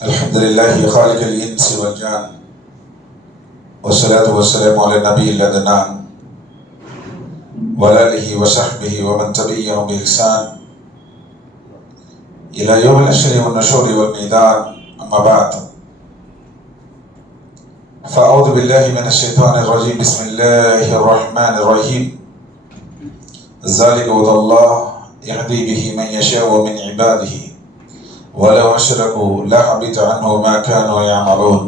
الحمد لله خالق الإنس والجان والصلاة والسلام على النبي الأدنان وعلى آله وصحبه ومن تبعهم بإحسان إلى يوم الحشر والنشور والميدان. أما بعد، فأعوذ بالله من الشيطان الرجيم. بسم الله الرحمن الرحيم. ذلك هدى الله يهدي به من يشاء من عباده ولو أشركوا لحبط عنهم ما كانوا يعملون.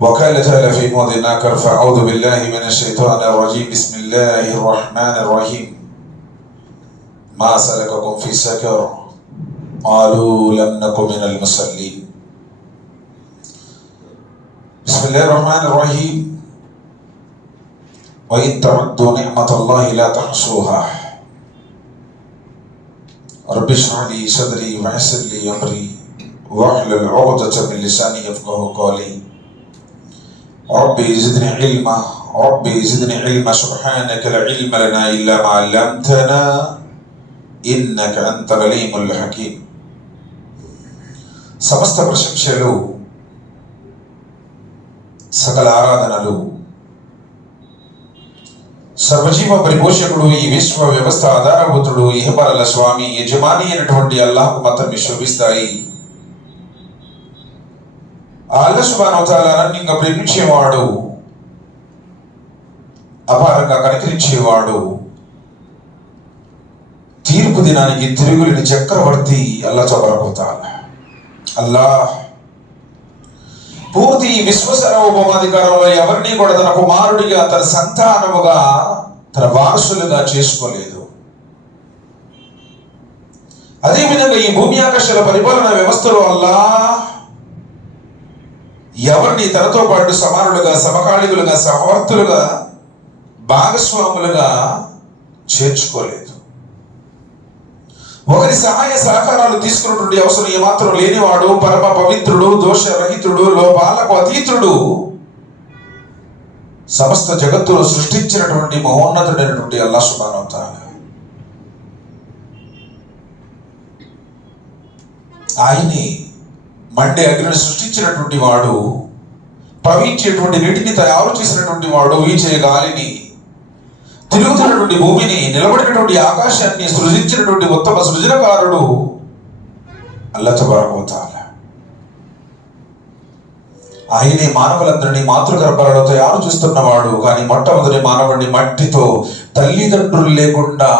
وقال تعالى في موضع آخر: فأعوذ بالله من الشيطان الرجيم. بسم الله الرحمن الرحيم. ما سلككم في سقر قالوا لم نكن من المصلين. بسم الله الرحمن الرحيم. وإن تعدوا نعمة الله لا تحصوها. رب اشرح لي صدري ويسر لي أمري واحلل عقدة من لساني يفقهوا قولي. ربي زدني علما، ربي زدني علما. سبحانك لا علم لنا إلا ما علمتنا إنك أنت العليم الحكيم. సమస్త ప్రశంసలు సకల ఆరాధనలు సర్వజీవ పరిపోషకుడు, ఈ విశ్వ వ్యవస్థ ఆధారభూతుడు, ఇహపరల స్వామి, యజమాని అయినటువంటి అల్లాహ్కు మాత్రమే శోభిస్తాయి. ఆ అల్లాహ్ సుబ్హానహు వ తఆలా అన్నింగా ప్రేమించేవాడు, అపారంగా కనికరించేవాడు, తీర్పు దినానికి తిరుగులేని చక్రవర్తి అల్లాహ్ తబారక వ తఆలా. అల్లాహ్ పూర్తి విశ్వసర్వభౌమాధికారంలో ఎవరిని కూడా తన కుమారుడిగా, తన సంతానముగా, తన వారసులుగా చేసుకోలేదు. అదేవిధంగా ఈ భూమి ఆకాశాల పరిపాలన వ్యవస్థలో అల్లాహ్ ఎవరిని తనతో పాటు సమానులుగా, సమకాలికులుగా, సహవర్తులుగా, భాగస్వాములుగా చేర్చుకోలేదు. ఒకరి సహాయ సహకారాలు తీసుకున్నటువంటి అవసరం ఏమాత్రం లేనివాడు, పరమ పవిత్రుడు, దోషరహితుడు, లోపాలకు అతీతుడు, సమస్త జగత్తును సృష్టించినటువంటి మహోన్నతుడైనటువంటి అల్లాహ్ సుబ్హానహు వ తఆలా. ఆయనే మండే అగ్నిని సృష్టించినటువంటి వాడు, ప్రవహించేటువంటి నీటిని తయారు చేసినటువంటి వాడు, వీచే గాలిని, తిరుగుతున్నటువంటి భూమిని, నిలబడినటువంటి ఆకాశాన్ని సృజించినటువంటి ఉత్తమ సృజనకారుడు అల్లాహ్ తబారక వ తఆలా. ఆయనే మానవులందరినీ మాతృగర్భాలలో తయారు చేస్తున్నవాడు. కానీ మొట్టమొదటి మానవుడిని మట్టితో, తల్లిదండ్రులు లేకుండా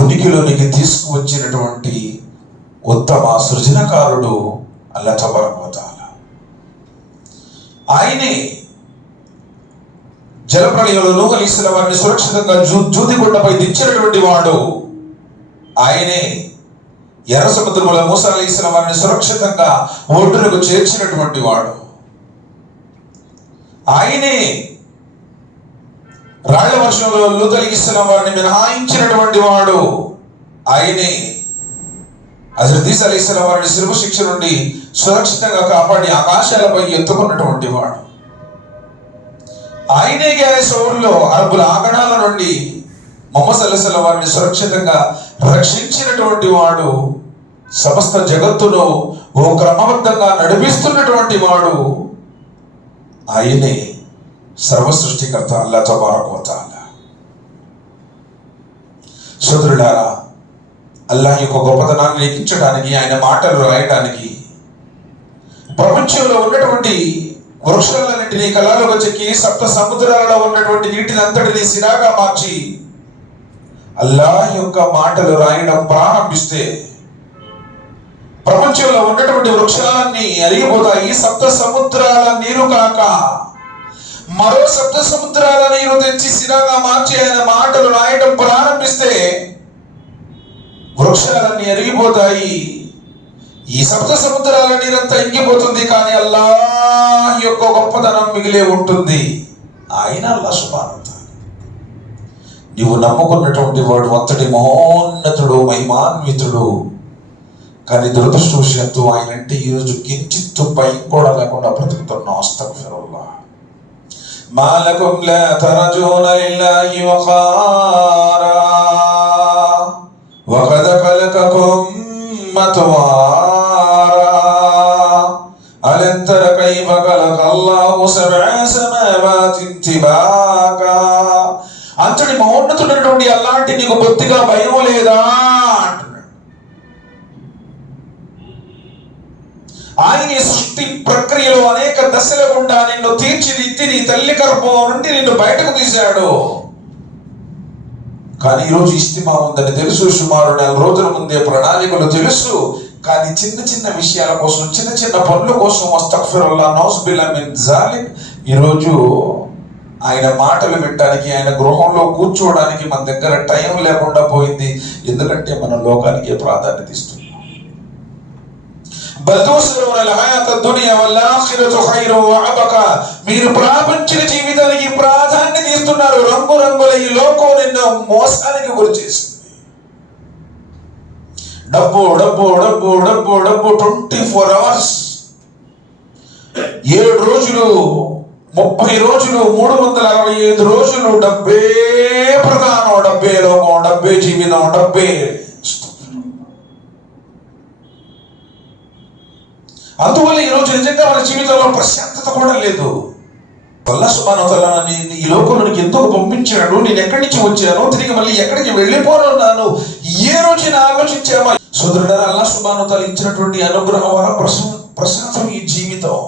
ఉనికిలోనికి తీసుకువచ్చినటువంటి ఉత్తమ సృజనకారుడు అల్లాహ్ తబారక వ తఆలా. ఆయనే జలప్రళయంలో నూహ్ అలైహిస్సలాం వారిని సురక్షితంగా జూదికొండపై దించినటువంటి వాడు. ఆయనే ఎర్ర సముద్రంలో మూసా అలైహిస్సలాం వారిని సురక్షితంగా ఒడ్డునకు చేర్చినటువంటి వాడు. ఆయనే రాళ్ల వర్షంలో లూత్ అలైహిస్సలాం వారిని మినహాయించినటువంటి వాడు. ఆయనే హజరత్ ఈసా అలైహిస్సలాం వారిని శిలువ శిక్ష నుండి సురక్షితంగా కాపాడి ఆకాశాలపై ఎత్తుకున్నటువంటి వాడు. ఆయనే గ్యారేసౌరులో అరబ్బుల ఆగడాల నుండి ముహమ్మద్ సల్లల్లాహు అలైహి వసల్లం వారిని సురక్షితంగా రక్షించినటువంటి వాడు. సమస్త జగత్తును ఓ క్రమబద్ధంగా నడిపిస్తున్నటువంటి వాడు. ఆయనే సర్వ సృష్టికర్త అల్లాహ్ తబారక వ తఆలా. సోదరులారా, అల్లాహ్ యొక్క గొప్పతనాన్ని లెక్కించడానికి, ఆయన మాటలు రాయడానికి, ప్రపంచంలో ఉన్నటువంటి వృక్షాలన్నింటినీ కళాలుగా చెక్కి సప్త సముద్రాలలో ఉన్నటువంటి నీటిని అంతటినీ సిరాగా మార్చి అల్లాహ్ యొక్క మాటలు రాయడం ప్రారంభిస్తే ప్రపంచంలో ఉన్నటువంటి వృక్షాలన్నీ అరిగిపోతాయి. సప్త సముద్రాల నీరు కాక మరో సప్త సముద్రాల నీరు తెచ్చి సిరాగా మార్చి ఆయన మాటలు రాయడం ప్రారంభిస్తే వృక్షాలన్నీ అరిగిపోతాయి. ఈ సప్త సముద్రాల నీరంతా ఇంకిపోతుంది. కానీ అల్లాహ్ యొక్క గొప్పతనం మిగిలే ఉంటుంది. ఆయన అల్లాహ్ సుబ్హానహు వ తఆలా. నీవు నమ్ముకున్నటువంటి వాడు అంతటి మహోన్నతుడు, మహిమాన్వితుడు. కానీ దురదృష్టవశాత్తు ఆయన అంటే ఈరోజు కించిత్తు భయం కూడా లేకుండా బ్రతుకుతున్నాం. అస్తగ్ఫిరుల్లాహ్. మా లకుం లా తర్జూన లిల్లాహి వఖారా వఖద్ ఖలకకుం మత్వారా ఆయన ఈ సృష్టి ప్రక్రియలో అనేక దశల గుండా నిన్ను తీర్చిదిద్ది నీ తల్లి గర్భం నుండి నిన్ను బయటకు తీశాడు. కానీ ఈరోజు ఇస్తిమా ఉందని తెలుసు, సుమారు 4 రోజుల ముందే ప్రణాళికలు తెలుసు. కానీ చిన్న చిన్న విషయాల కోసం, చిన్న చిన్న పనుల కోసం అస్తగ్ఫిరుల్లాహ్ నౌజుబిల్లాహ్ మిన్ జాలిక్ ఈరోజు ఆయన మాటలు వినడానికి, ఆయన గృహంలో కూర్చోవడానికి మన దగ్గర టైం లేకుండా పోయింది. ఎందుకంటే మనం లోకానికి ప్రాధాన్యత ఇస్తున్నాం. మీరు ప్రాపంచిక జీవితానికి ప్రాధాన్యత ఇస్తున్నారు. రంగురంగుల ఈ లోకం నిన్ను మోసానికి గురి చేసింది. డబ్బు డబ్బు డబ్బు డబ్బు డబ్బు 24 hours, 7 రోజులు, 30 రోజులు, 365 రోజులు డబ్బే ప్రధానం, డబ్బే లోకం, డబ్బే జీవితం, డబ్బే. అందువల్ల ఈరోజు నిజంగా మన జీవితంలో ప్రశాంతత కూడా లేదు. అల్లాహ్ సుబ్హానహు వ తఆలా ఈ లోకంలోనికి ఎందుకు పంపించాడు, నేను ఎక్కడి నుంచి వచ్చాను, తిరిగి మళ్ళీ ఎక్కడికి వెళ్ళిపోనున్నాను, ఏ రోజున ఆలోచించామా? సోదరుడా, అల్లాహ్ సుబ్హానహు వ తఆలా ఇచ్చినటువంటి అనుగ్రహం వల్ల ప్రశాంతం ఈ జీవితం.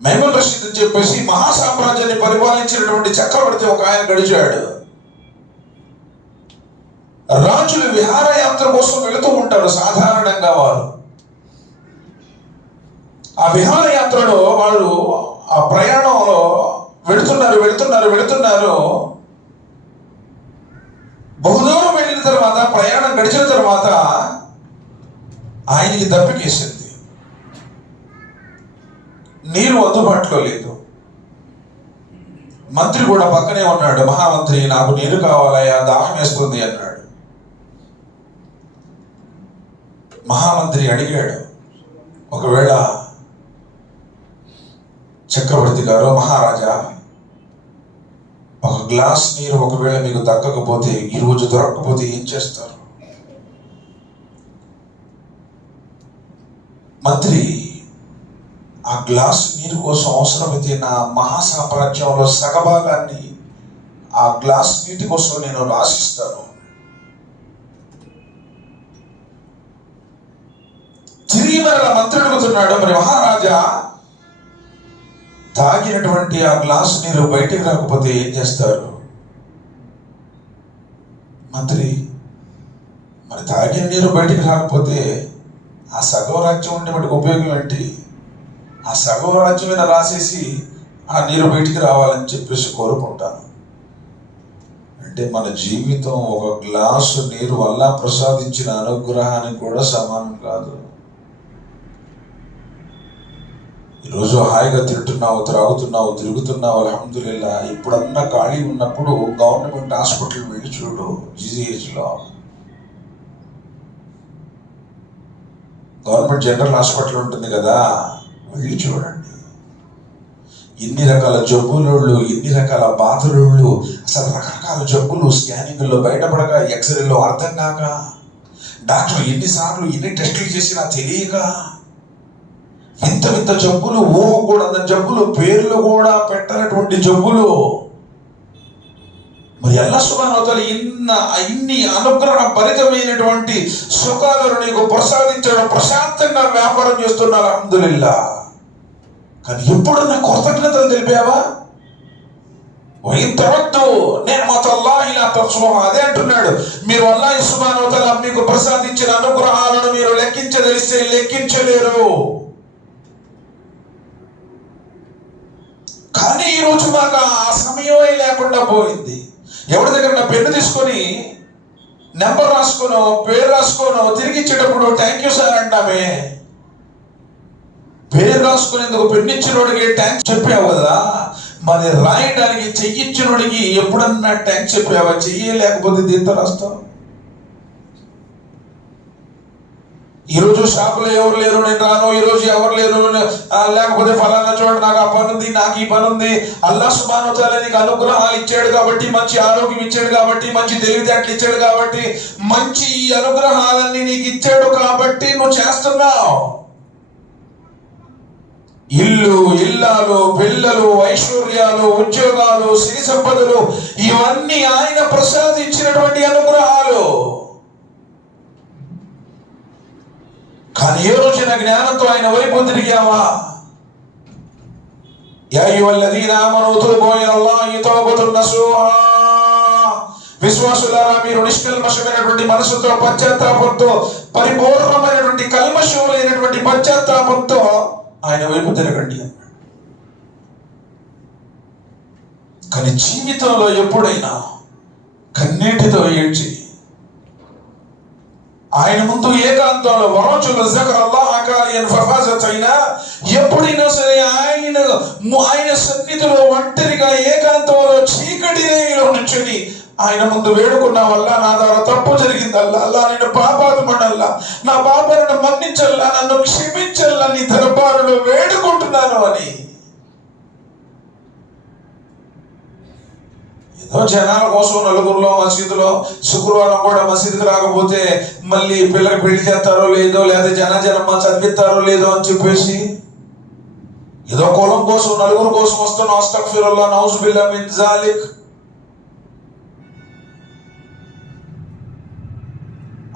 మహమూద్ రషీద్ అని చెప్పేసి మహాసామ్రాజ్యాన్ని పరిపాలించినటువంటి చక్రవర్తి ఒక ఆయన గడిచాడు. రాజులు విహారయాత్ర కోసం వెళుతూ ఉంటారు సాధారణంగా. వారు ఆ విహారయాత్రలో వాళ్ళు ఆ ప్రయాణంలో వెళుతున్నారు. బహుదూరం వెళ్ళిన తర్వాత, ప్రయాణం గడిచిన తర్వాత ఆయనకి దప్పికేసింది. నీరు అందుబాటులో లేదు. మంత్రి కూడా పక్కనే ఉన్నాడు. మహామంత్రి, నాకు నీరు కావాలయ్యా, దాహం వేస్తుంది అన్నాడు. మహామంత్రి అడిగాడు, ఒకవేళ చక్రవర్తి గారు, మహారాజా, ఒక గ్లాస్ నీరు ఒకవేళ మీకు దక్కకపోతే, ఈరోజు దొరకకపోతే ఏం చేస్తారు? మంత్రి, ఆ గ్లాస్ నీరు కోసం అవసరమైతే నా మహాసామ్రాజ్యంలో సగభాగాన్ని ఆ గ్లాస్ నీటి కోసం నేను రాసిస్తాను. తిరిగి మరలా మంత్రి అడుగుతున్నాడు, మరి మహారాజా, తాగినటువంటి ఆ గ్లాస్ నీరు బయటికి రాకపోతే ఏం చేస్తారు? మంత్రి, మరి తాగిన నీరు బయటికి రాకపోతే ఆ సగం రాజ్యం ఉండే వాటికి ఉపయోగం ఏంటి? ఆ సగం రాజ్యం మీద రాసేసి ఆ నీరు బయటికి రావాలని చెప్పేసి కోరుకుంటాను. అంటే మన జీవితం ఒక గ్లాసు నీరు వల్ల ప్రసాదించిన అనుగ్రహానికి కూడా సమానం కాదు. ఈరోజు హాయిగా తింటున్నావు, త్రాగుతున్నావు, తిరుగుతున్నావు, అల్హమ్దులిల్లా. ఇప్పుడన్నా ఖాళీ ఉన్నప్పుడు గవర్నమెంట్ హాస్పిటల్ వెళ్ళి చూడు. జీజీహెచ్లో గవర్నమెంట్ జనరల్ హాస్పిటల్ ఉంటుంది కదా, వెళ్ళి చూడండి. ఎన్ని రకాల జబ్బులు, ఎన్ని రకాల బాధలు, అసలు రకరకాల జబ్బులు స్కానింగ్లో బయటపడక, ఎక్స్రేలో అర్థం కాక, డాక్టర్ ఎన్నిసార్లు ఎన్ని టెస్టులు చేసినా తెలియక, వింత వింత జబ్బులు, ఊహ కూడా జబ్బులు, పేర్లు కూడా పెట్టనటువంటి జబ్బులు. మరి అల్లాహ్ సుబ్హానహు వ తఆలా ఇన్ని అనుగ్రహ భరితమైనటువంటి సుఖాలను నీకు ప్రసాదించడం, ప్రశాంతంగా వ్యాపారం చేస్తున్నా, అల్హమ్దులిల్లా. కానీ ఎప్పుడన్నా కృతజ్ఞతలు తెలిపావా? అదే అంటున్నాడు, మీరు అల్లాహ్ సుబ్హానహు వ తఆలా మీకు ప్రసాదించిన అనుగ్రహాలను మీరు లెక్కించదలిస్తే లెక్కించలేరు. కానీ ఈరోజు మాకు ఆ సమయమే లేకుండా పోయింది. ఎవరి దగ్గర పెన్ను తీసుకొని నెంబర్ రాసుకోనో, పేరు రాసుకోనో, తిరిగి ఇచ్చేటప్పుడు థ్యాంక్ యూ సార్ అంటామే. పేరు రాసుకునేందుకు పెన్ను ఇచ్చినోడికి థ్యాంక్స్ చెప్పావు కదా, మరి రాయడానికి చెయ్యిచ్చినోడికి ఎప్పుడన్నా థ్యాంక్స్ చెప్పావా? చెయ్యలేకపోతే దీంతో రాస్తావు. ఈరోజు షాపులో ఎవరు లేరు, నేను రాను, ఈరోజు ఎవరు లేరు, లేకపోతే ఫలానా చోట నాకు ఆ పని ఉంది, నాకు ఈ పని ఉంది. అల్లాహ్ సుబ్హానహు వ తఆలా నీకు అనుగ్రహాలు ఇచ్చాడు కాబట్టి, మంచి ఆరోగ్యం ఇచ్చాడు కాబట్టి, మంచి తెలివితేటలు ఇచ్చాడు కాబట్టి, మంచి అనుగ్రహాలన్నీ నీకు ఇచ్చాడు కాబట్టి నువ్వు చేస్తున్నావు. ఇల్లు, ఇల్లాలు, పిల్లలు, ఐశ్వర్యాలు, ఉద్యోగాలు, సిరి సంపదలు, ఇవన్నీ ఆయన ప్రసాదించినటువంటి అనుగ్రహాలు. కానీ ఏ రోజైనా జ్ఞానంతో ఆయన వైపు తిరిగావా? యా అయ్యుహల్లదీన ఆమనూ తూబూ ఇలల్లాహి తౌబతున్ నసూహా, విశ్వాసులారా మీరు నిష్కల్మషమైనటువంటి మనసుతో, పశ్చాత్తాపంతో, పరిపూర్ణమైనటువంటి కల్మషం లేనటువంటి పశ్చాత్తాపంతో ఆయన వైపు తిరగండి అన్నాడు. కానీ జీవితంలో ఎప్పుడైనా కన్నీటితో ఏడ్చి ఆయన ముందు ఏకాంతంలో వరచులు అయినా ఎప్పుడైనా సరే ఆయన సన్నిధిలో ఒంటరిగా ఏకాంతంలో చీకటి రేయిలో నుంచుని ఆయన ముందు వేడుకున్న వల్ల నా ద్వారా తప్పు జరిగిందల్లా, అల్లా నేను పాపాత్ముడల్లా, నా పాపాలను మన్నించల్లా, నన్ను క్షమించల్లా, నీ దర్బారులో వేడుకుంటున్నాను అని. ఏదో జనాల కోసం నలుగురిలో మసీదులో శుక్రవారం కూడా మసీదుకి రాకపోతే మళ్ళీ పిల్లకి పెళ్లి చేస్తారో లేదో, లేదా జనజనమ్మ చదివిస్తారో లేదో అని చెప్పేసి ఏదో కులం కోసం నలుగురు కోసం వస్తున్న అస్తగ్ఫిరుల్లాహ్ నౌజు బిల్లాహి మిన్ జాలిక్.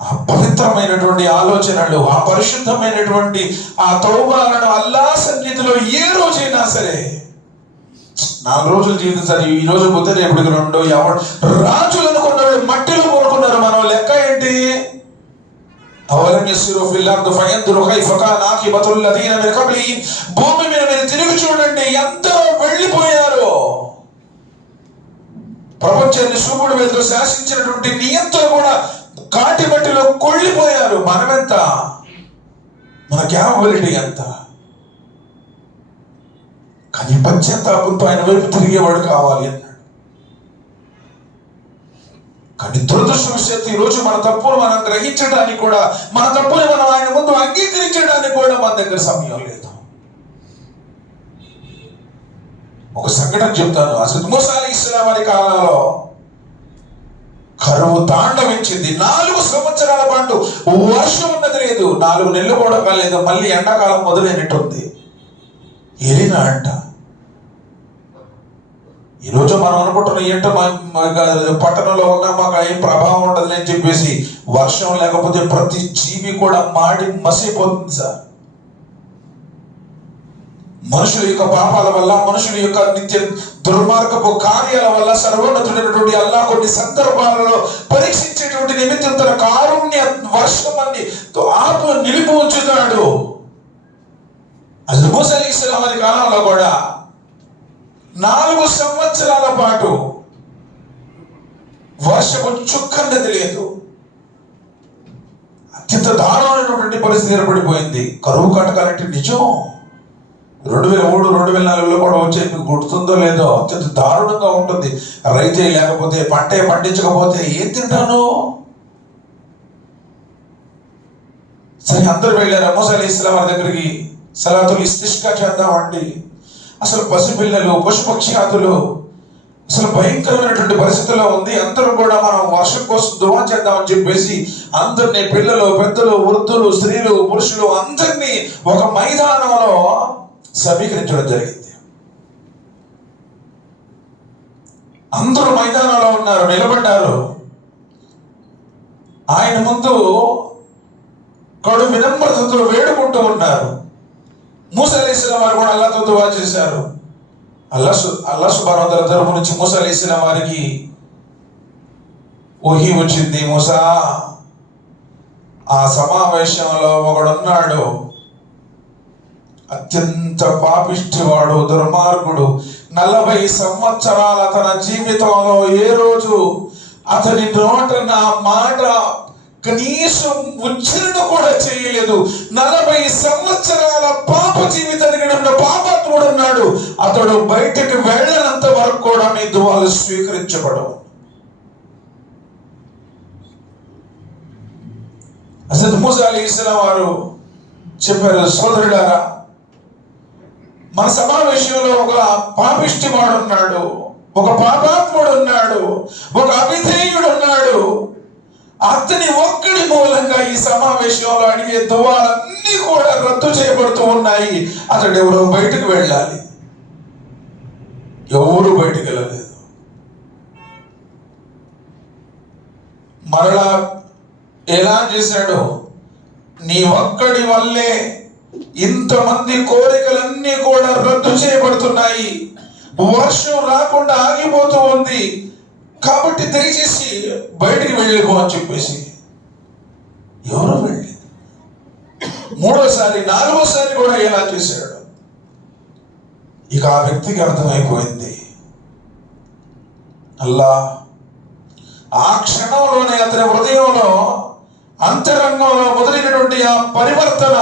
ఆ పవిత్రమైనటువంటి ఆలోచనలు, ఆ పరిశుద్ధమైనటువంటి ఆ తౌబాలను అల్లా సన్నిధిలో ఏ రోజైనా సరే 4 రోజులు జీవించాలి. ఈ రోజు పోతే రేపటికి 2. ఎవరు రాజులు అనుకున్నారు మట్టిలో కోరుకున్నారు. మనం లెక్క ఏంటి? అవలం యసిరు ఫిల్ అర్ద్ ఫయందురు కైఫ కాన ఆకిబతుల్ లదీన మిన్ కబ్లిహిం, భూమి మీద మీరు తిరిగి చూడండి ఎందరో వెళ్ళిపోయారు. ప్రపంచాన్ని సూర్యుడి మీద శాసించినటువంటి నియంత్రణ కూడా కాటి మట్టిలో కొళ్ళిపోయారు. మనమెంత? మన క్యాపబిలిటీ ఎంత? కానీ పశ్చాత్తాపంతో ఆయన వైపు తిరిగేవాడు కావాలి అన్నాడు. కానీ దురదృష్టవశాత్తు ఈరోజు మన తప్పులు మనం గ్రహించడానికి కూడా, మన తప్పుని మనం ఆయన ముందు అంగీకరించడానికి కూడా మన దగ్గర సమయం లేదు. ఒక సంఘటన చెప్తాను. హజరత్ మూసా అలైహిస్సలాం వారి కాలంలో కరువు తాండవించింది. 4 సంవత్సరాల పాటు వర్షం ఉన్నది లేదు. 4 నెలలు కూడా కాలేదు. మళ్ళీ ఎండాకాలం మొదలైనట్టుంది. ఎలినా అంట. ఈరోజు మనం అనుకుంటున్నాం ఏంటో పట్టణంలో ఉన్నా మాకు ఏం ప్రభావం ఉండదు అని చెప్పేసి, వర్షం లేకపోతే ప్రతి జీవి కూడా మాడి మసిపోతుంది సార్. మనుషుల యొక్క పాపాల వల్ల, మనుషుల యొక్క నిత్య దుర్మార్గపు కార్యాల వల్ల సర్వోన్నతుడైనటువంటి అల్లాహ్ కొన్ని సందర్భాలలో పరీక్షించేటువంటి నిమిత్తం తన కారుణ్య వర్షాన్ని ఆపు నిలిపి ఉంచుతాడు. హజరత్ మూసా అలైహిస్సలాం వారి కాలంలో కూడా 4 సంవత్సరాల పాటు వర్షపు చుక్కన్నది లేదు. అత్యంత దారుణమైనటువంటి పరిస్థితి ఏర్పడిపోయింది. కరువు కాటకాలంటే నిజం 2003, 2004లో కూడా వచ్చే, మీకు గుర్తుందో లేదో, అత్యంత దారుణంగా ఉంటుంది. రైతే లేకపోతే, పంటే పండించకపోతే ఏం తింటాను? సరే అందరూ వెళ్ళారు మూసా అలైహిస్సలాం వారి దగ్గరికి. సలాతుల్ ఇస్తిస్కా చేద్దామండి. అసలు పసిపిల్లలు, పశుపక్షాదులు అసలు భయంకరమైనటువంటి పరిస్థితుల్లో ఉంది. అందరూ కూడా మనం వర్షం కోసం దువా చేద్దామని చెప్పేసి అందరినీ, పిల్లలు, పెద్దలు, వృద్ధులు, స్త్రీలు, పురుషులు అందరినీ ఒక మైదానంలో సమీకరించడం జరిగింది. అందరూ మైదానంలో ఉన్నారు, నిలబడ్డారు. ఆయన ముందు కడు వినమ్రతతో వేడుకుంటూ ఉన్నారు. మూసా అలైహిస్సలాం వారు కూడా అల్లాహ్తో దువా చేశారు. అల్లాహ్ సుబ్హానహు వ తఆలా తరపు నుంచి మూసా అలైహిస్సలాం వారికి వహీ వచ్చింది. మూసా, ఆ సమావేశంలో ఒకడున్నాడు, అత్యంత పాపిష్టివాడు, దుర్మార్గుడు. 40 సంవత్సరాల తన జీవితంలో ఏ రోజు అతని నోట నా మాట కనీసం ఉచ్చరణ కూడా చేయలేదు. 40 సంవత్సరాల పాప జీవితానికి ఉన్న పాపాత్ముడు ఉన్నాడు. అతడు బయటకు వెళ్ళనంత వరకు కూడా మీ దువాలు స్వీకరించబడవు. హజరత్ మూసా అలైహిస్సలాం వారు చెప్పారు, సోదరులారా, మన సమావేశంలో ఒక పాపిష్టివాడు ఉన్నాడు, ఒక పాపాత్ముడు ఉన్నాడు, ఒక అవిధేయుడు ఉన్నాడు. అతని ఒక్కడి మూలంగా ఈ సమావేశంలో అడిగే దువాలన్నీ కూడా రద్దు చేయబడుతూ ఉన్నాయి. అతడు ఎవరో బయటకు వెళ్ళాలి. ఎవరు బయటకు వెళ్ళలేదు. మరలా ఎలా చేశాడు? నీ ఒక్కడి వల్లే ఇంతమంది కోరికలన్నీ కూడా రద్దు చేయబడుతున్నాయి, వర్షం రాకుండా ఆగిపోతూ ఉంది, కాబట్టి దయచేసి బయటికి వెళ్ళిపో అని చెప్పేసి ఎవరో వెళ్ళి మూడోసారి నాలుగోసారి కూడా ఎలా చేశాడు. ఇక ఆ వ్యక్తికి అర్థమైపోయింది, అల్లా ఆ క్షణంలోనే అతని హృదయంలో అంతరంగంలో మొదలైనటువంటి ఆ పరివర్తన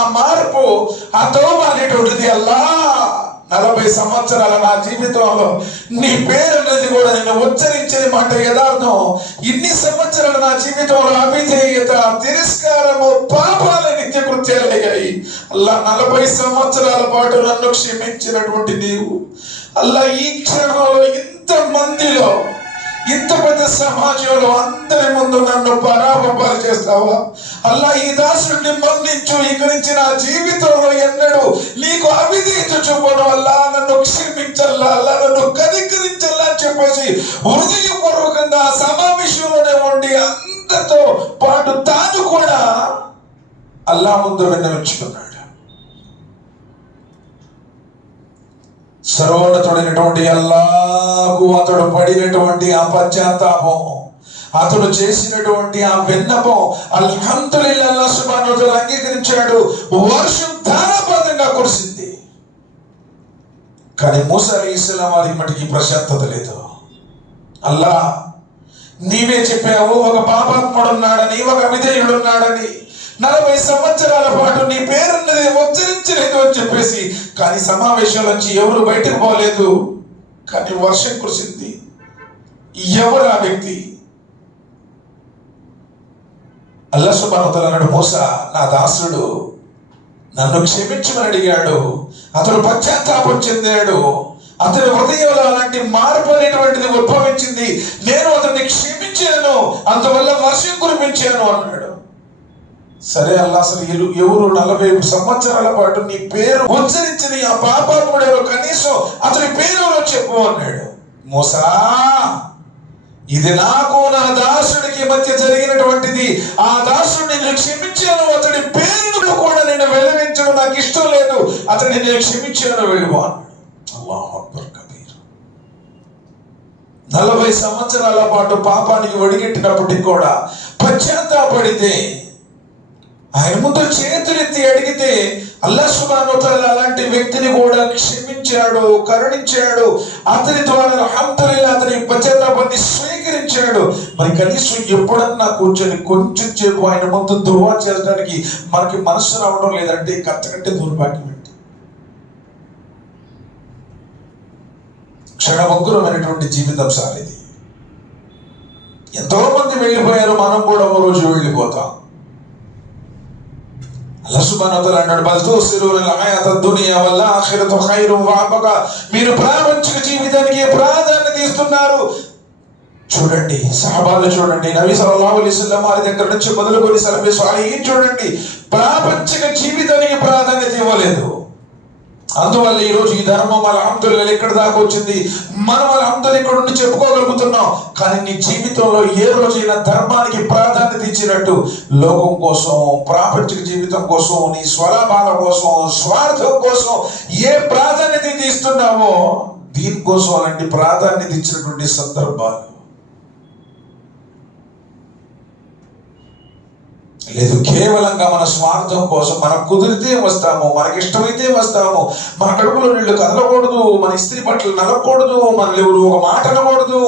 ఆ మార్పు, ఆ తౌబ అనేటువంటిది, అల్లా 40 సంవత్సరాల నా జీవితంలో నీ పేరు అనేది కూడా నేను ఉచ్చరించేది మాట యథార్థం. ఇన్ని సంవత్సరాలు నా జీవితంలో అవిధేయత, తిరస్కారము, పాపాల నిత్య కృత్యాలయ్యాయి. అల్లా 40 సంవత్సరాల పాటు నన్ను క్షమించినటువంటి నీవు అల్లా ఈ క్షణంలో ఇంతమందిలో, ఇంత పెద్ద సమాజంలో అందరి ముందు నన్ను పరాభవాలు చేస్తావా? అల్లా ఈ దాసుడిని మన్నించు, ఇక నుంచి నా జీవితంలో ఎన్నడూ నీకు అవిధేయత చూపడం అల్లా నన్ను క్షమించల్లా, అల్లా నన్ను కనికరించల్లా అని చెప్పేసి హృదయపూర్వకంగా సమావేశంలోనే ఉండి అందరితో పాటు తాను కూడా అల్లా ముందు విన్నవించుకున్నాడు. సర్వోన్నతుడైనటువంటి అల్లాహకు అతడు పడినటువంటి ఆ పశ్చాత్తాపం, అతడు చేసినటువంటి ఆ విన్నపం అల్హమ్దులిల్లాహ్ అల్లాహ్ సుబ్హానహు వ తఆలా అంగీకరించాడు. వర్షం ధారాపాతంగా కురిసింది. కానీ మూసా అలైహిస్సలాం వారికి మటుకి ప్రశాంతత లేదు. అల్లా నీవే చెప్పావు, ఒక పాపాత్ముడు ఉన్నాడని, ఒక అవిధేయుడు ఉన్నాడని, 40 సంవత్సరాల పాటు నీ పేరున్నది ఉచ్చరించలేదు అని చెప్పేసి. కానీ సమావేశం నుంచి ఎవరు బయటకు పోలేదు. కానీ వర్షం కురిసింది. ఎవరు ఆ వ్యక్తి? అల్లాహ్ సుబ్హానహు వ తఆలా అన్నాడు, మూసా నా దాసుడు నన్ను క్షమించమని అడిగాడు, అతడు పశ్చాత్తాపం చెందాడు, అతని హృదయంలో అలాంటి మార్పు అనేటువంటిది ఉద్భవించింది, నేను అతన్ని క్షమించాను, అందువల్ల వర్షం కురిపించాను అన్నాడు. సరే అల్లా, అసలు ఎవరు 40 సంవత్సరాల పాటు నీ పేరు ఉచ్చరించని ఆ పాపాత్ముడెవరో కనీసం అతని పేరు చెప్పు అన్నాడు. మూసా, ఇది నాకు నా దాసుడికి మధ్య జరిగినటువంటిది, ఆ దాసుడిని నేను క్షమించాను, అతడి పేరును కూడా నేను వెలువించడం నాకు ఇష్టం లేదు, అతడిని నేను క్షమించాను, వెళ్ళిపో అన్నాడు. అల్లాహు అక్బర్ కబీర్. 40 సంవత్సరాల పాటు పాపానికి ఒడిగట్టినప్పటికీ కూడా పశ్చాత్తాపడితే, ఆయన ముందు చేతులెత్తి అడిగితే అల్లాహ్ సుబ్హానహు వ తఆలా అలాంటి వ్యక్తిని కూడా క్షమించాడు, కరుణించాడు, అతని ద్వారా అల్హమ్దులిల్లాహ్ అతని పశ్చాత్తాపాన్ని స్వీకరించాడు. మరి కనీసం ఎప్పుడన్నా కూర్చొని కొంచెం సేపు ఆయన ముందు దువా చేయడానికి మనకి మనసు రావడం లేదంటే అంతకంటే దుర్భాగ్యం ఏంటి? క్షణభంగురమైనటువంటి జీవితం సార్ ఇది. ఎంతో మంది వెళ్ళిపోయారు, మనం కూడా ఓ రోజు వెళ్ళిపోతాం. అల్లాహ్ సుబ్హానహు వ తఆలా అన్నాడు, బల్ తుసిరుల్ హయాతద్ దునియా వల్ ఆఖిరతు ఖైరున్ వ అబ్కా. మీరు ప్రాపంచిక జీవితానికి ప్రాధాన్యత ఇస్తున్నారు. చూడండి సహాబాలు, చూడండి నబీ సల్లల్లాహు అలైహి వసల్లం వారి దగ్గర నుంచి మొదలుకొని సలఫే సాలిహీన్ చూడండి, ప్రాపంచిక జీవితానికి ప్రాధాన్యత ఇవ్వలేదు. అందువల్ల ఈరోజు ఈ ధర్మం అల్హమ్దులిల్లాహ్ ఎక్కడ దాకా వచ్చింది, మనం అల్హమ్దులిల్లాహ్ ఇక్కడ నుండి చెప్పుకోగలుగుతున్నాం. కానీ నీ జీవితంలో ఏ రోజైనా ధర్మానికి ప్రాధాన్యత ఇచ్చినట్టు లోకం కోసం, ప్రాపంచిక జీవితం కోసం, నీ స్వలాభాల కోసం, స్వార్థం కోసం ఏ ప్రాధాన్యత ఇస్తున్నావో దీనికోసం అలాంటి ప్రాధాన్యత ఇచ్చినటువంటి సందర్భాలు లేదు. కేవలంగా మన స్వార్థం కోసం, మనకు కుదిరితే వస్తాము, మనకి ఇష్టమైతే వస్తాము, మన కడుపులో నీళ్లు కదలకూడదు, మన ఇస్త్రీ బట్టలు నలకూడదు, మన ఎవరు ఒక మాట అనకూడదు,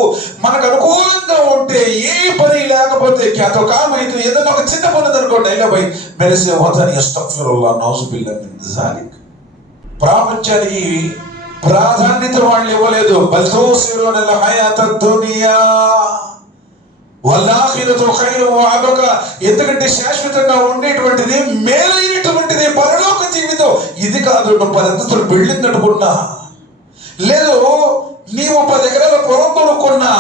మనకు అనుకూలంగా ఉంటే ఏ పని లేకపోతే క్యాతో కామైతే ఏదైనా ఒక చిన్న పని అనుకోండి అయినా పోయి మెరిసే హోదాని అస్తగ్ఫిరుల్లాహ్ నౌజుబిల్లాహ్ మిన్ జాలిక్. ప్రాపంచానికి ప్రాధాన్యత వాళ్ళు ఇవ్వలేదు. బల్ తుసిరుల్ హయాతద్ దునియా వల్ ఆఖిరతు ఖైరున్ వ అబ్కా. ఎందుకంటే శాశ్వతంగా ఉండేటువంటిది, మేలైనటువంటిది పరలోక జీవితం. ఇది కాదు నువ్వు 10 అంతస్తులు బిల్డింగ్ కట్టుకున్నా, లేదు నీవు 10 ఎకరాల పొలం కొనుక్కున్నా,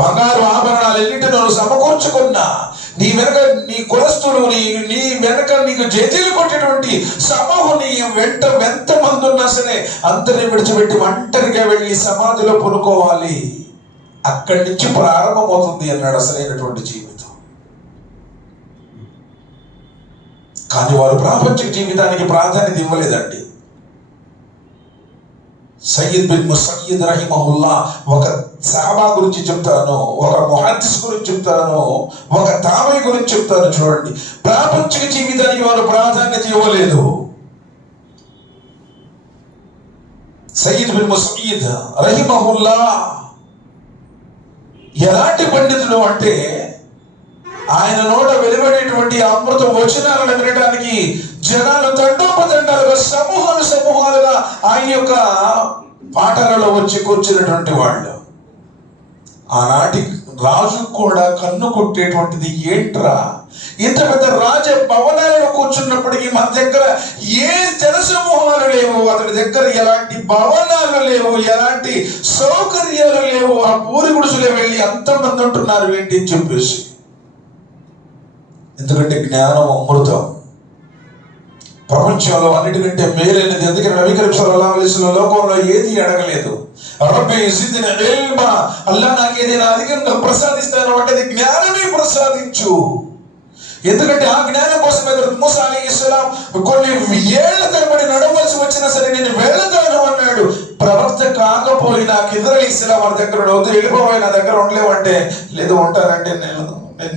బంగారు ఆభరణాలు ఎన్నింటిని నువ్వు సమకూర్చుకున్నా, నీ వెనక నీ కులస్తులు, నీ వెనక నీకు జేజీలు కొట్టేటువంటి సమూహం నీ వెంట ఎంతమంది ఉన్నా సరే అందరిని విడిచిపెట్టి ఒంటరిగా వెళ్ళి సమాధిలో పడుకోవాలి. అక్కడి నుంచి ప్రారంభమవుతుంది అన్నాడు అసలైనటువంటి జీవితం. కానీ వారు ప్రాపంచిక జీవితానికి ప్రాధాన్యత ఇవ్వలేదండి. సయ్యద్ బిన్ ముసయ్యద్ రహిమహుల్లా ఒక సహాబా గురించి చెప్తాను, ఒక ముహద్దిస్ గురించి చెప్తాను, ఒక తాబీ గురించి చెప్తాను. చూడండి, ప్రాపంచిక జీవితానికి వారు ప్రాధాన్యత ఇవ్వలేదు. సయ్యద్ బిన్ ముసయ్యద్ రహిమహుల్లా ఎలాంటి పండితుడు అంటే, ఆయన నోట వెలువడేటువంటి అమృత వచనాలను వినడానికి జనాలు తండోపతండాలుగా సమూహాలుగా ఆయన యొక్క పాటలలో వచ్చి కూర్చున్నటువంటి వాళ్ళు. ఆనాటి రాజు కూడా కన్ను కొట్టేటువంటిది, ఏంట్రా ఇంత పెద్ద రాజ భవనాలలో కూర్చున్నప్పటికీ మన దగ్గర ఏ జనసమూహాలు లేవు, అతని దగ్గర ఎలాంటి భవనాలు లేవు, ఎలాంటి సౌకర్యాలు లేవు, ఆ పూరి గుడిసెలో వెళ్ళి అంతమంది ఉంటున్నారు ఏంటి అని చెప్పేసి. ఎందుకంటే జ్ఞానం అమృతం, ప్రపంచంలో అన్నిటికంటే మేలైనది. అందుకని నబీ కరీం సల్లల్లాహు అలైహి వసల్లం లోకంలో ఏది అడగలేదు, రబ్బీ జిద్నీ ఇల్మా, అల్లా నాకు ఏదైనా అధికంగా ప్రసాదిస్తాను అంటే అది జ్ఞానమే ప్రసాదించు. ఎందుకంటే ఆ జ్ఞానం కోసం మూసా అలైహిస్సలాం కొన్ని ఏళ్ల తరబడి నడవలసి వచ్చినా సరే నేను వెళతాను అన్నాడు. ప్రవక్త కాకపోయినా ఖిద్ర్ అలైహిస్సలాం వారి దగ్గర వద్దు, వెళ్ళిపోయి నా దగ్గర ఉండలేవంటే, లేదు ఉంటానంటే నేను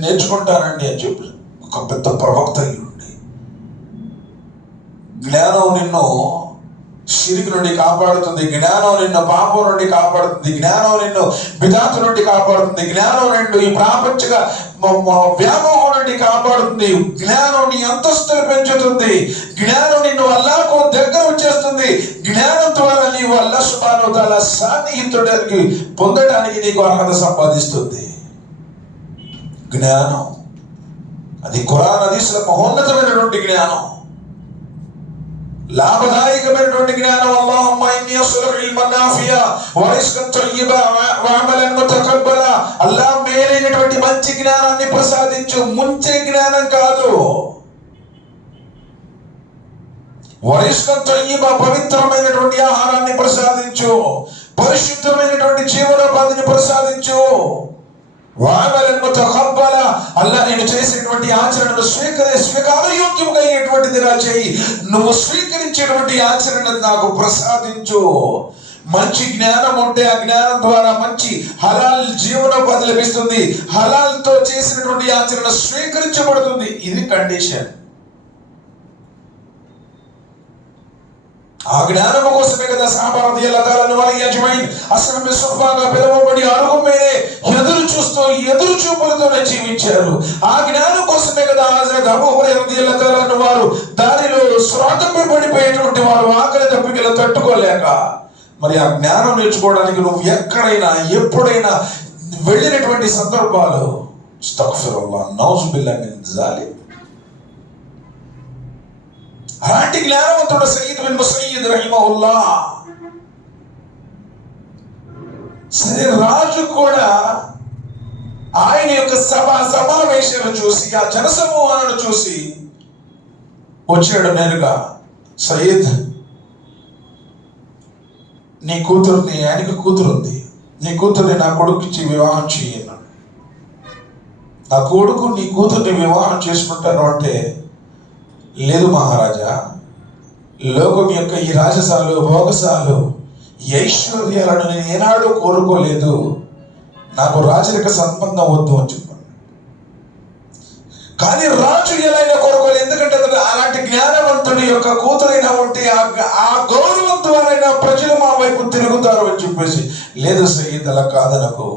నేర్చుకుంటానండి అని చెప్పి ఒక పెద్ద ప్రవక్త అయ్యుండి. జ్ఞానం నిన్ను షిరికి నుండి కాపాడుతుంది, జ్ఞానం నిన్ను పాపం నుండి కాపాడుతుంది, జ్ఞానం నిన్ను బిదాతు నుండి కాపాడుతుంది, జ్ఞానం నిన్ను ఈ ప్రాపంచిక వ్యామోహం నుండి కాపాడుతుంది, జ్ఞానం నీ అంతస్తులు పెంచుతుంది, జ్ఞానం నిన్ను అల్లాహ్కు దగ్గర వచ్చేస్తుంది, జ్ఞానం ద్వారా నీవు అల్లాహ్ సుబ్హానహు వ తఆలా సాన్నిహితుడికి పొందడానికి నీకు అర్హత సంపాదిస్తుంది. జ్ఞానం అది ఖురాన్ హదీసుల మహోన్నతమైనటువంటి జ్ఞానం, లాభదాయకమైనటువంటి జ్ఞానం. అల్లాహుమ్మా ఇన్నీ అస్అలుక ఇల్మన్ నాఫియా వ రిజ్కన్ తయ్యిబా వ అమలన్ ముతకబ్బలా. అల్లాహ్ మేలైనటువంటి మంచి జ్ఞానాన్ని ప్రసాదించు, ముంచే జ్ఞానం కాదు. వ రిజ్కన్ తయ్యిబా, పవిత్రమైనటువంటి ఆహారాన్ని ప్రసాదించు, పరిశుద్ధమైనటువంటి జీవనోపాధిని ప్రసాదించు. అల్లా నేను చేసేటువంటి ఆచరణను స్వీకారయోగ్యంగా అయ్యేటువంటిదిగా చేయి, నువ్వు స్వీకరించేటువంటి ఆచరణను నాకు ప్రసాదించు. మంచి జ్ఞానం ఉంటే ఆ జ్ఞానం ద్వారా మంచి హలాల్ జీవనోపాధి లభిస్తుంది, హలాల్తో చేసినటువంటి ఆచరణ స్వీకరించబడుతుంది. ఇది కండిషన్. ఆ జ్ఞానము కోసమే కదా సహాబా రదియల్లాహు తఆలా అన్హుమ్ అజ్మഈన్ అస్హాబు సుఫాగా పిలువబడి అరుగు మీదే ఎదురు చూపులతోనే జీవించారు. ఆ జ్ఞానం కోసమే కదా హజరత్ అబూ హురైరా రదియల్లాహు తఆలా అన్హు వారు దారిలో శ్రాంతిపై పడిపోయేటువంటి వారు, ఆకలి దప్పికలు తట్టుకోలేక. మరి ఆ జ్ఞానం నేర్చుకోవడానికి నువ్వు ఎక్కడైనా ఎప్పుడైనా వెళ్ళినటువంటి సందర్భాలు, అస్తగ్ఫిరుల్లాహ్ నౌజు బిల్లాహి మిన్ జాలిక్. అలాంటి జ్ఞానవంతుడు సయ్యద్ బిన్ ముసయ్యద్ రహిమహుల్లా. సరే, రాజు కూడా ఆయన యొక్క సమావేశాలను చూసి, ఆ జనసమూహాలను చూసి వచ్చాడు నేరుగా. సయ్యద్, నీ కూతుర్ని, ఆయనకి కూతురు ఉంది, నీ కూతుర్ని నా కొడుకుకి వివాహం చేయన్నాడు. నా కొడుకు నీ కూతుర్ని వివాహం చేసుకుంటాను అంటే, లేదు మహారాజా, లోకం యొక్క ఈ రాజసాలు, భోగసాలు, ఐశ్వర్యాలను నేను ఏనాడు కోరుకోలేదు, నాకు రాజరిక సంబంధం వద్దు అని చెప్పాను. కానీ రాజు ఎలా అయినా కోరుకోలేదు, ఎందుకంటే అలాంటి జ్ఞానవంతుడి యొక్క కూతురైనా ఉంటే ఆ గౌరవం ద్వారా ప్రజలు మా వైపు తిరుగుతారు అని చెప్పేసి, లేదు సయ్యద్ అలా కాదనకు,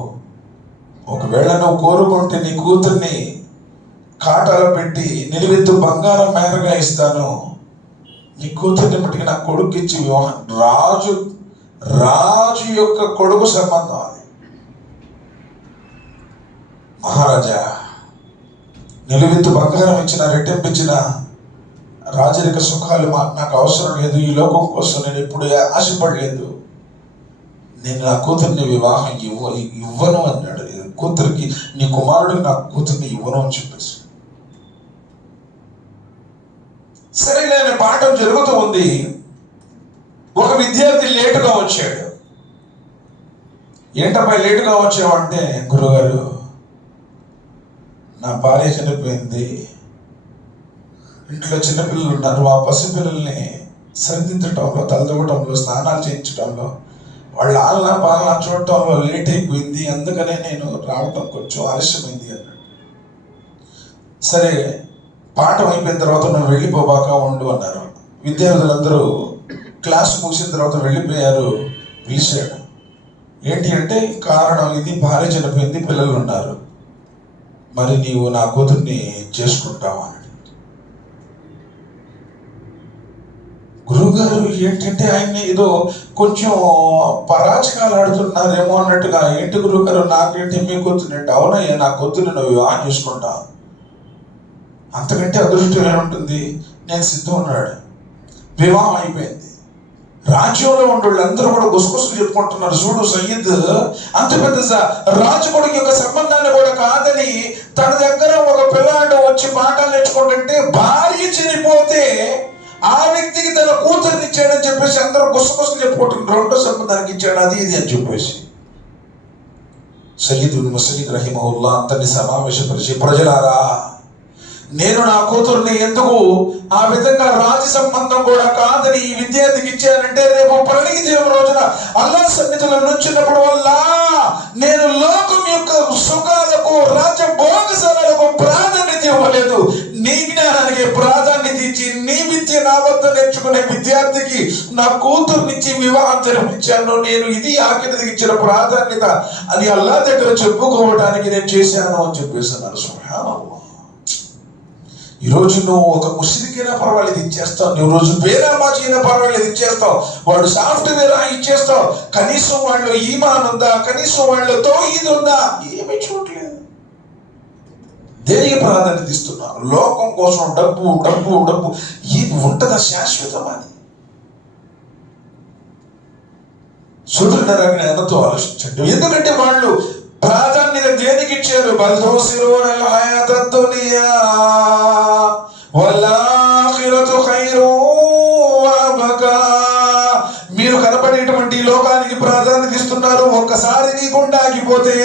ఒకవేళ నువ్వు కోరుకుంటే నీ కూతుర్ని కాటాలు పెట్టి నిలువెత్తు బంగారం మేరగా ఇస్తాను, నీ కూతుర్ని మట్టికి నా కొడుకు ఇచ్చి వివాహం. రాజు యొక్క కొడుకు సంబంధం అది. మహారాజా, నిలువెత్తు బంగారం ఇచ్చిన, రెట్టింపించిన రాజరిక సుఖాలు నాకు అవసరం లేదు, ఈ లోకం కోసం నేను ఎప్పుడు ఆశపడలేదు, నేను నా కూతుర్ని వివాహం ఇవ్వను అన్నాడు. కూతురికి, నీ కుమారుడికి నా కూతుర్ని ఇవ్వను అని చెప్పేసి. సరే, నేను పాఠం జరుగుతూ ఉంది. ఒక విద్యార్థి లేటుగా వచ్చాడు. ఏంటబ్బా లేటుగా వచ్చావంటే, గురుగారు నా భార్య చనిపోయింది, ఇంట్లో చిన్నపిల్లలు ఉన్నారు, ఆ పసిపిల్లల్ని సరిదిద్దటంలో, తలదవ్వటంలో, స్నానాలు చేయించడంలో, వాళ్ళ ఆలనా పాలనా చూడటంలో లేట్ అయిపోయింది, అందుకనే నేను రావటం కొంచెం ఆలస్యమైంది అన్నాడు. సరే, పాఠం అయిపోయిన తర్వాత నువ్వు వెళ్ళిపోబాక ఉండు అన్నారు. విద్యార్థులందరూ క్లాస్ ముగిసిన తర్వాత వెళ్ళిపోయారు. పిలిచాడు. ఏంటి అంటే, కారణం ఇది, భార్య చనిపోయింది, పిల్లలు ఉన్నారు, మరి నీవు నా కూతుర్ని చేసుకుంటావా అని. గురువుగారు ఏంటంటే ఆయన ఏదో కొంచెం పరాచకాలు ఆడుతున్నారేమో అన్నట్టుగా, ఏంటి గురువుగారు నాకేంటి మీ కూతురుంటే, అవునయ్యా నా కూతురు నువ్వు వివాహం చేసుకుంటా, అంతకంటే అదృష్టం ఏముంటుంది, నేను సిద్ధం ఉన్నాడు. వివాహం అయిపోయింది. రాజ్యంలో ఉండే వాళ్ళందరూ కూడా గుసగుసలు చెప్పుకుంటున్నారు, చూడు సయ్యద్ అంత పెద్ద రాజుకొడుకు యొక్క సంబంధాన్ని కూడా కాదని తన దగ్గర ఒక పిల్లాడు వచ్చి పాఠాలు నేర్చుకుంటుంటే, భార్య చనిపోతే ఆ వ్యక్తికి తన కూతురిని ఇచ్చాడని చెప్పేసి అందరూ గుసగుసలు చెప్పుకుంటున్నారు, రెండో సంబంధానికి ఇచ్చాడు అది ఇది అని చెప్పేసి. సయ్యద్ బిన్ మసీద్ రహిమహుల్లా అందరినీ సమావేశపరిచి, ప్రజలారా, నేను నా కూతుర్ని ఎందుకు ఆ విధంగా రాజ సంబంధం కూడా కాదని ఈ విద్యార్థికి ఇచ్చానంటే, రేపు పరిణితి జీవం రోజున అల్లాహ్ సన్నిధిలో నుంచినప్పుడు వల్ల నేను లోకం యొక్క సుఖాలకు, రాజ్య భోగశాలకు ప్రాధాన్యత ఇవ్వలేదు, నీ జ్ఞానానికి ప్రాధాన్యత ఇచ్చి నీ విద్య నా వద్ద నేర్చుకునే విద్యార్థికి నా కూతుర్నిచ్చి వివాహం జరిపించాను. నేను ఇది ఆఖరికి ఇచ్చిన ప్రాధాన్యత అని అల్లాహ్ దగ్గర చెప్పుకోవడానికి నేను చేశాను అని చెప్పేస్తున్నారు. సుబ్హానల్లాహ్. ఈరోజు నువ్వు ఒక ముస్లింకైనా పర్వాలేదు ఇచ్చేస్తావు, నువ్వు రోజు బేరామాజీ అయినా పర్వాలేదు ఇచ్చేస్తావు, వాడు సాఫ్ట్వేర్ ఇచ్చేస్తావు, కనీసం వాళ్ళు ఈమాన్ ఉందా, కనీసం వాళ్ళు తౌహీద్ ఉందా, ఏమీ చూడలేదు. దేనికి ప్రాధాన్యత ఇస్తున్నారు? లోకం కోసం డబ్బు డబ్బు డబ్బు, ఇది ఉంటుందా శాశ్వతం? అని సోదరులారా, ఎంతో ఆలోచించండి. ఎందుకంటే వాళ్ళు ప్రాధాన్యత దేనికి ఇచ్చారు? బల్దోసిరోనల్ హయాతద్ దునియా వల్ ఆఖిరతు ఖైరు వబకా. మీరు కనపడేటువంటి లోకానికి ప్రాధాన్యత ఇస్తున్నారు. ఒక్కసారి నీ గుండె ఆగిపోతే,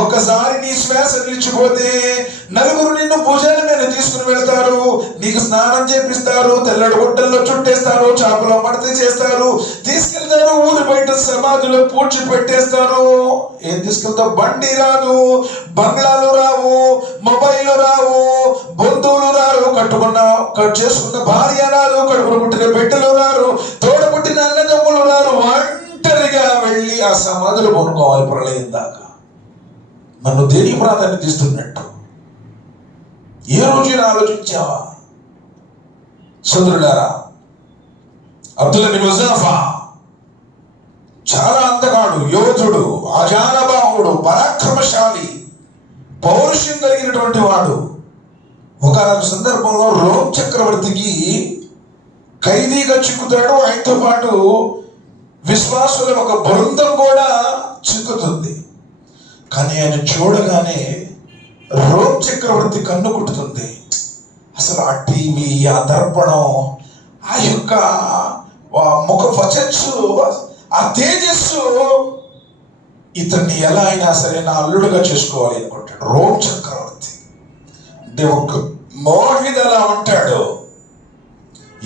ఒక్కసారి నీ శ్వాస నిలిచిపోతే, నలుగురు నిన్ను భుజాల మీద తీసుకుని వెళ్తారు, నీకు స్నానం చేపిస్తారు, తెల్లటి గుడ్డల్లో చుట్టేస్తారు, చాపలో మడత చేస్తారు, తీసుకెళ్తారు, ఊరి బయట సమాధిలో పూడ్చి పెట్టేస్తారు. ఏం తీసుకెళ్తావు? బండి రాదు, బంగ్లాలు రావు, మొబైల్ రావు, బంధువులు రారు, చేసుకున్న భార్య రాదు, కడుపున పుట్టిన బిడ్డలు రారు, తోడబుట్టిన అన్నదమ్ములు రారు. ఒంటరిగా వెళ్ళి ఆ సమాధులు కొనుక్కోవాలి ప్రళయం దాకా. నన్ను దేనికి ప్రాధాన్యత ఇస్తున్నట్టు ఏ రోజున ఆలోచించావా? సోదరులారా, అబ్దుల్లా బిన్ హుజాఫా చాలా అందగాడు, యోధుడు, అజానబాహుడు, పరాక్రమశాలి, పౌరుషం కలిగినటువంటి వాడు. ఒకనొక సందర్భంలో రోమ్ చక్రవర్తికి ఖైదీగా చిక్కుతాడు. ఆయనతో పాటు విశ్వాసుల ఒక బృందం కూడా చిక్కుతుంది. కానీ ఆయన చూడగానే రోమ్ చక్రవర్తి కన్ను కుట్టుతుంది. అసలు ఆ టీవీ, ఆ దర్పణం, ఆ యొక్క ముఖ వచస్సు, ఆ తేజస్సు ఇతన్ని ఎలా అయినా సరే నా అల్లుడుగా చేసుకోవాలి అనుకుంటాడు. రోమ్ చక్రవర్తి అంటే ఒక మోహిదలా ఉంటాడు.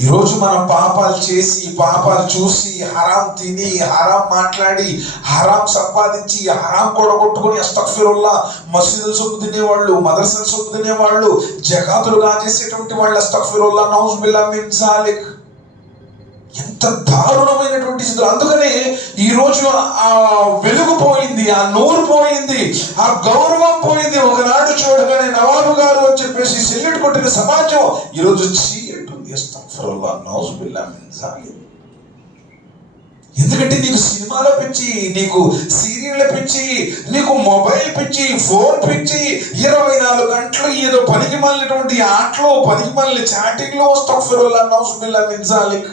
ఈరోజు మనం పాపాలు చేసి, పాపాలు చూసి, హరాం తిని, హరాం మాట్లాడి, హరాం సంపాదించి, హరాం కూడగొట్టుకుని అస్తగ్ఫిరుల్లా మసీదులు సొమ్ము తినేవాళ్ళు, మదర్సల సొమ్ము తినేవాళ్ళు, జకాతులు కాజేసేటువంటి వాళ్ళు, అస్తగ్ఫిరుల్లా నౌజు బిల్లాహ్ మిన్ జాలిక్. ఎంత దారుణమైనటువంటి స్థితి. అందుకనే ఈరోజు ఆ వెలుగు పోయింది, ఆ నూరు పోయింది, ఆ గౌరవం పోయింది. ఒకనాడు చూడగానే నవాబు గారు అని చెప్పేసి సెల్యూట్ కొట్టిన సమాజం ఈరోజు చీయటుంది. అస్తగ్ఫిరుల్లాహ్ నౌజు బిల్లాహ్ మిన్ జాలిక్. ఎందుకంటే నీకు సినిమాల పిచ్చి, నీకు సీరియళ్ళ పిచ్చి, నీకు మొబైల్ పిచ్చి, ఫోన్ పిచ్చి, 24 గంటలు ఏదో పనికి మాలినటువంటి ఆటలు, పనికి మాలిన చాటింగ్లు, అస్తగ్ఫిరుల్లాహ్ నౌజు బిల్లాహ్ మిన్ జాలిక్.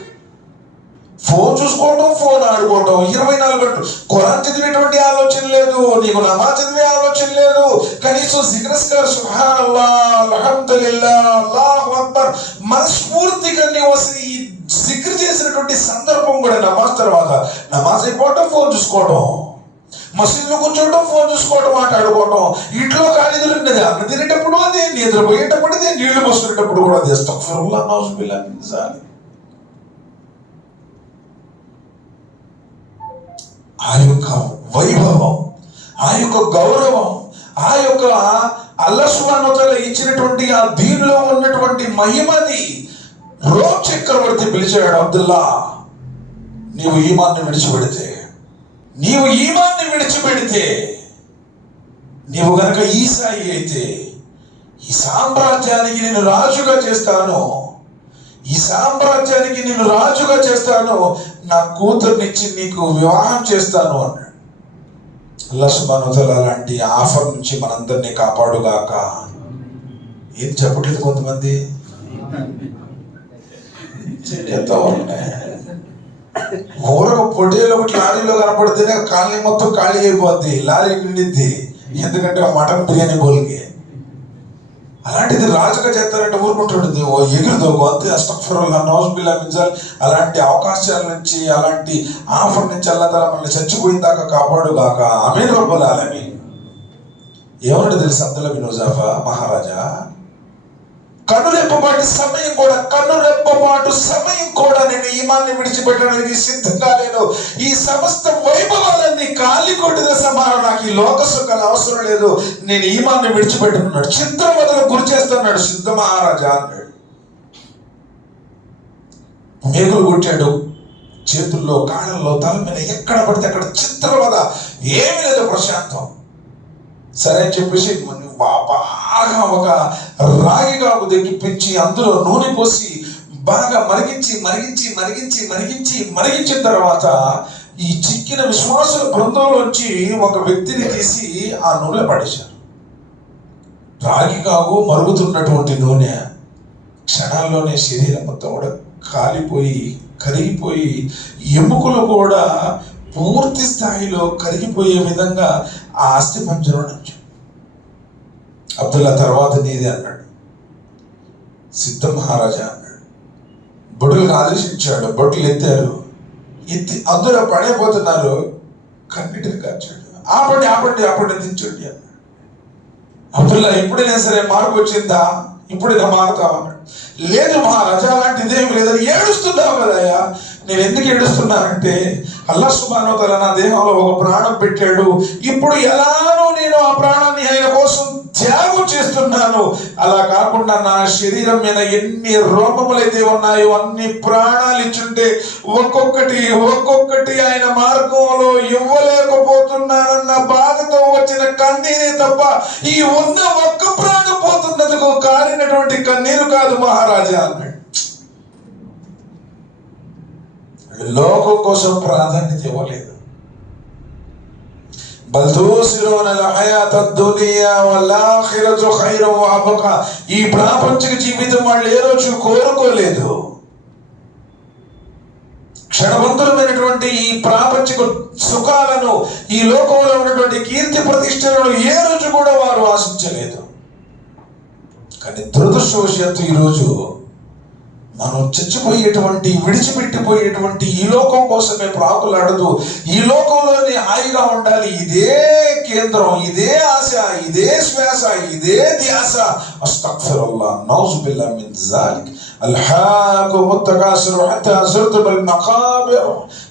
ఫోన్ చూసుకోవడం, ఫోన్ ఆడుకోవడం, 24 గంటలు. ఖురాన్ చదివేటువంటి ఆలోచన లేదు, నీకు నమాజ్ చదివే ఆలోచన లేదు, కనీసం జిక్రస్కర్ సుబ్హానల్లాహ్, అల్హమ్దులిల్లాహ్, అల్లాహు అక్బర్ మనస్ఫూర్తిగా నీవు ఈ జిక్ర్ చేసినటువంటి సందర్భం కూడా నమాజ్ తర్వాత. నమాజ్ అయిపోవడం, ఫోన్ చూసుకోవడం. మసీదులో కూర్చోవడం, ఫోన్ చూసుకోవడం, మాట్లాడుకోవడం, ఇంట్లో ఖాళీ దొరికినది అన్నం తినేటప్పుడు అదే, నిద్రపోయేటప్పుడు అదే, నీళ్లు పోసుకునేటప్పుడు కూడా అదే. అస్తగ్ఫిరుల్లాహ్ నౌజుబిల్లాహ్ మిన్ జాలిక్. ఆ యొక్క వైభవం, ఆ యొక్క గౌరవం, ఆ యొక్క అల్లాహ్ సుబ్హానహు వ తఆలా ఇచ్చినటువంటి ఆ దీనిలో ఉన్నటువంటి మహిమది రోమ్ చక్రవర్తి పిలిచాడు, అబ్దుల్లా నీవు ఈమాన్ని విడిచిపెడితే, నీవు గనక ఈసాయి అయితే ఈ సామ్రాజ్యానికి నేను రాజుగా చేస్తాను, నా కూతుర్నిచ్చి నీకు వివాహం చేస్తాను అన్నాడు. అల్లాహ్ సుబ్హానహు వ తఆలా లాంటి ఆఫర్ నుంచి మనందరినీ కాపాడుగాక. ఏం చెప్పట్లేదు కొంతమంది, ఊరగా పొట్టేలో ఒకటి లారీలో కనపడితేనే కాలనీ మొత్తం ఖాళీ అయిపోద్ది, లారీ నిండిద్ది. ఎందుకంటే మటన్ బిర్యానీ బోల్కి. అలాంటిది రాజుగా చేస్తారంటే ఊరుకుంటాడు, ఎగురుదో అంతే. అస్తగ్ఫిరుల్లాహ్ నౌజుబిల్లాహ్ మిన్ జాలిక్. అలాంటి అవకాశాల నుంచి, అలాంటి ఆఫర్ నుంచి అల్లాహ్ తఆలా మనల్ని చచ్చిపోయిన దాకా కాపాడుగాక. ఆమీన్ రబ్బల్ ఆలమీన్. ఏమన్నాడు తెలుసు అబ్దుల్లా బిన్ హుజాఫా మహారాజా, కన్నురెప్పపాటు సమయం కూడా నేను ఈమాన్ని విడిచిపెట్టడానికి సిద్ధంగా లేను. ఈ సమస్త వైభవాలన్నీ కాలి కొట్టిన సమానం, నాకు ఈ లోక సుఖాలు అవసరం లేదు, నేను ఈమాన్ని విడిచిపెట్టుకున్నాడు. చిత్రవదలకు గురి చేస్తున్నాడు సిద్ధ మహారాజా అన్నాడు. మేకులు కొట్టాడు చేతుల్లో, కాళ్ళల్లో, తల మీద, ఎక్కడ పడితే అక్కడ చిత్రవద, ఏమి లేదు, ప్రశాంతం. సరే అని చెప్పేసి బాగా ఒక రాగిగాకు తెప్పించి అందులో నూనె పోసి బాగా మరిగించిన తర్వాత ఈ చిక్కిన విశ్వాసుల బృందంలోంచి ఒక వ్యక్తిని తీసి ఆ నూనె పడేశారు. రాగిగాకు మరుగుతున్నటువంటి నూనె క్షణాల్లోనే శరీరం మొత్తం కూడా కాలిపోయి, కరిగిపోయి, ఎముకలు కూడా పూర్తి స్థాయిలో కరిగిపోయే విధంగా ఆ అస్థి పంజరం నుంచి. అబ్దుల్లా తర్వాత నీదే అన్నాడు. సిద్ధ మహారాజా అన్నాడు. బొడులకు ఆదేశించాడు. బొట్లు ఎత్తి అందులో పడైపోతున్నారు. కన్నీటిని కార్చాడు. ఆపండి దించండి అన్నాడు. అబ్దుల్లా ఎప్పుడైనా సరే మార్పు వచ్చిందా, ఇప్పుడైనా మారుతావు అన్నాడు. లేదు మహారాజా, అలాంటిదేమి లేదని. ఏడుస్తున్నావు కదయ్యా. నేను ఎందుకు ఏడుస్తున్నానంటే అల్లాహ్ సుబ్హానహు వ తఆలా నా దేహంలో ఒక ప్రాణం పెట్టాడు. ఇప్పుడు ఎలానో నేను ఆ ప్రాణాన్ని ఆయన కోసం త్యాగం చేస్తున్నాను. అలా కాకుండా నా శరీరం మీద ఎన్ని రోమములైతే ఉన్నాయో అన్ని ప్రాణాలు ఇచ్చుంటే ఒక్కొక్కటి ఆయన మార్గంలో ఇవ్వలేకపోతున్నానన్న బాధతో వచ్చిన కన్నీరే తప్ప ఈ ఉన్న ఒక్క ప్రాణం పోతున్నందుకు కారినటువంటి కన్నీరు కాదు మహారాజా అన్నాడు. లోకం కోసం ప్రాధాన్యత ఇవ్వలేదు. ఈ ప్రాపంచిక జీవితం వాళ్ళు ఏ రోజు కోరుకోలేదు. క్షణవంతులమైనటువంటి ఈ ప్రాపంచిక సుఖాలను, ఈ లోకంలో ఉన్నటువంటి కీర్తి ప్రతిష్టలను ఏ రోజు కూడా వారు ఆశించలేదు. కానీ దురదృష్టవశాత్తు ఈరోజు మనం చచ్చిపోయేటువంటి, విడిచిపెట్టిపోయేటువంటి ఈ లోకం కోసమే ప్రాకులాడుతూ, ఈ లోకంలోనే హాయిగా ఉండాలి, ఇదే కేంద్రం, ఇదే ఆశ, ఇదే శ్వాస, ఇదే ధ్యాస. అస్తగ్ఫిరుల్లాహ్ నౌజుబిల్లాహ్ మిన్ జాలిక్. అల్హాకుముత్ తకాసురు హత్తా జుర్తుముల్ మకాబిర్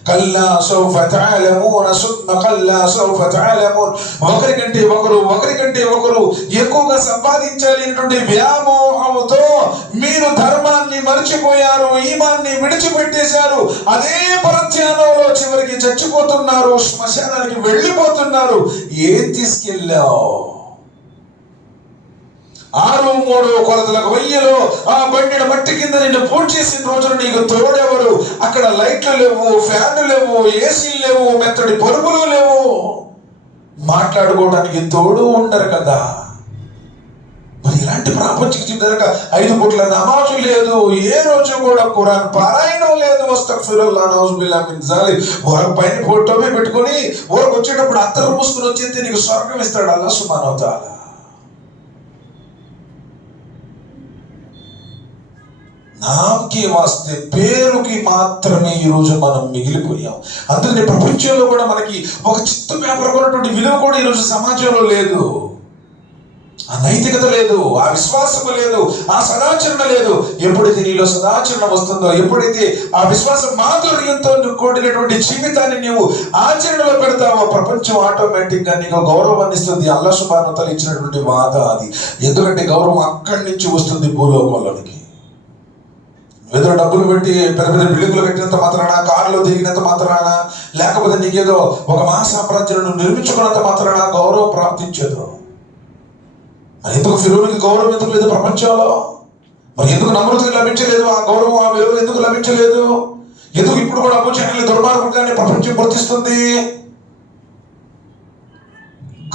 కల్లా సౌఫ తఅలమూన సుమ్మ కల్లా సౌఫ తఅలమూన్. ఒకరికంటే ఒకరు ఎక్కువగా సంపాదించాలి అనేటువంటి వ్యామోహంతో మీరు ధర్మాన్ని మర్చిపోయారు, ఈమాన్ని విడిచిపెట్టేశారు. అదే పరధ్యానంలో చివరికి చచ్చిపోతున్నారు, శ్మశానానికి వెళ్ళిపోతున్నారు. ఏం తీసుకెళ్ళావు? 6-3 కొలతలకు 1000లో ఆ బండిన మట్టి కింద నిన్ను పూర్తి చేసిన రోజున నీకు తోడెవరు? అక్కడ లైట్లు లేవు, ఫ్యాన్లు లేవు, ఏసీలు లేవు, మెత్తడి పరుపులు లేవు, మాట్లాడుకోవడానికి తోడు ఉండరు కదా. మరి ఇలాంటి ప్రాపంచిక జీవితం 5 పూట్ల నమాజు లేదు, ఏ రోజు కూడా ఖురాన్ పారాయణం లేదు. అస్తగ్ఫిరుల్లాహ్ నౌజుబిల్లాహ్ మిన్ జాలిక్. పైన ఫోటోమే పెట్టుకుని ఊరికి వచ్చేటప్పుడు అత్తరు మూసుకుని వచ్చేస్తే నీకు స్వర్గం ఇస్తాడు అల్లాహ్ సుబ్హానహు వ తఆలా. నామకే వాస్తే పేరుకి మాత్రమే ఈరోజు మనం మిగిలిపోయాం. అందుకని ప్రపంచంలో కూడా మనకి ఒక చిత్తు పేపర్ ఉన్నటువంటి విలువ కూడా ఈరోజు సమాజంలో లేదు. ఆ నైతికత లేదు, ఆ విశ్వాసము లేదు, ఆ సదాచరణ లేదు. ఎప్పుడైతే నీలో సదాచరణ వస్తుందో, ఎప్పుడైతే ఆ విశ్వాస మాధుర్యంతో కూడినటువంటి జీవితాన్ని నీవు ఆచరణలో పెడతావో, ప్రపంచం ఆటోమేటిక్ గా నీకు గౌరవాన్ని ఇస్తుంది. అల్లాహ్ సుబ్హానహు వ తఆలా ఇచ్చినటువంటి వాద అది. ఎందుకంటే గౌరవం అక్కడి నుంచి వస్తుంది భూలోకంలోనికి. ఏదో డబ్బులు పెట్టి పెద్ద పెద్ద బిల్డింగులు కట్టినంత మాత్రాన, కారులో దిగినంత మాత్రాన, లేకపోతే నీకేదో ఒక మహాసామ్రాజ్యాలను నిర్మించుకున్నంత మాత్రాన గౌరవం ప్రాప్తించదు. మరి ఎందుకు ఫిరౌనుకి గౌరవం ఎందుకు లేదు ప్రపంచంలో? మరి ఎందుకు నమ్రతకి లభించలేదు ఆ గౌరవం, ఆ విలువ ఎందుకు లభించలేదు? ఎందుకు ఇప్పుడు కూడా అబూజహల్ దుర్మార్గుడుగానే ప్రపంచం గుర్తిస్తుంది?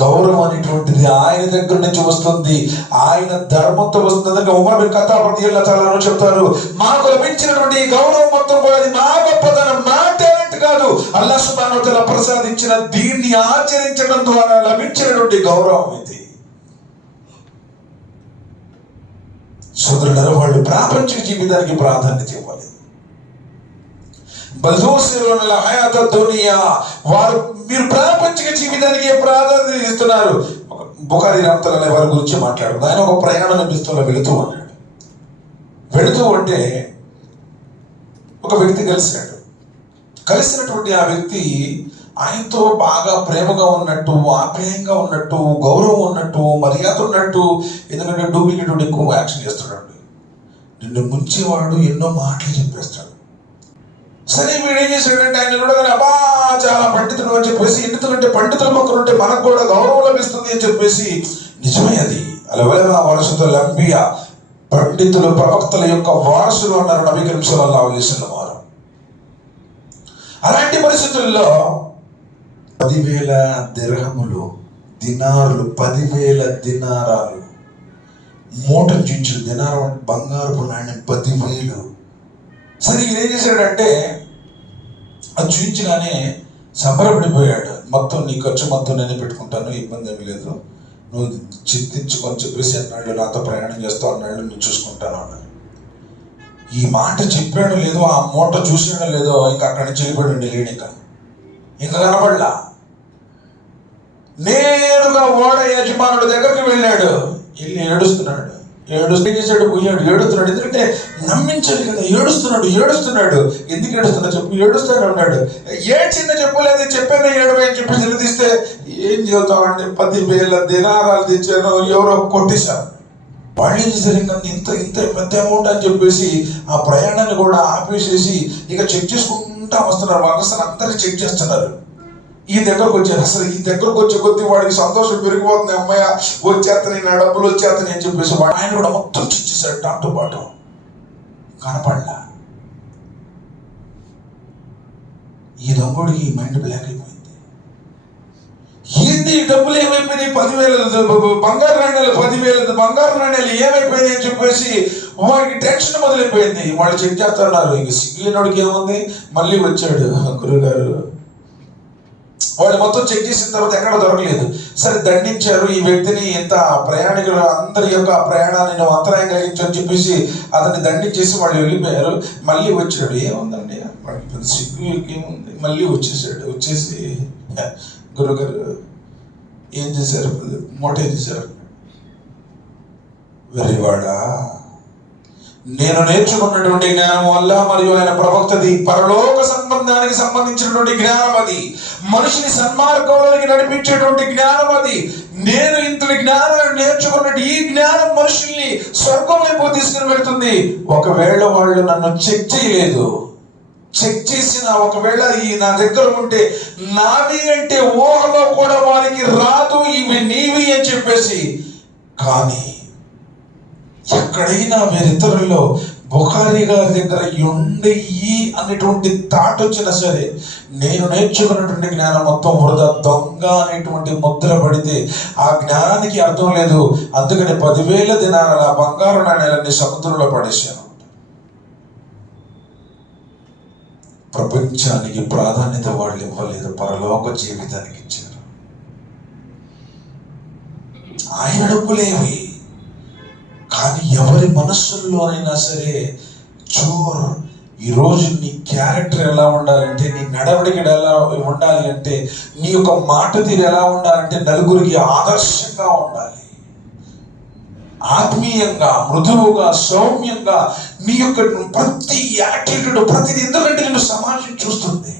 గౌరవం అనేటువంటిది ఆయన దగ్గర నుంచి వస్తుంది, ఆయన ధర్మంతో వస్తుంది. ఉమర్ బిన్ ఖత్తాబ్ రలియల్లాహు తఆలా అన్హు చెప్తారు, మాకు లభించినటువంటి ఈ గౌరవం మొత్తం కూడా అది మా గొప్పతనం, మా టాలెంట్ కాదు, అల్లాహ్ సుబ్హానహు వ తఆలా ప్రసాదించిన దీన్ని ఆచరించడం ద్వారా లభించినటువంటి గౌరవం ఇది. సోదరులారా, వాళ్ళు ప్రాపంచిక జీవితానికి ప్రాధాన్యత ఇవ్వాలి. వారు మీరు ప్రాపంచిక జీవితానికి ప్రాధాన్యత ఇస్తున్నారు. బుఖారీ రహ్మతుల్లాహి వారి గురించి మాట్లాడు. ఆయన ఒక ప్రయాణ నిమిత్తంలో వెళుతూ ఉన్నాడు. వెళుతూ ఉంటే ఒక వ్యక్తి కలిసినటువంటి ఆ వ్యక్తి ఆయనతో బాగా ప్రేమగా ఉన్నట్టు, ఆప్యాయంగా ఉన్నట్టు, గౌరవం ఉన్నట్టు, మర్యాద ఉన్నట్టు. ఎందుకంటే డూప్లికేట్ ఎక్కువ యాక్షన్ చేస్తున్నాడు. నిన్ను ముంచేవాడు ఎన్నో మాటలు చెప్పేస్తాడు. సరే వీడు ఏం చేశాడంటే, ఆయన కూడా అబ్బా చాలా పండితుడు అని చెప్పేసి, ఎందుకంటే పండితుల పక్కన ఉంటే మనకు కూడా గౌరవం లభిస్తుంది అని చెప్పేసి, నిజమే అది. అలవలమా వారసుల లంబియా, పండితులు ప్రవక్తల యొక్క వారసులు అన్నారు నబీ కరీం సల్లల్లాహు అలైహి వసల్లం వారు. అలాంటి పరిస్థితుల్లో 10,000 దిర్హములు, దినారులు, 10,000 దినారాలు మూట చూయించాడు. దినారం అంటే బంగారపు నాణ్యం 10,000. సరే ఏం చేశాడంటే, అది చూయించగానే సంబరపడిపోయాడు. మొత్తం నీ ఖర్చు మొత్తం నేనే పెట్టుకుంటాను, ఇబ్బంది ఏమి లేదు, నువ్వు చింతించుకొని చెప్పేసి అన్నాడు. నాతో ప్రయాణం చేస్తావు అన్నాడు, నువ్వు చూసుకుంటాను అన్నాడు. ఈ మాట చెప్పాడో లేదో, ఆ మూట చూసాడో లేదో, ఇంకా అక్కడి నుంచి వెళ్ళిపోయాడు. లేడు ఇంకా కనపడలా. నేరుగా ఓడ యజమానుడి దగ్గరికి వెళ్ళాడు. వెళ్ళి ఏడుస్తున్నాడు. పోయాడు ఏడుస్తున్నాడు. ఎందుకంటే నమ్మించాలి కదా. ఏడుస్తున్నాడు. ఎందుకు ఏడుస్తున్నా చెప్పు, ఏడుస్తానే ఉన్నాడు. ఏ చిన్న చెప్పలేదు, చెప్పాను ఏడవై అని చెప్పి నిలదీస్తే, ఏం చెబుతామండి, 10,000 దినారాలు తెచ్చాను, ఎవరో కొట్టేశారు. వాళ్ళు ఏం చేశారు, ఇంత పెద్ద అమౌంట్ అని చెప్పేసి ఆ ప్రయాణాన్ని కూడా ఆపేసేసి ఇక చెక్ చేసుకుంటా వస్తున్నారు. వాళ్ళు అందరూ చెక్ చేస్తున్నారు. ఈ దగ్గరకు వచ్చారు. అసలు ఈ దగ్గరకు వచ్చే కొద్ది వాడికి సంతోషం పెరిగిపోతుంది. అమ్మాయ వచ్చేస్తాను, నా డబ్బులు వచ్చేస్తాను అని చెప్పేసి ఆయన కూడా మొత్తం చిచ్చేశాడు. టాప్తో పాటు కనపడలా. ఈ దొంగడికి మైండ్ బ్లాక్ అయిపోయింది. ఏంది డబ్బులు ఏమైపోయినాయి, 10,000 బంగారు నాణ్యాలు, 10,000 బంగారు నాణ్యాలు ఏమైపోయినాయి అని చెప్పేసి వాడికి టెన్షన్ మొదలైపోయింది. వాళ్ళు చెక్ చేస్తున్నారు. ఇంక సిగ్గులేనోడికి ఏముంది, మళ్ళీ వచ్చాడు గురుగారు. వాళ్ళు మొత్తం చెక్ చేసిన తర్వాత ఎక్కడ దొరకలేదు. సరే దండించారు ఈ వ్యక్తిని. ఎంత ప్రయాణికులు అందరి యొక్క ప్రయాణాన్ని నువ్వు అంతరాయం కలిగించని చెప్పేసి అతన్ని దండించేసి వాళ్ళు వెళ్ళిపోయారు. మళ్ళీ వచ్చాడు. ఏముందండి వాడికి సిగ్గు ఏముంది, మళ్ళీ వచ్చేసి గురుగారు ఏం చేశారు, మూట ఏం చేశారు? వెర్రివాడా, నేను నేర్చుకున్నటువంటి జ్ఞానం వల్ల మరియు ఆయన ప్రవక్తది పరలోక సంబంధానికి సంబంధించినటువంటి జ్ఞానం అది. మనిషిని సన్మార్గంలోకి నడిపించేటువంటి జ్ఞానం అది. నేను ఇంతటి జ్ఞానాన్ని నేర్చుకున్నట్టు ఈ జ్ఞానం మనుషుల్ని స్వర్గం వైపు తీసుకుని వెళ్తుంది. ఒకవేళ వాళ్ళు నన్ను చెక్ చేయలేదు, చెక్ చేసిన ఒకవేళ ఈ నా దగ్గర ఉంటే నావి అంటే ఊహలో కూడా వారికి రాదు ఇవి నీవి అని చెప్పేసి. కానీ ఎక్కడైనా వీరిద్దరిలో బుఖారీ గారి దగ్గర ఉండయి అనేటువంటి థాట్ వచ్చినా సరే, నేను నేర్చుకున్నటువంటి జ్ఞానం మొత్తం వృధా, దొంగ అనేటువంటి ముద్ర పడితే ఆ జ్ఞానానికి అర్థం లేదు. అందుకని 10,000 దినాల బంగారు నాణ్యాలన్నీ సముద్రంలో పడేశాను. ప్రపంచానికి ప్రాధాన్యత వాళ్ళు ఇవ్వలేదు, పరలోక జీవితానికి ఇచ్చారు. ఆయన డబ్బులేవి, కానీ ఎవరి మనస్సుల్లోనైనా సరే చోర్. ఈరోజు నీ క్యారెక్టర్ ఎలా ఉండాలంటే, నీ నడవడికి ఎలా ఉండాలి అంటే, నీ యొక్క మాట తీరు ఎలా ఉండాలంటే నలుగురికి ఆదర్శంగా ఉండాలి. ఆత్మీయంగా, మృదువుగా, సౌమ్యంగా నీ యొక్క ప్రతి యాటిట్యూడ్, ప్రతిది. ఎందుకంటే నిన్ను సమాజం చూస్తుంది.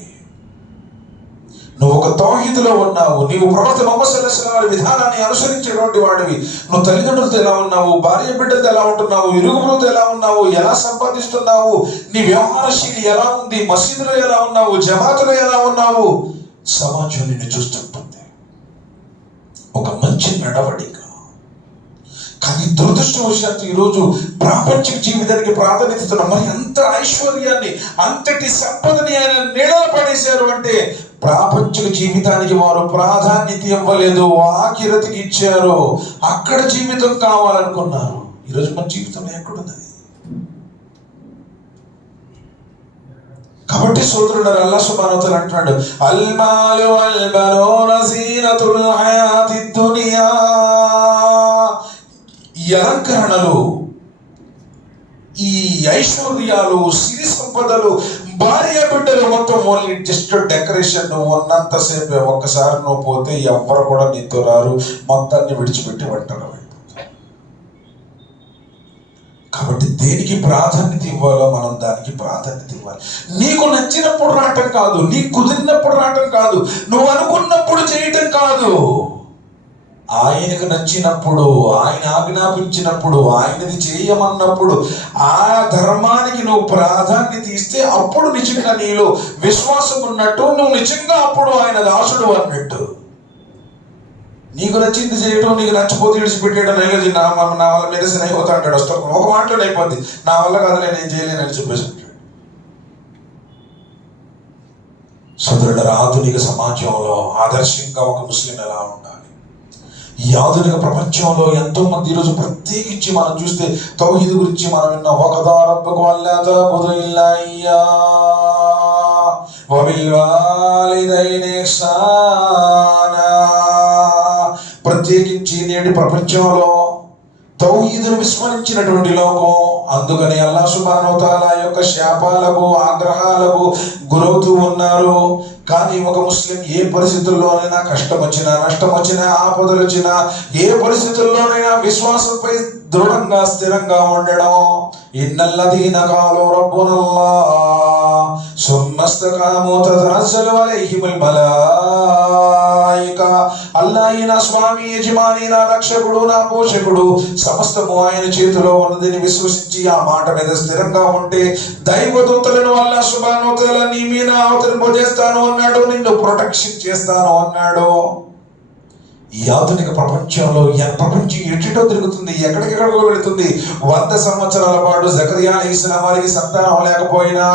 నువ్వు ఒక తౌహీదులో ఉన్నావు, నీవు ప్రవక్త ముహమ్మద్ సల్లల్లాహు అలైహి వసల్లం విధానాన్ని అనుసరించేటువంటి వాడివి. నువ్వు తల్లిదండ్రులతో ఎలా ఉన్నావు, భార్య బిడ్డలతో ఎలా ఉంటున్నావు, ఇరుగురుతో ఎలా ఉన్నావు, ఎలా సంపాదిస్తున్నావు, నీ వ్యవహార శైలి ఎలా ఉంది, మసీదులో ఎలా ఉన్నావు, జమాతులో ఎలా ఉన్నావు, సమాజం నిన్ను చూస్తుంటుంది. ఒక మంచి నడవడిక. కానీ దురదృష్టవశాత్తు ఈరోజు ప్రాపంచిక జీవితానికి ప్రాధాన్యత ఇస్తున్నాం. మరి అంత ఐశ్వర్యాన్ని, అంతటి సంపదని ఆయన నీడల పడేశారు అంటే ప్రాపంచిక జీవితానికి వారు ప్రాధాన్యత ఇవ్వలేదు, ఆఖిరతికి ఇచ్చారు. అక్కడ జీవితం కావాలనుకున్నారు. ఈరోజు మన జీవితం ఎక్కడున్నది? కాబట్టి సోదరులారా, అల్లాహ్ సుబ్హానహు వ తఆలా అంటున్నాడు, అల్మాలు వల్ బనూన జీనతుల్ హయాతిద్ దునియా. ఈ అలంకరణలు, ఈ ఐశ్వర్యాలు, సిరి సంపదలు, భార్య బిడ్డలు మొత్తం ఓన్లీ జస్ట్ డెకరేషన్. నువ్వు ఉన్నంతసేపే, ఒక్కసారి నువ్వు పోతే ఎవ్వరు కూడా నీతో రారు, మొత్తాన్ని విడిచిపెట్టి వెంటనే. కాబట్టి దేనికి ప్రాధాన్యత ఇవ్వాలో మనం దానికి ప్రాధాన్యత ఇవ్వాలి. నీకు నచ్చినప్పుడు రావటం కాదు, నీకు కుదిరినప్పుడు రావటం కాదు, నువ్వు అనుకున్నప్పుడు చేయటం కాదు. ఆయనకు నచ్చినప్పుడు, ఆయన ఆజ్ఞాపించినప్పుడు, ఆయనది చేయమన్నప్పుడు ఆ ధర్మానికి నువ్వు ప్రాధాన్యత ఇస్తే అప్పుడు నిజంగా నీలో విశ్వాసం ఉన్నట్టు, నువ్వు నిజంగా అప్పుడు ఆయన దాసుడు అన్నట్టు. నీకు నచ్చింది చేయటం, నీకు నచ్చిపోతే విడిచిపెట్టేయడం, నా వల్ల మెడిసిన్ అయిపోతా అంటాడు. వస్తాడు ఒక మాటలో అయిపోద్ది, నా వల్ల కాదు, నేను చేయలేనని చెప్పేసి ఉంటాడు. సోదరులారా, ఆధునిక సమాజంలో ఆదర్శంగా ఒక ముస్లిం ఎలా ఉండాలి? ఈ ఆధునిక ప్రపంచంలో ఎంతో మంది ఈరోజు ప్రత్యేకించి మనం చూస్తే తౌహీద్ గురించి మనం విన్నాం. వఖదా రబ్బక అల్లా తఅబుదు ఇల్లా ఇయ్యా వబిల్ వాలిదైని ఇహ్సానా. ప్రత్యేకించి నేటి ప్రపంచంలో తౌహీదును విస్మరించినటువంటి లోకం. అందుకని అల్లాహ్ సుబ్హానహు వ తఆలా యొక్క శాపాలకు, ఆగ్రహాలకు గురవుతూ ఉన్నారు. కానీ ఒక ముస్లిం ఏ పరిస్థితుల్లోనైనా, కష్టం వచ్చినా, నష్టం వచ్చినా, ఆపదలు వచ్చినా, ఏ పరిస్థితుల్లోనైనా విశ్వాసంపై దృఢంగా, స్థిరంగా ఉండడం. ఇన్నల్లదీన ఖాలు రబ్బునల్లాహ్ సుమ్మస్తకాము తతనజ్జలు అలైహిముల్ మలాయికా. అల్లాహ్ నా స్వామి, యజమాని, నా రక్షకుడు, నా పోషకుడు, సమస్తము ఆయన చేతిలో ఉన్నదని విశ్వసించి ఆ మాట మీద స్థిరంగా ఉంటే దైవదూతలను అల్లాహ్ సుబ్హానహు వ తఆలా నీ మీద అవతరింపజేస్తాను అన్నాడు, నిన్ను ప్రొటెక్షన్ చేస్తాను అన్నాడు. ఈ ఆధునిక ప్రపంచంలో ప్రపంచం ఎటుటో తిరుగుతుంది, ఎక్కడికెక్కడికో వెళుతుంది. 100 సంవత్సరాల పాటు జకరియా అలైహిస్సలాం వారికి సంతానం లేకపోయినా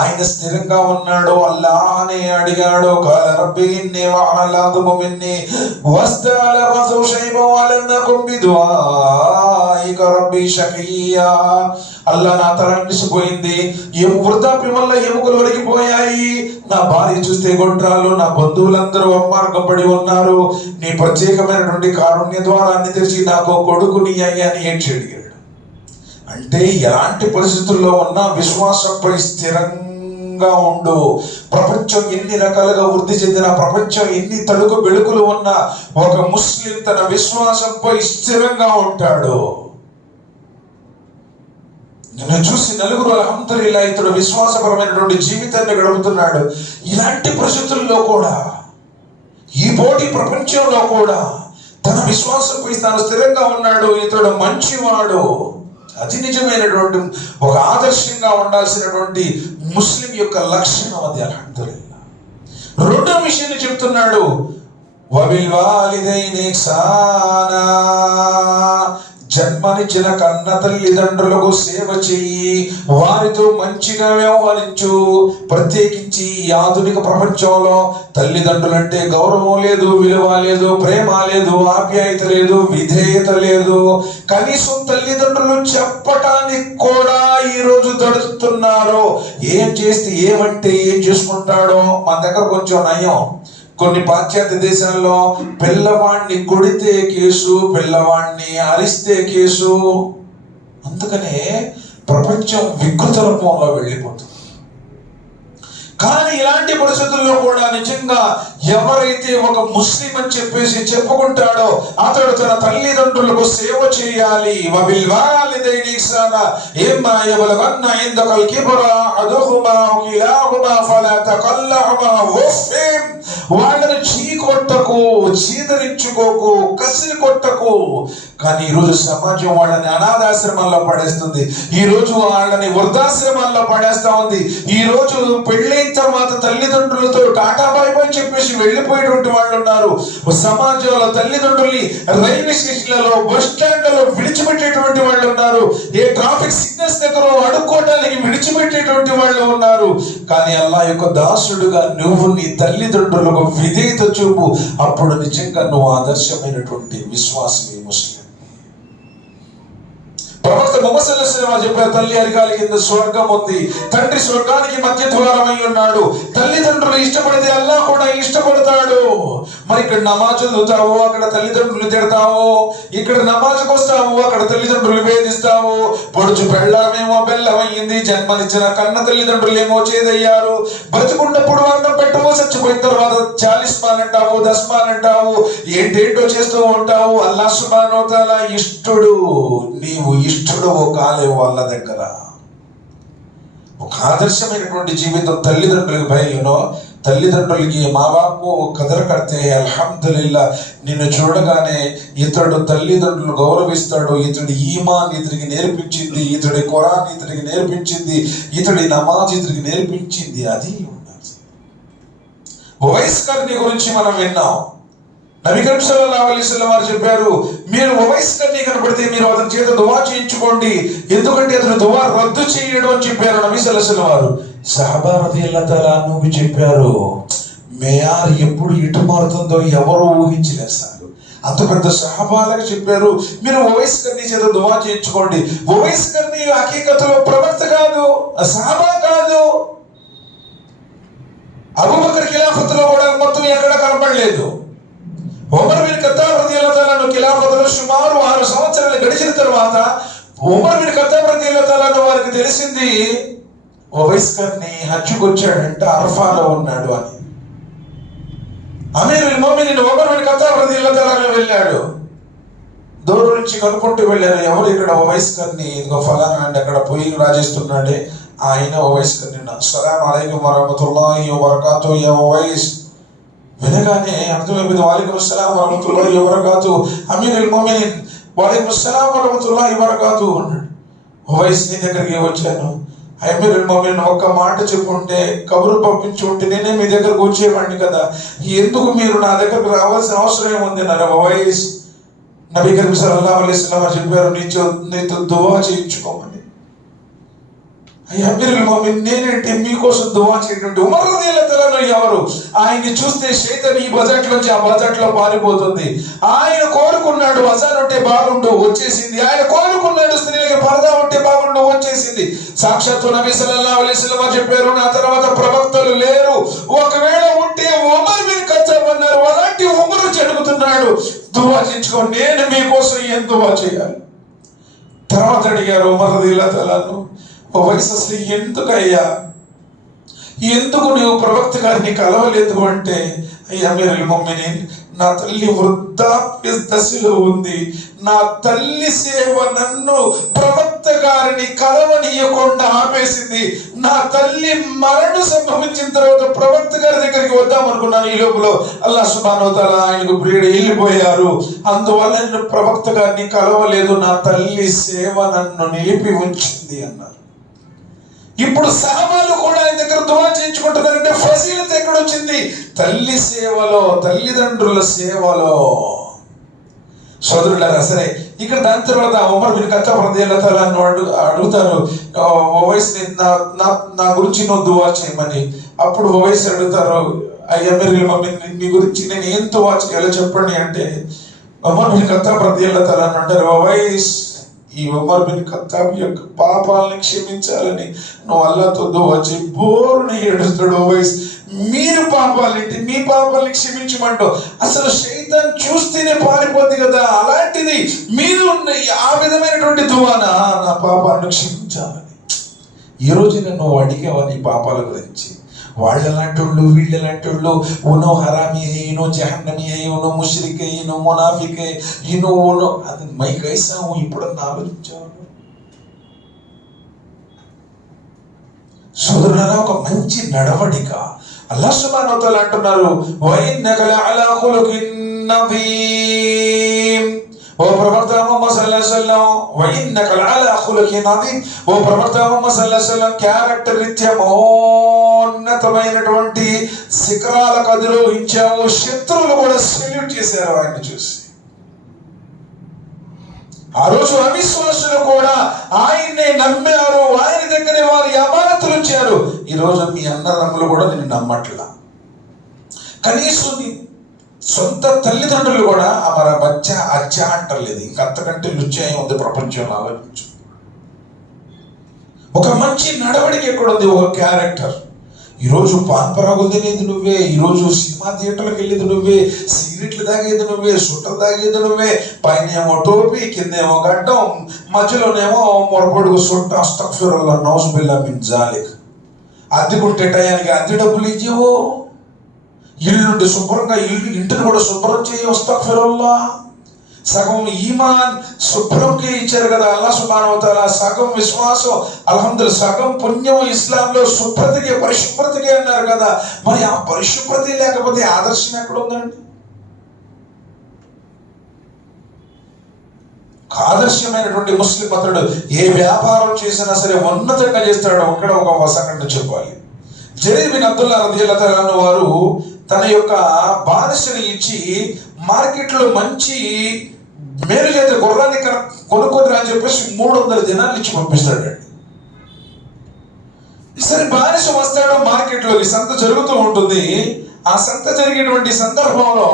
ఆయన స్థిరంగా ఉన్నాడు. అల్లాహ్నే అడిగాడు, ఖాల రబ్బి ఇన్నీ వహనల్ అద్ము మిన్నీ వస్తఅల రసు షైబన్ వలం నకుం బిదుఆయిక రబ్బి షకియా. అల్లా, నా తల నిలిచిపోయింది, వృద్ధాప్యం వల్ల ఎముకలు ఒరిగిపోయాయి, నా భార్య చూస్తే గొడ్రాలు, నా బంధువులందరూ అమ్మార్గపడి ఉన్నారు, నీ ప్రత్యేకమైనటువంటి కారుణ్య ద్వారాన్ని తెరిచి నాకు కొడుకుని అయ్యాని ఏడ్చాడు. అంటే ఎలాంటి పరిస్థితుల్లో ఉన్నా విశ్వాసంపై స్థిరంగా ఉండు. ప్రపంచం ఎన్ని రకాలుగా వృద్ధి చెందిన, ప్రపంచం ఎన్ని తడుకు బెడుకులు ఉన్నా ఒక ముస్లిం తన విశ్వాసంపై స్థిరంగా ఉంటాడు. నిన్ను చూసి నలుగురు అల్హమ్దులిల్లాహ్ ఇతడు విశ్వాసపరమైనటువంటి జీవితాన్ని గడుపుతున్నాడు. ఇలాంటి పరిస్థితుల్లో కూడా, ఈ పోటీ ప్రపంచంలో కూడా తన విశ్వాసంపై తాను స్థిరంగా ఉన్నాడు. ఇతడు మంచివాడు. అది నిజమైనటువంటి ఒక ఆదర్శంగా ఉండాల్సినటువంటి ముస్లిం యొక్క లక్షణం అది. అల్హమ్దులిల్లాహ్. రెండో విషయాన్ని చెప్తున్నాడు, వబిల్ వాలిదైని ఇహ్సానా. జన్మనిచ్చిన కన్న తల్లిదండ్రులకు సేవ చెయ్యి, వారితో మంచిగా వ్యవహరించు. ప్రత్యేకించి ఈ ఆధునిక ప్రపంచంలో తల్లిదండ్రులంటే గౌరవం లేదు, విలువ లేదు, ప్రేమ లేదు, ఆప్యాయత లేదు, విధేయత లేదు. కనీసం తల్లిదండ్రులు చెప్పటానికి కూడా ఈరోజు దడుతున్నారు. ఏం చేస్తే, ఏమంటే ఏం చేసుకుంటాడో. మన దగ్గర కొంచెం నయం. కొన్ని పాశ్చాత్య దేశాల్లో పిల్లవాడిని కొడితే కేసు, పిల్లవాడిని అరిస్తే కేసు. అందుకనే ప్రపంచం వికృత రూపంలో వెళ్ళిపోతుంది. కానీ ఇలాంటి పరిస్థితుల్లో కూడా నిజంగా ఎవరైతే ఒక ముస్లిం అని చెప్పేసి చెప్పుకుంటాడో అతడు తన తల్లిదండ్రులకు సేవ చేయాలి. వాళ్ళని చీకొట్టకు, చీదరించుకోకు, కసిరి కొట్టకు. కానీ ఈరోజు సమాజం వాళ్ళని అనాథాశ్రమాల్లో పడేస్తుంది. ఈరోజు వాళ్ళని వృద్ధాశ్రమాల్లో పడేస్తా ఉంది. ఈరోజు పెళ్ళైన తర్వాత తల్లిదండ్రులతో టాటా బాయ్ బాయ్ చెప్పేసి వెళ్ళిపోయేటువంటి వాళ్ళు ఉన్నారు. సమాజంలో తల్లిదండ్రుల్ని రైల్వే స్టేషన్లలో, బస్ స్టాండ్లలో విడిచిపెట్టేటువంటి వాళ్ళు ఉన్నారు. ఏ ట్రాఫిక్ సిగ్నల్స్ దగ్గర అడుక్కోవడానికి విడిచిపెట్టేటువంటి వాళ్ళు ఉన్నారు. కానీ అల్లాహ్ యొక్క దాసుడుగా నువ్వు నీ తల్లిదండ్రులకు విధేయత చూపు. అప్పుడు నిజంగా నువ్వు ఆదర్శమైనటువంటి విశ్వాసమే ముస్లిం. ప్రవక్త ముహమ్మద్ సల్లల్లాహు అలైహి వసల్లం చెప్పారు, తల్లి అరికాల కింద స్వర్గం ఉంది, తండ్రి స్వర్గానికి మధ్య ద్వారమై ఉన్నాడు. తల్లిదండ్రులు ఇష్టపడితే అల్లాహ్ కూడా ఇష్టపడతాడు. మరి ఇక్కడ నమాజ్ చదువుతావు, అక్కడ తల్లిదండ్రులు తిడతావు. ఇక్కడ నమాజ్కి వస్తావు, అక్కడ తల్లిదండ్రులు వేధిస్తావు. పొడుచు పెళ్ళామేమో బెల్లమయ్యింది, జన్మనిచ్చిన కన్న తల్లిదండ్రులు ఏమో చేదయ్యారు. బ్రతుకున్నప్పుడు అన్నం పెట్టవు, చచ్చిపోయిన తర్వాత చాలిస్మాన్ అంటావు, దస్మాన్ అంటావు, ఏంటేంటో చేస్తూ ఉంటావు. అల్లాహ్ సుబ్హానహు వ తఆలా ఇష్టడు, నీవు ఇష్టడు కాలేవు వాళ్ళ దగ్గర. ఒక ఆదర్శమైనటువంటి జీవితం తల్లిదండ్రులకి భయంలో, తల్లిదండ్రులకి మా బాపు కదర కడితే అల్హమ్దులిల్లా నిన్ను చూడగానే ఇతడు తల్లిదండ్రులు గౌరవిస్తాడు, ఇతడి ఈమాన్ ఇతడికి నేర్పించింది, ఇతడి ఖురాన్ ఇతడికి నేర్పించింది, ఇతడి నమాజ్ ఇతడికి నేర్పించింది. అది ఉండాలి. ఉవైస్ కర్నీ గురించి మనం విన్నాం. నబీ కరీం సల్లల్లాహు అలైహి వసల్లం వారు చెప్పారు, మీరు ఉవైస్ కర్నీ కనబడితే మీరు అతని చేత దువా చేయించుకోండి, ఎందుకంటే అతను దువా రద్దు చేయడం అని చెప్పారు నబీ సల్లల్లాహు అలైహి వసల్లం వారు. సహాబా రదియల్లాహు తఆలా అన్హుకు చెప్పారు, మేయార్ ఎప్పుడు ఇటు మారుతుందో ఎవరు ఊహించలేదు సార్. అంత పెద్ద సహాబాలకు చెప్పారు, మీరు ఉవైస్ కర్నీ చేత దువా చేయించుకోండి. ఉవైస్ కర్నీ హకీకతులో ప్రవక్త కాదు, సహాబా కాదు. అబూబకర్ ఖిలాఫతులో కూడా మొత్తం ఎక్కడ కనపడలేదు. ఉమర్ బిన్ ఖత్తాబ్ రదియల్లాహు తఆలా ఖిలాఫతులో సుమారు 6 సంవత్సరాలు గడిచిన తర్వాత ఉమర్ బిన్ ఖత్తాబ్ రదియల్లాహు తఆలా వారికి తెలిసింది ఉవైస్ కర్నీ హజ్జుకు వచ్చాడంట, అరఫాలో ఉన్నాడు అని. అమీరుల్ మోమినీన్ ఉమర్ బిన్ ఖత్తాబ్ రదియల్లాహు తఆలా వెళ్ళాడు. దూరం నుంచి కనుక్కుంటూ వెళ్ళారు, ఎవరు ఇక్కడ ఉవైస్ కర్నీ, ఇదిగో ఫలానా అంటే అక్కడ పొయ్యి రాజేస్తున్నాడే ఆయన ఉవైస్ కర్నీ. అస్సలాము అలైకుం వరహ్మతుల్లాహి వబరకాతుహు యా ఉవైస్. వినగానే అర్థమైపోయింది, వాలేకుం అస్సలాం వరహ్మతుల్లాహి వబరకాతుహు అమీరుల్ మోమినీన్, వాలేకుం అస్సలాం వరహ్మతుల్లాహి వబరకాతుహు అన్నాడు. ఉవైస్ నీ దగ్గరికి వచ్చాను, అమీరుల్ మోమినీన్ ఒక్క మాట చెప్పుంటే, కబురు పంపించి ఉంటే నేనే మీ దగ్గరకు వచ్చేవాడిని కదా, ఎందుకు మీరు నా దగ్గరకు రావాల్సిన అవసరం ఏముంది అన్నారు. ఉవైస్ నబీ కరీం సల్లల్లాహు అలైహి వసల్లం చెప్పారు, నీతో దువా చేయించుకోమని. అమీరుల్ మోమినీన్ నేనేంటి మీకోసం దువా చేయటువంటి ఉమర్ రదియల్లాహు తఆలా ఎవరు? ఆయన్ని చూస్తే శైతాన్ ఈ బజాట్ నుంచి ఆ బజాట్ లో పారిపోతుంది. ఆయన కోరుకున్నాడు అజాన్ ఉంటే బాగుండు, వచ్చేసింది. ఆయన కోరుకున్నాడు స్త్రీలకి పరదా ఉంటే బాగుండు, వచ్చేసింది. సాక్షాత్తు నబీ సల్లల్లాహు అలైహి వసల్లం చెప్పారు, నా తర్వాత ప్రవక్తలు లేరు, ఒకవేళ ఉంటే ఉమర్ బిన్ ఖత్తాబ్ అన్నారు. అలాంటి ఉమరు చెడుగుతున్నాడు, దువా చేయించుకో, నేను మీకోసం ఏం దువా చేయాలి? తర్వాత అడిగారు ఉమర్ రదియల్లాహు తఆలాను, ఉవైస్ అసలు ఎందుకయ్యా, ఎందుకు నువ్వు ప్రవక్త గారిని కలవలేదు అంటే, అయ్యా అమీరుల్ మోమినీన్ నా తల్లి వృద్ధాప్య దశలో ఉంది, నా తల్లి సేవ నన్ను ప్రవక్త గారిని కలవనీయకుండా ఆపేసింది. నా తల్లి మరణం సంభవించిన తర్వాత ప్రవక్త గారి దగ్గరికి వద్దాం అనుకున్నాను, ఈ లోపల అల్లాహ్ సుబ్హానహు వ తఆలా ఆయనకు ప్రియుడు వెళ్ళిపోయారు, అందువల్ల నేను ప్రవక్త గారిని కలవలేదు, నా తల్లి సేవ నన్ను నిలిపి ఉంచింది అన్నారు. ఇప్పుడు సహాబాలు కూడా ఆయన దగ్గర దువా చేయించుకుంటున్నారంటే ఫజీలత ఎక్కడ వచ్చింది? తల్లి సేవలో, తల్లిదండ్రుల సేవలో. సోదరులారా, సరే ఇక్కడ దాని తర్వాత ఉమర్ బిన్ ఖత్తాబ్ రదియల్లాహు తఆలా అడుగుతారు ఉవైస్ నా గురించి నువ్వు దువా చేయమని. అప్పుడు ఉవైస్ అడుగుతారు, అమీరుల్ మోమినీన్ నీ గురించి నేను ఏం దువా చేయాలో చెప్పండి అంటే, ఉమర్ బిన్ ఖత్తాబ్ రదియల్లాహు తఆలా అంటారు, ఉవైస్ ఈ ఉమర్ బిన్ ఖత్తాబ్ యొక్క పాపాలను క్షమించాలని నువ్వు అల్లాతో దువా చేయి. బోరుని ఏడుస్తాడు ఓవైస్, మీరు పాపాలేంటి, మీ పాపాలని క్షమించమంటూ. అసలు శైతాన్ చూస్తేనే పారిపోద్ది కదా, అలాంటిది మీరు ఆ విధమైనటువంటి దువానా, నా పాపాలను క్షమించాలని. ఈ రోజు నువ్వు అడిగావా నీ పాపాల గురించి? వాళ్ళు ఎలాంటి వాళ్ళు, వీళ్ళు ఎలాంటి వాళ్ళు, ఉనో హరామి హై, ఇనో జహన్నమి హై, ఉనో ముష్రిక్ హై, ఇనో మునాఫిక్ హై, ఇనో ఉనో అది మై కైసాము. ఇప్పుడు ఆలోచించావు సోదరులారా? ఒక మంచి నడవడిక. అల్లాహ్ సుబ్హానహు వ తఆలా అంటున్నారు, వఇన్నక లఅలా ఖులుకిన్ నదీమ్. ఓ ప్రవక్త ముహమ్మద్ సల్లల్లాహు అలైహి వసల్లం, వఇన్నక లఅలా ఖులుకిన్ నదీమ్. ఓ ప్రవక్త ముహమ్మద్ సల్లల్లాహు అలైహి వసల్లం క్యారెక్టర్ రీత్యా మహోన్నతమైనటువంటి శిఖరాలకు అధిరోహించావు. శత్రువులు కూడా సెల్యూట్ చేశారు ఆయన్ని చూసి. ఆ రోజు అవిశ్వాసులు కూడా ఆయన్నే నమ్మారు, ఆయన దగ్గరే వారు అమానతులు ఇచ్చారు. ఈరోజు మీ అన్నదమ్ములు కూడా నిన్ను నమ్మట్లా. కనీసం సొంత తల్లిదండ్రులు కూడా మన బచ్చా అచ్చా అంటలేదు. ఇంకంతకంటే లుచ్చాయి ఉంది ప్రపంచంలో. ఆలోచించు. ఒక మంచి నడవడిక ఎక్కడుంది? ఒక క్యారెక్టర్. ఈరోజు పాన్పరాగులు తినేది నువ్వే, ఈరోజు సినిమా థియేటర్లకు వెళ్ళేది నువ్వే, సిగరెట్లు తాగేది నువ్వే, సుట్టలు తాగేది నువ్వే, పైన ఏమో టోపీ, కిందేమో గడ్డం, మధ్యలోనేమో మొరపొడుగు సుట్ట. అస్తగ్ఫిరుల్లాహ్, నౌజుబిల్లాహ్ మిన్ జాలిక్. అద్దెకుంటే టయానికి అద్దె డబ్బులు ఇచ్చేవో, ఇల్లుండి శుభ్రంగా ఇంటిని కూడా శుభ్రం చేయి. అస్తగ్ఫిరుల్లాహ్. సగం ఈమాన్ శుభ్రంకి ఇచ్చారు కదా అల్లాహ్ సుబ్హానహు వ తఆలా. సగం విశ్వాసం, అల్హమ్దులిల్లాహ్, సగం పుణ్యం ఇస్లాంలో శుభ్రతకి, పరిశుభ్రతకి అన్నారు కదా. మరి ఆ పరిశుభ్రత లేకపోతే ఆదర్శం ఎక్కడ ఉందండి? ఆదర్శమైనటువంటి ముస్లిం అతడు ఏ వ్యాపారం చేసినా సరే ఉన్నతంగా చేస్తాడు. అక్కడ ఒక వసంగంట చెప్పాలి. జరీర్ బిన్ అబ్దుల్లా రదియల్లాహు తఆలా అన్హు వారు తన యొక్క బానిసని ఇచ్చి మార్కెట్లో మంచి మేలు చేత గుర్రాన్ని కొనుక్కొని అని చెప్పేసి 300 దినాలు ఇచ్చి పంపిస్తాడండి. సరే బానిస వస్తాడు మార్కెట్లోకి, సంత జరుగుతూ ఉంటుంది. ఆ సంత జరిగేటువంటి సందర్భంలో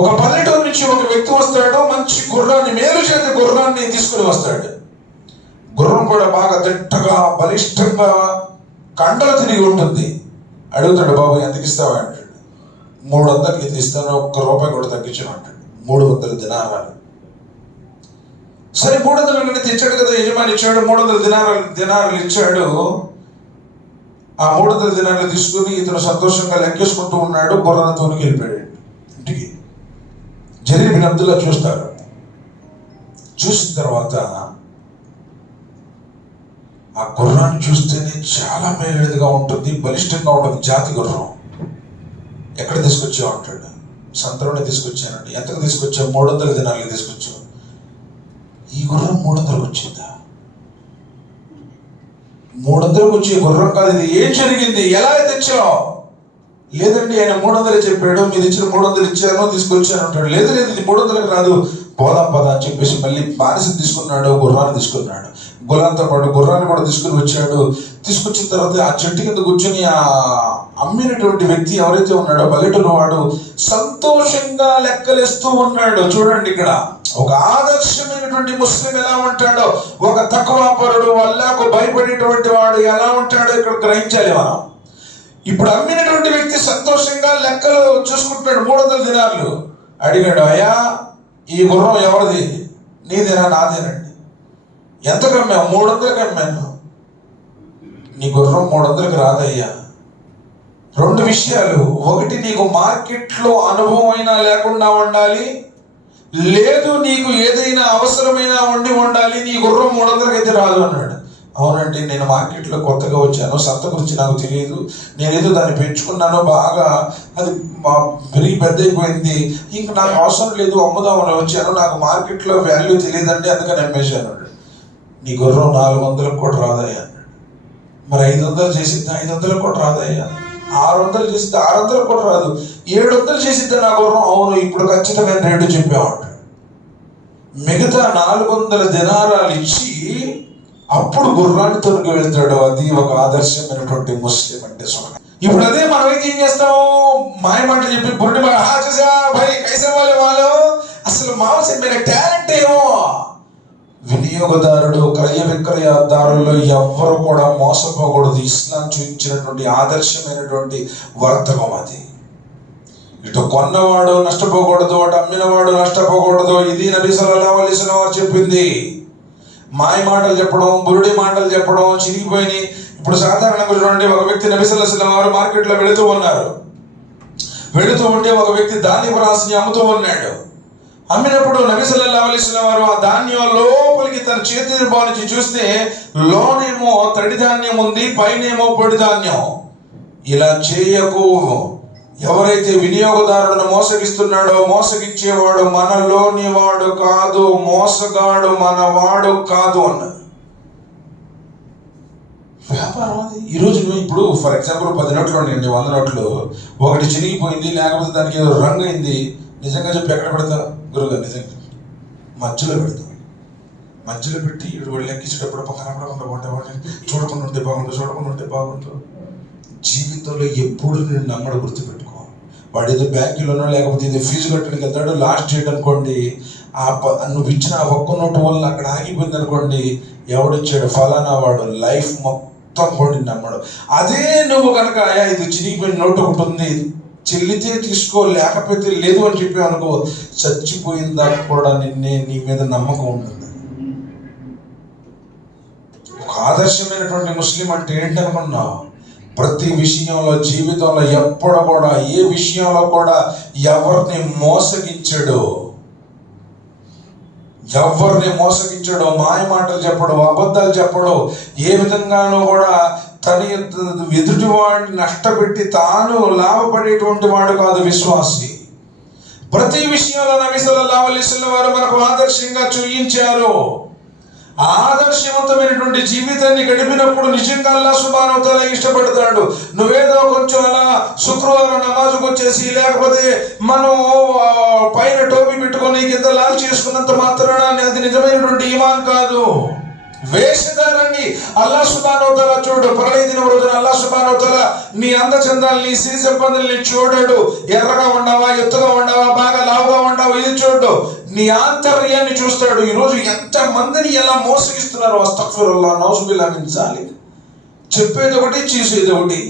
ఒక పల్లెటూరు నుంచి ఒక వ్యక్తి వస్తాడు. మంచి గుర్రాన్ని, మేలు చేత గుర్రాన్ని తీసుకుని వస్తాడు. గుర్రం కూడా బాగా దిట్టగా బలిష్టంగా కండలు తిరిగి ఉంటుంది. అడుగుతాడు, బాబు ఎంతకి ఇస్తావా అంటాడు. 300కి ఇస్తాను, ₹1 కూడా తగ్గించాను అంటాడు. 300 దినారాలు. సరే 300 తెచ్చాడు కదా, యజమాని ఇచ్చాడు. 300 దినారాలు ఇచ్చాడు. ఆ 300 దినారాలు తీసుకుని ఇతను సంతోషంగా లెక్కేసుకుంటూ ఉన్నాడు. గుర్రంతో వెళ్ళిపోయాడు ఇంటికి. జరీర్ బిన్ అబ్దుల్లా చూస్తాడు. చూసిన తర్వాత ఆ గుర్రాన్ని చూస్తేనే చాలా మేలుగా ఉంటుంది, బలిష్టంగా ఉంటుంది. జాతి గుర్రం. ఎక్కడ తీసుకొచ్చావు అంటాడు. సంతలోనే తీసుకొచ్చానండి. ఎంతకు తీసుకొచ్చావు? 300 దినాలకి తీసుకొచ్చావు. ఈ గుర్రం 300కి వచ్చిందా? 300కి వచ్చి గుర్రం కాదు ఇది. ఏం జరిగింది? ఎలా తెచ్చావు? లేదండి ఆయన 300 చెప్పాడు, మీరు ఇచ్చిన 300 ఇచ్చాను, తీసుకొచ్చాను అంటాడు. లేదు లేదు, ఇది 300కి రాదు, పోదాం పద అని చెప్పేసి మళ్ళీ బానిసని తీసుకున్నాడు, గుర్రాన్ని తీసుకున్నాడు. గుర్రంతో పాటు గుర్రాన్ని కూడా తీసుకుని వచ్చాడు. తీసుకొచ్చిన తర్వాత ఆ చెట్టు కింద కూర్చొని ఆ అమ్మినటువంటి వ్యక్తి ఎవరైతే ఉన్నాడో పల్లెటూరు వాడు సంతోషంగా లెక్కలేస్తూ ఉన్నాడు. చూడండి ఇక్కడ ఒక ఆదర్శమైనటువంటి ముస్లిం ఎలా ఉంటాడో, ఒక తక్వాపరుడు, అల్లాహ్కు భయపడేటువంటి వాడు ఎలా ఉంటాడో ఇక్కడ గ్రహించాలి మనం. ఇప్పుడు అమ్మినటువంటి వ్యక్తి సంతోషంగా లెక్కలు చూసుకుంటున్నాడు. 300 దినార్లు అడిగాడు, అయ్యా ఈ గుర్రం ఎవరిది? నీదేనా? నాదేనండి. ఎంతకు అమ్మావు? 300కి అమ్మాను. నీ గుర్రం 300కి రాదయ్యా. 2 విషయాలు. ఒకటి, నీకు మార్కెట్లో అనుభవం అయినా లేకుండా ఉండాలి, లేదు నీకు ఏదైనా అవసరమైనా ఉండాలి. నీ గుర్రం 300కి అయితే రాదు అన్నాడు. అవునండి, నేను మార్కెట్లో కొత్తగా వచ్చాను, సంత గురించి నాకు తెలియదు, నేనేదో దాన్ని పెంచుకున్నాను, బాగా అది పెరిగి పెద్ద అయిపోయింది, ఇంక నాకు అవసరం లేదు, అమ్ముదామని వచ్చాను, నాకు మార్కెట్లో వాల్యూ తెలియదండి, అందుకని అమ్మేశాను. నీ గుర్రం 400లకు కూడా రాదయ్యా అన్నాడు. మరి 500 చేసిద్దా? 500లకు కూడా రాదయ్యా. 600 చేసిద్దా? 600లకు కూడా రాదు. 700 చేసిద్దా నా గుర్రం? అవును, ఇప్పుడు ఖచ్చితమైన రేటు చెప్పామంటాడు. మిగతా 400 దినారాలు ఇచ్చి అప్పుడు గుర్రాన్ని తొలగి వెళ్తాడు. అది ఒక ఆదర్శమైనటువంటి ముస్లిం అంటే. ఇప్పుడు అదే మనమైతే ఏం చేస్తాం? మాయమాట చెప్పి బుర్డి చూసా భయ్ కైసే వాళ్ళు అసలు మాంసమైన టాలెంట్ ఏమో. వినియోగదారుడు, క్రయ విక్రయదారుల్లో ఎవ్వరు కూడా మోసపోకూడదు. ఇస్లాం చూపించినటువంటి ఆదర్శమైనటువంటి వర్తకం అది. ఇటు కొన్నవాడు నష్టపోకూడదు, అటు అమ్మినవాడు నష్టపోకూడదు. ఇది నబీ సల్లల్లాహు అలైహి వసల్లం వారు చెప్పింది. మాయ మాటలు చెప్పడం, బురుడి మాటలు చెప్పడం చిరిగిపోయి. ఇప్పుడు సాధారణంగా చూడండి, ఒక వ్యక్తి నబీ సల్లల్లాహు అలైహి వసల్లం వారు మార్కెట్లో వెళుతూ ఉన్నారు. వెళుతూ ఉంటే ఒక వ్యక్తి ధాన్యపు రాశిని అమ్ముతూ ఉన్నాడు. అమ్మినప్పుడు నబీ సల్లల్లాహు అలైహి వసల్లం వారు ఆ ధాన్యం లోపలికి తన చేతిని బానించి చూస్తే లోనేమో తడి ధాన్యం ఉంది, పైనేమో పొడి ధాన్యం. ఇలా చేయకు. ఎవరైతే వినియోగదారులను మోసగిస్తున్నాడో, మోసగించేవాడు మనలోని వాడు కాదు, మోసగాడు మనవాడు కాదు అన్నారు. వ్యాపారం అది. ఈరోజు ఇప్పుడు ఫర్ ఎగ్జాంపుల్ 10 నోట్లు ఉన్నాయండి, 100 నోట్లు. ఒకటి చినిగిపోయింది, లేకపోతే దానికి ఏదో రంగు అయింది. నిజంగా చెప్పి ఎక్కడ పెడతారు గురుగారు? నిజంగా మధ్యలో పెడతాం. మధ్యలో పెట్టి వాళ్ళు లెక్కించేటప్పుడు పక్కన చూడకుండా ఉంటే బాగుంటు. జీవితంలో ఎప్పుడు నేను నమ్మడం గుర్తుపెట్టుకో. వాడు ఏదో బ్యాంకులోనో లేకపోతే ఏదో ఫీజు కట్టడానికి వెళ్తాడు, లాస్ట్ డేట్ అనుకోండి, నువ్వు ఇచ్చిన ఆ ఒక్క నోటు వల్ల అక్కడ ఆగిపోయింది అనుకోండి, ఎవడొచ్చాడు ఫలానా వాడు, లైఫ్ మొత్తం కూడా నమ్మడు. అదే నువ్వు కనుక ఇది చిరిగిపోయిన నోటు ఒకటి ఉంది, చెల్లితే తీసుకో లేకపోతే లేదు అని చెప్పి అనుకో, చచ్చిపోయిందా కూడా నీ మీద నమ్మకం ఉంటుంది. ఒక ఆదర్శమైనటువంటి ముస్లిం అంటే ఏంటనుకున్నావు? ప్రతి విషయంలో, జీవితంలో ఎప్పుడు కూడా, ఏ విషయంలో కూడా ఎవరిని మోసగించడు, మాయ మాటలు చెప్పడు, అబద్ధాలు చెప్పడు. ఏ విధంగానూ కూడా తన ఎదుటి వాడిని నష్టపెట్టి తాను లాభపడేటువంటి వాడు కాదు విశ్వాసి. ప్రతి విషయంలో నబీ సల్లల్లాహు అలైహి వసల్లం వారు మనకు ఆదర్శంగా చూయించారు. ఆదర్శవంతమైనటువంటి జీవితాన్ని గడిపినప్పుడు నిజంగా అల్లాహ్ సుబ్హానహు వ తఆలా ఇష్టపడతాడు. నువ్వేదో కొంచెం అలా శుక్రవారం నమాజుకు వచ్చేసి, లేకపోతే మనం పైన టోపీ పెట్టుకొని కింద లాల్ చేసుకున్నంత మాత్రాన అది నిజమైనటువంటి ఈమాన్ కాదు. వేషధారాన్ని అల్లాహ్ సుబ్హానహు వ తఆలా చూడు. ప్రళయ దినం రోజున అల్లాహ్ సుబ్హానహు వ తఆలా నీ అందచందాల్ని, సిరి సంపదల్ని చూడడు. ఎర్రగా ఉండవా, ఎత్తుగా ఉండవా, బాగా లావుగా ఉండవా, ఇది చూడు. నీ ఆంతర్యాన్ని చూస్తాడు. ఈరోజు ఎంత మందిని ఎలా మోసగిస్తున్నారు. అస్తగ్ఫిరుల్లాహ్, నౌజుబిల్లాహ్ మిన్ జాలిక్. చెప్పేది ఒకటి, చేసేది ఒకటి.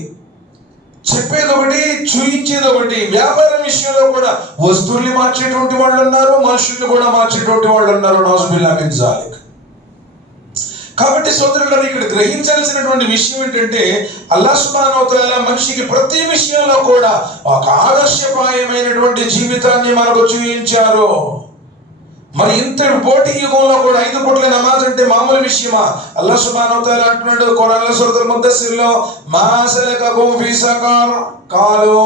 చెప్పేది ఒకటి, చూయించేది ఒకటి. వ్యాపారం విషయంలో కూడా వస్తువుల్ని మార్చేటువంటి వాళ్ళు ఉన్నారు, మనుషుల్ని కూడా మార్చేటువంటి వాళ్ళు ఉన్నారు. నౌజుబిల్లాహ్ మిన్ జాలిక్. కాబట్టి సోదరులను ఇక్కడ గ్రహించాల్సినటువంటి విషయం ఏంటంటే, అల్లాహ్ సుబ్హానహు వ తఆలా మనిషికి ప్రతి విషయంలో కూడా ఒక ఆదర్శప్రాయమైనటువంటి జీవితాన్ని మనకు చూపించారు. మరి ఇంతటి పోటీ యుగంలో కూడా 5 పూట్ల నమాజ్ అంటే మామూలు విషయమా? అల్లాహ్ సుబ్హానహు వ తఆలా అంటున్నాడు ఖురాన్లో సూరతుల్ ముద్దస్సిర్లో, మా సలకకుం ఫీ సకర్ ఖాలూ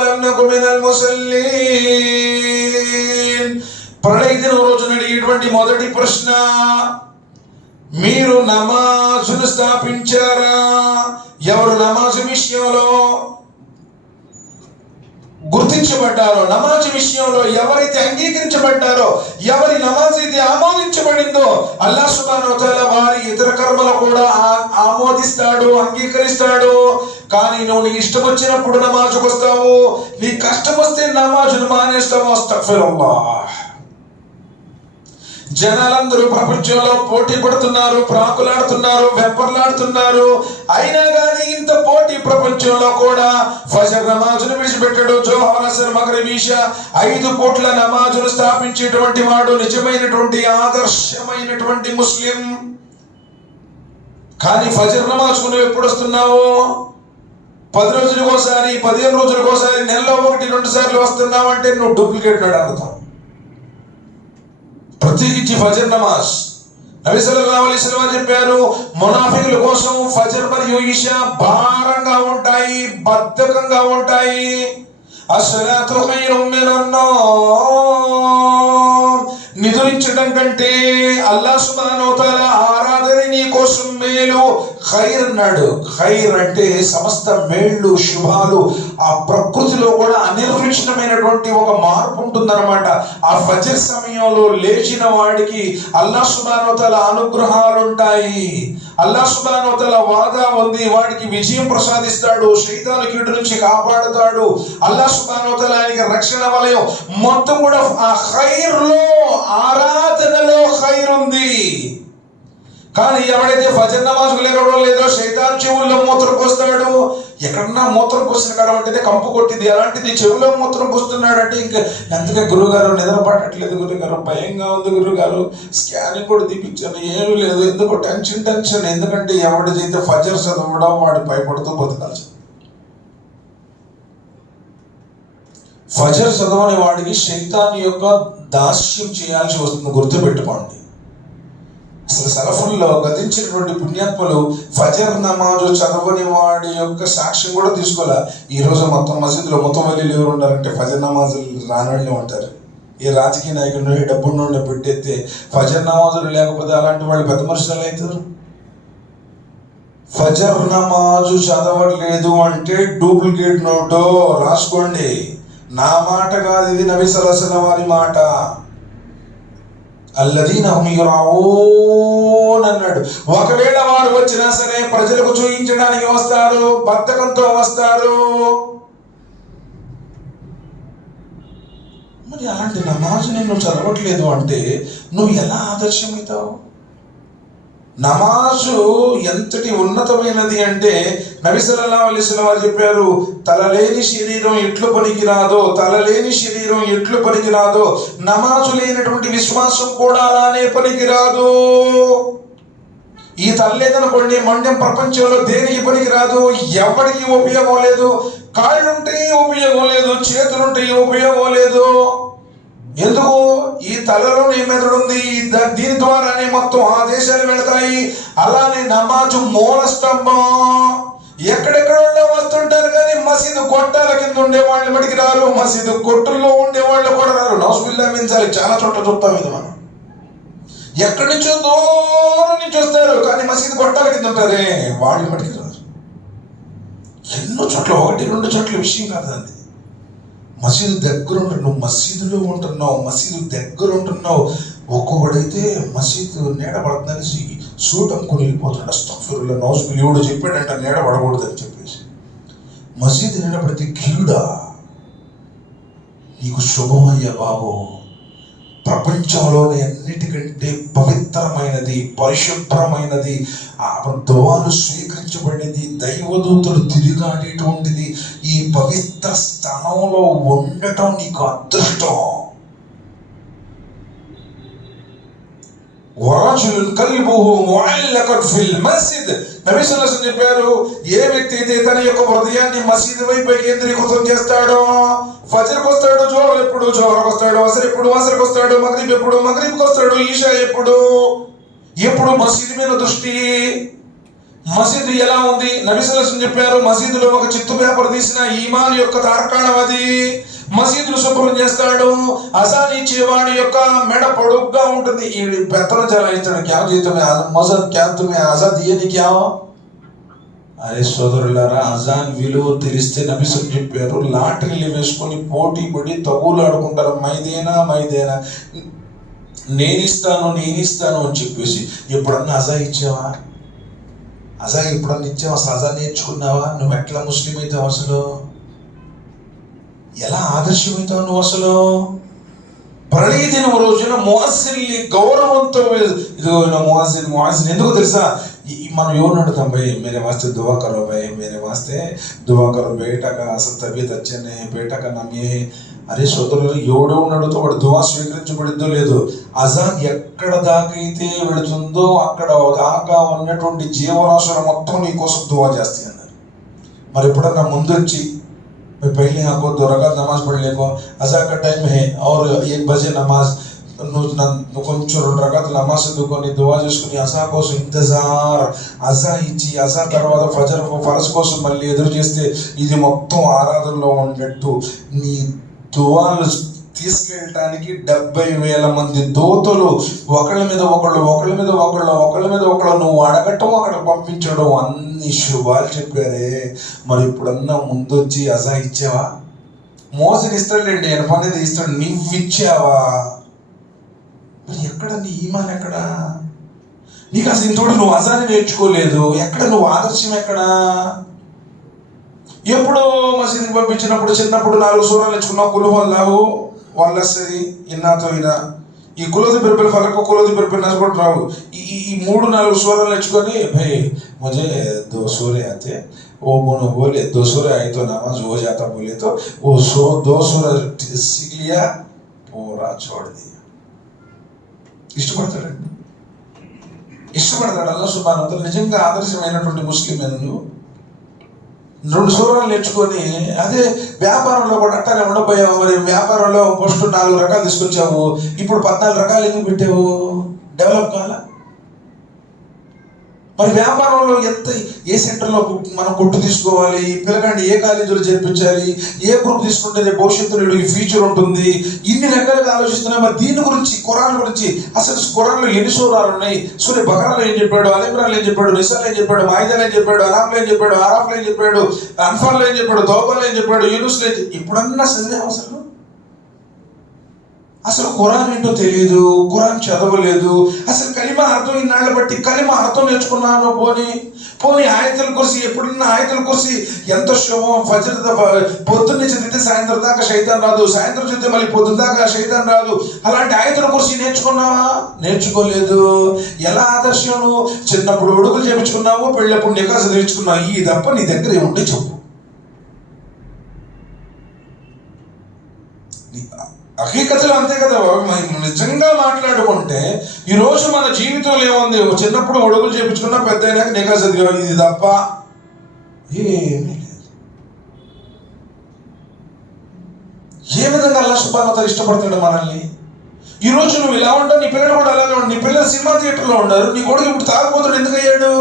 లం నకు మినల్ ముసల్లీన్. ప్రళయ దినం రోజున అడిగేటువంటి మొదటి ప్రశ్న, మీరు నమాజును స్థాపించారా? ఎవరు నమాజు విషయంలో గుర్తించబడ్డారో, నమాజ్ విషయంలో ఎవరైతే అంగీకరించబడ్డారో, ఎవరి నమాజ్ అయితే ఆమోదించబడిందో, అల్లాహ్ సుబ్హానహు వ తఆలా వారి ఇతర కర్మలు కూడా ఆమోదిస్తాడు, అంగీకరిస్తాడు. కానీ నువ్వు నీ ఇష్టం వచ్చినప్పుడు నమాజుకు వస్తావు, నీ కష్టం వస్తే నమాజును మానేస్తావు. అస్తగ్ఫిరుల్లాహ్. జనాలందరూ ప్రపంచంలో పోటీ పడుతున్నారు, ప్రాకులాడుతున్నారు, వెంపర్లాడుతున్నారు. అయినా కానీ ఇంత పోటీ ప్రపంచంలో కూడా ఫజర్ నమాజును విడిచిపెట్టాడు. జోహర్, అసర్, మగ్రిబ్, ఇషా 5 పూట్ల నమాజును స్థాపించేటువంటి వాడు నిజమైనటువంటి ఆదర్శమైనటువంటి ముస్లిం. కానీ ఫజర్ నమాజ్కు నువ్వు ఎప్పుడు వస్తున్నావు? 10 రోజులకోసారి, 15 రోజులకోసారి, నెలలో 1-2 సార్లు వస్తున్నావు అంటే నువ్వు డూప్లికేట్ నాడు అర్థం. ప్రత్యేకించి ఫజర్ నమాజ్ నబీ సల్లల్లాహు అలైహి వసల్లం చెప్పారు, మునాఫికుల కోసం ఫజర్ మరియు ఇషా భారంగా ఉంటాయి, బద్ధకంగా ఉంటాయి. అస్సలాతు ఖైరుమ్ మినన్ నౌమ్. నిద్రించడం కంటే అల్లాహ్ సుబ్హానహు వ తఆలా ఆరాధనని నీ కోసం మేలు. ఖైర్ అన్నాడు. ఖైర్ అంటే సమస్త మేళ్ళు, శుభాలు. ఆ ప్రకృతిలో కూడా అనిర్వచనమైనటువంటి ఒక మార్పు ఉంటుందన్నమాట. ఆ ఫజర్ సమయంలో లేచిన వాడికి అల్లాహ్ సుబ్హానహు వ తఆలా అనుగ్రహాలు ఉంటాయి. అల్లాహ్ సుబ్హానహు వ తఆలా వాదా ఉంది, వాడికి విజయం ప్రసాదిస్తాడు, శైతాను కీడు నుంచి కాపాడుతాడు. అల్లాహ్ సుబ్హానహు వ తఆలా ఆయనకి రక్షణ వలయం. మొత్తం కూడా ఆ ఖైర్లో, ఆరాధనలో ఖైర్ ఉంది. కానీ ఎవడైతే ఫజర్ నమాజ్కు లేకపోవడం లేదో శైతాన్ చెవుల్లో మూత్రం పోస్తాడు. ఎక్కడన్నా మూత్రం పోసిన కాడ ఉంటేనే కంపు కొట్టింది, అలాంటిది చెవులో మూత్రం పోస్తున్నాడు అంటే ఇంకా ఎందుకే గురువుగారు నిద్ర పట్టట్లేదు గురుగారు, భయంగా ఉంది గురుగారు, స్కానింగ్ కూడా తీపించాను, ఏమీ లేదు, ఎందుకు టెన్షన్. ఎందుకంటే ఎవడిదైతే ఫజర్ చదవడం వాడి భయపడుతూ బతకాల్సి. ఫజర్ చదవని వాడికి శైతాన్ యొక్క దాస్యం చేయాల్సి వస్తుంది, గుర్తుపెట్టుకోండి. అసలు సలఫుల్లో గతించినటువంటి పుణ్యాత్మలు ఫజర్ నమాజు చదవని వాడి యొక్క సాక్ష్యం కూడా తీసుకోలే. ఈరోజు మొత్తం మసీదులో మొత్తం వెళ్ళి ఎవరు ఉన్నారంటే ఫజర్ నమాజులు రానోళ్ళే ఉంటారు. ఏ రాజకీయ నాయకులు డబ్బున్న పెట్టేస్తే ఫజర్ నమాజులు లేకపోతే అలాంటి వాళ్ళు పెద్ద మనుషులు అవుతారు. ఫజర్ నమాజు చదవట్లేదు అంటే డూప్లికేట్ నోటు రాసుకోండి. నా మాట కాదు, ఇది నబీ సల్లల్లాహు అలైహి వసల్లం వారి మాట. అల్లదీన హుమ్ యురాఊన్ అన్నాడు. ఒకవేళ వారు వచ్చినా సరే ప్రజలకు చూపించడానికి వస్తారు, బద్ధకంతో వస్తారు. మరి అలాంటి నమాజు నువ్వు చదవట్లేదు అంటే నువ్వు ఎలా ఆదర్శమవుతావు? నమాజు ఎంతటి ఉన్నతమైనది అంటే నబీ సల్లల్లాహు అలైహి వసల్లం వారు చెప్పారు, తలలేని శరీరం ఎట్లు పనికిరాదో, తలలేని శరీరం ఎట్లు పనికిరాదో, నమాజు లేనటువంటి విశ్వాసం కూడా అలానే పనికిరాదు. ఈ తల్లేదనుకోండి, మండ్యం ప్రపంచంలో దేనికి పనికిరాదు, ఎవరికి ఉపయోగం లేదు. కాళ్ళుంటే ఉపయోగం లేదు, చేతులుంటే ఉపయోగం లేదు. ఎందుకు? ఈ తలలో నీ మెదడు ఉంది, దీని ద్వారానే మొత్తం ఆదేశాలు వెళతాయి. అలానే నమాజు మూల స్తంభం. ఎక్కడెక్కడ వస్తుంటారు కానీ మసీదు కొట్టాల కింద ఉండేవాళ్ళు మటుకు రారు, మసీదు కొట్టుల్లో ఉండేవాళ్ళు కూడా రారు. నౌజుబిల్లాహి మిన్ జాలిక్ చాలా చోట్ల చూస్తాం ఇది మనం. ఎక్కడి నుంచో దూరం నుంచి వస్తారు కానీ మసీదు కొట్టాల కింద ఉంటారే వాళ్ళు మటుకు రారు. ఎన్నో చోట్ల, 1-2 చోట్ల విషయం కాదండి. మసీదు దగ్గర నువ్వు మసీదులో ఉంటున్నావు, మసీదు దగ్గర ఉంటున్నావు. ఒక్కొక్కడైతే మసీదు నీడ పడుతుందని సూట్ అమ్ముకుని వెళ్ళిపోతున్నాడు. అస్తగ్ఫిరుల్లాహ్, నౌజుబిల్లాహ్. ఎవడు చెప్పాడంట నీడ పడకూడదని చెప్పేసి. మసీదు నీడ పడితే కీడా, నీకు శుభమయ్యా బాబు. ప్రపంచంలోనే అన్నిటికంటే పవిత్రమైనది, పరిశుభ్రమైనది, ఆ దువాలు స్వీకరించబడినది, దైవదూతలు తిరిగాడేటువంటిది, ఈ పవిత్ర స్థానంలో ఉండటం నీకు అదృష్టం. వరజులున్ కల్బుహు ముఅల్లకన్ ఫిల్ మస్జిద్. నబీ సల్లల్లాహు అలైహి వసల్లం చెప్పారు, ఏ వ్యక్తి అయితే తన యొక్క హృదయాన్ని మసీదు వైపు కేంద్రీకృతం చేస్తాడో, ఫజర్కి వస్తాడు, జోహర్ ఎప్పుడు, జోహర్కి వస్తాడు, అసర్ ఎప్పుడు, అసర్కి వస్తాడు, మగ్రిబ్ ఎప్పుడు, మగ్రిబ్కి వస్తాడు, ఈషా ఎప్పుడు, ఎప్పుడు మసీదు మీద దృష్టి. మసీదు ఎలా ఉంది? నబీ సల్లల్లాహు అలైహి వసల్లం చెప్పారు, మసీదులో ఒక చిత్తు పేపర్ తీసిన ఈమాన్ యొక్క తార్కాణం అది. మసీదులు శుభ్రం చేస్తాడు. అజాన్ ఇచ్చేవాడి యొక్క మెడ పొడుగ్గా ఉంటుంది. ఈ పెత్తనం చలాయిస్తాడు. క్యా జీతమే మజద్ క్యా తుమే ఆజాద్ ఇయని క్యా. అరే సోదరులారా, అజాన్ విలువ తెలిస్తే నబీ సల్లల్లాహు అలైహి వసల్లం చెప్పారు, లాటరీలు వేసుకొని పోటీ పడి తగులు ఆడుకుంటారు. మైదేనా నేనిస్తాను అని చెప్పేసి. ఎప్పుడన్నా అజా ఇచ్చావా? అజా ఎప్పుడన్నా ఇచ్చావా? అసలు అజా నేర్చుకున్నావా? నువ్వు ఎట్లా ముస్లిం అవుతావు? అసలు ఎలా ఆదర్శమవుతావు నువ్వు? అసలు ప్రణీతిన రోజున ముఅజ్జిన్ని గౌరవంతో, ఇదిగో ముఅజ్జిన్ ఎందుకు తెలుసా? మనం ఎవరిని అడుగుతాం, భయ్ మేరే వాస్తే దువా కరో, భయ్ మేరే వాస్తే దువా కరో, బేటా కా అసలు తబియత్ అచ్చే నహీ, బేటా కా నామ్ యే. అరే సోదరులు, ఎవడో అడుగుతూ వాడు దువా స్వీకరించబడిద్దో లేదు. అజాన్ ఎక్కడ దాకైతే వెళుతుందో అక్కడ దాకా ఉన్నటువంటి జీవరాశులు మొత్తం నీ కోసం దువా చేస్తాయి అన్నారు. మరి ఎప్పుడన్నా ముందొచ్చి पहले आपको 2 रकात नमाज पढ़ लेको, अज़ा का टाइम है और 1 बजे नमाज కొంచెం 2 రకాతుల నమాజ్ చదువుకొని దువా చేసుకుని అజా కోసం ఇంతజార్, అజా ఇచ్చి అజా తర్వాత ఫరజ్ కోసం మళ్ళీ ఎదురు చేస్తే ఇది మొత్తం ఆరాధనలో ఉన్నట్టు. నీ దువాలు తీసుకెళ్ళటానికి 70,000 మంది దూతలు ఒకళ్ళ మీద ఒకళ్ళు నువ్వు అడగటం అక్కడ పంపించడం అన్ని శుభాలు చెప్పారే. మరి ఇప్పుడన్నా ముందొచ్చి అజా ఇచ్చావా? మోసని ఇస్తాడులేండి, ఆయన పనేది ఇస్తాడు, నువ్వు ఇచ్చావా? మరి ఎక్కడ నీ ఈమాన్? ఎక్కడ నీకు అసలు ఇంతోటి నువ్వు అజాని నేర్చుకోలేదు, ఎక్కడ నువ్వు ఆదర్శం? ఎక్కడ? ఎప్పుడో మసీదుకి పంపించినప్పుడు చిన్నప్పుడు 4 సూరాలు నేర్చుకున్నావు, కులుహల్లాహు వాళ్ళసరి ఇన్నాతో ఇనా, ఈ కులోది బిర్బిల్ ఫలకు కులోది బిర్బిల్ నస్ కూడా రావు. ఈ 3-4 సూరాలు నేర్చుకొని భయ్ मुझे 2 सूरे आते, वो बोले 2 सूरे आई तो नमाज हो जाता, बोले तो वो 2 सूरा सीख लिया, पूरा छोड़ दिया. ఇష్టపడతాడండి, ఇష్టపడతాడు అల్లాహ్ సుబ్హానహు వ తఆలా. నిజంగా ఆదర్శమైనటువంటి ముస్లింలు 2 సూరాలు నేర్చుకొని అదే వ్యాపారంలో కూడా అట్టానే ఉండబోయావు. మరి వ్యాపారంలో ఫస్ట్ 4 రకాలు తీసుకొచ్చావు, ఇప్పుడు 14 రకాలు ఎందుకు పెట్టావు? డెవలప్ కావాలా? మరి వ్యాపారంలో ఏ సెంటర్లో మనం కొట్టు తీసుకోవాలి, పిల్లగాడిని ఏ కాలేజీలో చేర్పించాలి, ఏ గ్రూప్ తీసుకుంటే రేపు భవిష్యత్తులో ఈ ఫ్యూచర్ ఉంటుంది, ఇన్ని రకాలుగా ఆలోచిస్తున్నాయి. మరి దీని గురించి, ఖురాన్ గురించి, అసలు ఖురాన్లో ఎన్ని సూరాలు ఉన్నాయి? సూర్య బకరాలో ఏం చెప్పాడు, అలిమ్రాన్లో ఏం చెప్పాడు, నిసాలో ఏం చెప్పాడు, మాయిదాలో ఏం చెప్పాడు, అలాంలో ఏం చెప్పాడు, ఆరాఫ్లో ఏం చెప్పాడు, అన్ఫాల్లో ఏం చెప్పాడు, తౌబాలో ఏం చెప్పాడు, యూనుస్లో ఏం చెప్పాడు? ఇప్పుడన్నా చదివే అవసరం? అసలు ఖురాన్ ఏంటో తెలియదు, ఖురాన్ చదవలేదు, అసలు కలిమా అర్థం ఇన్నాళ్ళ బట్టి కలిమా అర్థం నేర్చుకున్నాను. పోనీ ఆయతుల కుర్సీ, ఎప్పుడున్న ఆయతుల కుర్సీ ఎంత శుభం. ఫజర్ పొద్దున్నే చదివితే సాయంత్రం దాకా శైతాన్ రాదు, సాయంత్రం చదివితే మళ్ళీ పొద్దున్న దాకా శైతాన్ రాదు. అలాంటి ఆయతుల కుర్సీ నేర్చుకున్నావా? నేర్చుకోలేదు. ఎలా ఆదర్శం? చిన్నప్పుడు ఉడుకులు చేయించుకున్నావు, పెళ్ళప్పుడు నికా చదివించుకున్నావు. ఈ తప్ప నీ దగ్గర ఏముంటే చెప్పు. హకీకతులు అంతే కదా. నిజంగా మాట్లాడుకుంటే ఈరోజు మన జీవితంలో ఏముంది? చిన్నప్పుడు ఒడుగులు చేయించుకున్నా, పెద్ద అయినాక నికా చదివా, ఇది తప్ప ఏమీ లేదు. ఏ విధంగా అల్లాహ్ సుబ్హానహు వ తఆలా ఇష్టపడతాడు మనల్ని? ఈరోజు నువ్వు ఇలా ఉంటావు, నీ పిల్లలు కూడా అలాగే ఉంటాడు. నీ పిల్లలు సినిమా థియేటర్లో ఉన్నారు, నీ కొడుకు ఇప్పుడు తాగుపోతాడు ఎందుకు అయ్యాడు?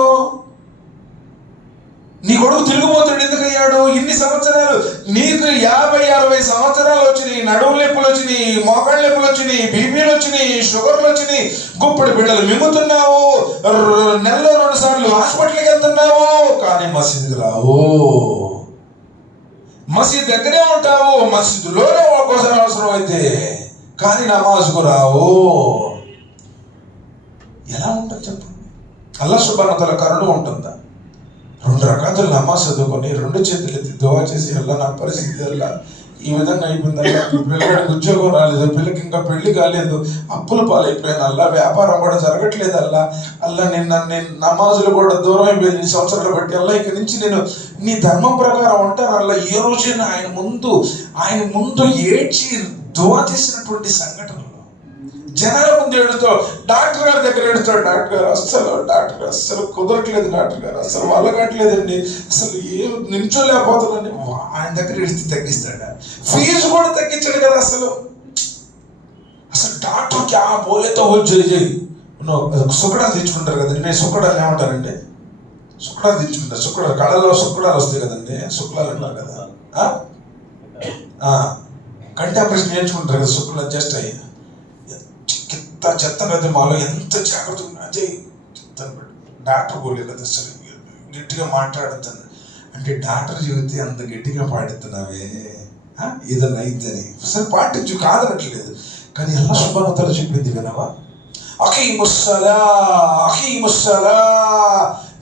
నీ కొడుకు తిరుగుబోతుడు ఎందుకు అయ్యాడు? ఇన్ని సంవత్సరాలు నీకు 50-60 సంవత్సరాలు వచ్చినాయి, నడుము నొప్పులు వచ్చినాయి, మోకాళ్ళ నొప్పులు వచ్చినాయి, బీపీలు వచ్చినాయి, షుగర్లు వచ్చినాయి, గుప్పడి బిళ్ళలు మింగుతున్నావు, నెలలో 2 సార్లు హాస్పిటల్కి వెళ్తున్నావు, కానీ మసీదుకి రావు. మసీద్ దగ్గరే ఉంటావు, మసీదులోనే ఒక్కోసారి అవసరం అయితే, కానీ నమాజ్కు రావు. ఎలా ఉంటుంది చెప్పండి? అల్లాహ్ సుబ్హానహు వ తఆలా కరుణ ఉంటుందా? 2 రకాతులు నమాజ్ చదువుకొని 2 చేతులు ఎత్తి దువా చేసి, అల్లా నా పరిస్థితి అల్లా ఈ విధంగా అయిపోయిందల్లా, పిల్లగాడికి ఉద్యోగం రాలేదు, పిల్లకి ఇంకా పెళ్లి కాలేదు, అప్పుల పాలైపోయాను అల్లా, వ్యాపారం కూడా జరగట్లేదు అల్లా నేను నమాజులు కూడా దూరం అయిపోయింది ఈ సంవత్సరాలు బట్టి అల్లా, ఇక నుంచి నేను నీ ధర్మం ప్రకారం ఉంటాను అల్లా. ఏ రోజైనా ఆయన ముందు ఏడ్చి దువా చేసినటువంటి సంఘటనలు, జనాల ముందు ఏడుస్తావు, డాక్టర్ గారి దగ్గర ఏడుస్తాడు, డాక్టర్ గారు అస్సలు కుదరట్లేదు, డాక్టర్ గారు అస్సలు వాళ్ళగట్లేదండి, అసలు ఏం నించోలేకపోతుందండి. ఆయన దగ్గర ఏడిస్తే తగ్గిస్తాడా? ఫీజు కూడా తగ్గించాడు కదా. అసలు డాక్టర్కి ఆ బోలేతో వచ్చి సుక్కడాలు తెచ్చుకుంటారు కదండి. నేను సుక్కడాలు ఏమంటారండి? సుక్కడాలు తెచ్చుకుంటారు. సుక్కడాలు కళ్ళలో సుక్కడాలు వస్తాయి కదండి, శుక్లాలు అంటారు కదా. కంటి ఆపరేషన్ చేయించుకుంటారు కదా, శుక్లాలు జస్ట్ అయ్యి చెత్త కదా. మాలో ఎంత జాగ్రత్త అజయ్ డాక్టర్ పోలే కదా, అసలు గట్టిగా మాట్లాడుతుంది అంటే డాక్టర్ చెబితే అంత గట్టిగా పాడుతున్నావే, ఏదన్నా అయిందని అసలు పాటించు, కాదనట్లేదు. కానీ అల్లాహ్ సుబ్హానహు వ తఆలా చెప్పింది వినవా? అఖీముస్సలా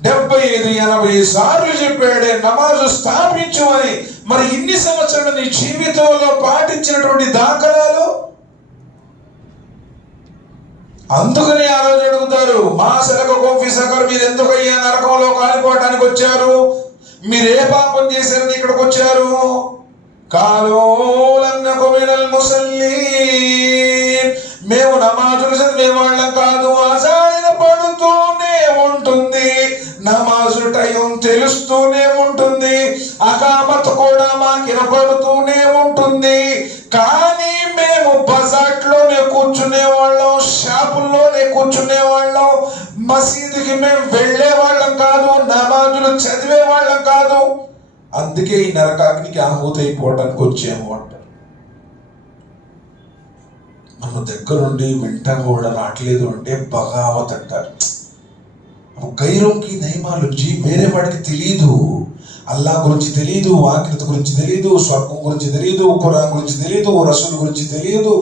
75-80 సార్లు చెప్పాడే నమాజు స్థాపించమని. మరి ఇన్ని సంవత్సరాలు నీ జీవితంలో పాటించినటువంటి దాఖలాలు. అందుకని ఆ రోజు అడుగుతారు, మా సలకకుం ఫీ సకర్, మీరు ఎందుకు అయ్యా నరకంలో కాలిపోవడానికి వచ్చారు? మీరు ఏ పాపం చేశారని ఇక్కడికి వచ్చారు? కాలూ లం నకు మినల్ ముసల్లీన్, మేము నమాజులు చదివే వాళ్ళం కాదు. అజాన్ పడుతూనే ఉంటుంది, నమాజు టైం తెలుస్తూనే ఉంటుంది, అకామత్ కూడా మాకు వినపడుతూనే ఉంటుంది, కానీ మేము బజాట్లోనే కూర్చునే వాళ్ళం, షాపుల్లోనే కూర్చునే వాళ్ళం, మసీదుకి మేము వెళ్ళే వాళ్ళం కాదు, నమాజులు చదివే వాళ్ళం కాదు. అందుకే ఈ నరకాగ్నికి ఆహుతి అయిపోవడానికి వచ్చాము అంటారు. మనం దగ్గరుండి వింటా కూడా రావట్లేదు అంటే బగావత్ అంటారు. గైరంకి నయమాలు వేరే వాడికి తెలియదు. అల్లా గురించి తెలియదు, ఆఖిరత గురించి తెలియదు, స్వర్గం గురించి తెలియదు, ఖురాన్ గురించి తెలియదు, రసూల్ గురించి తెలియదు,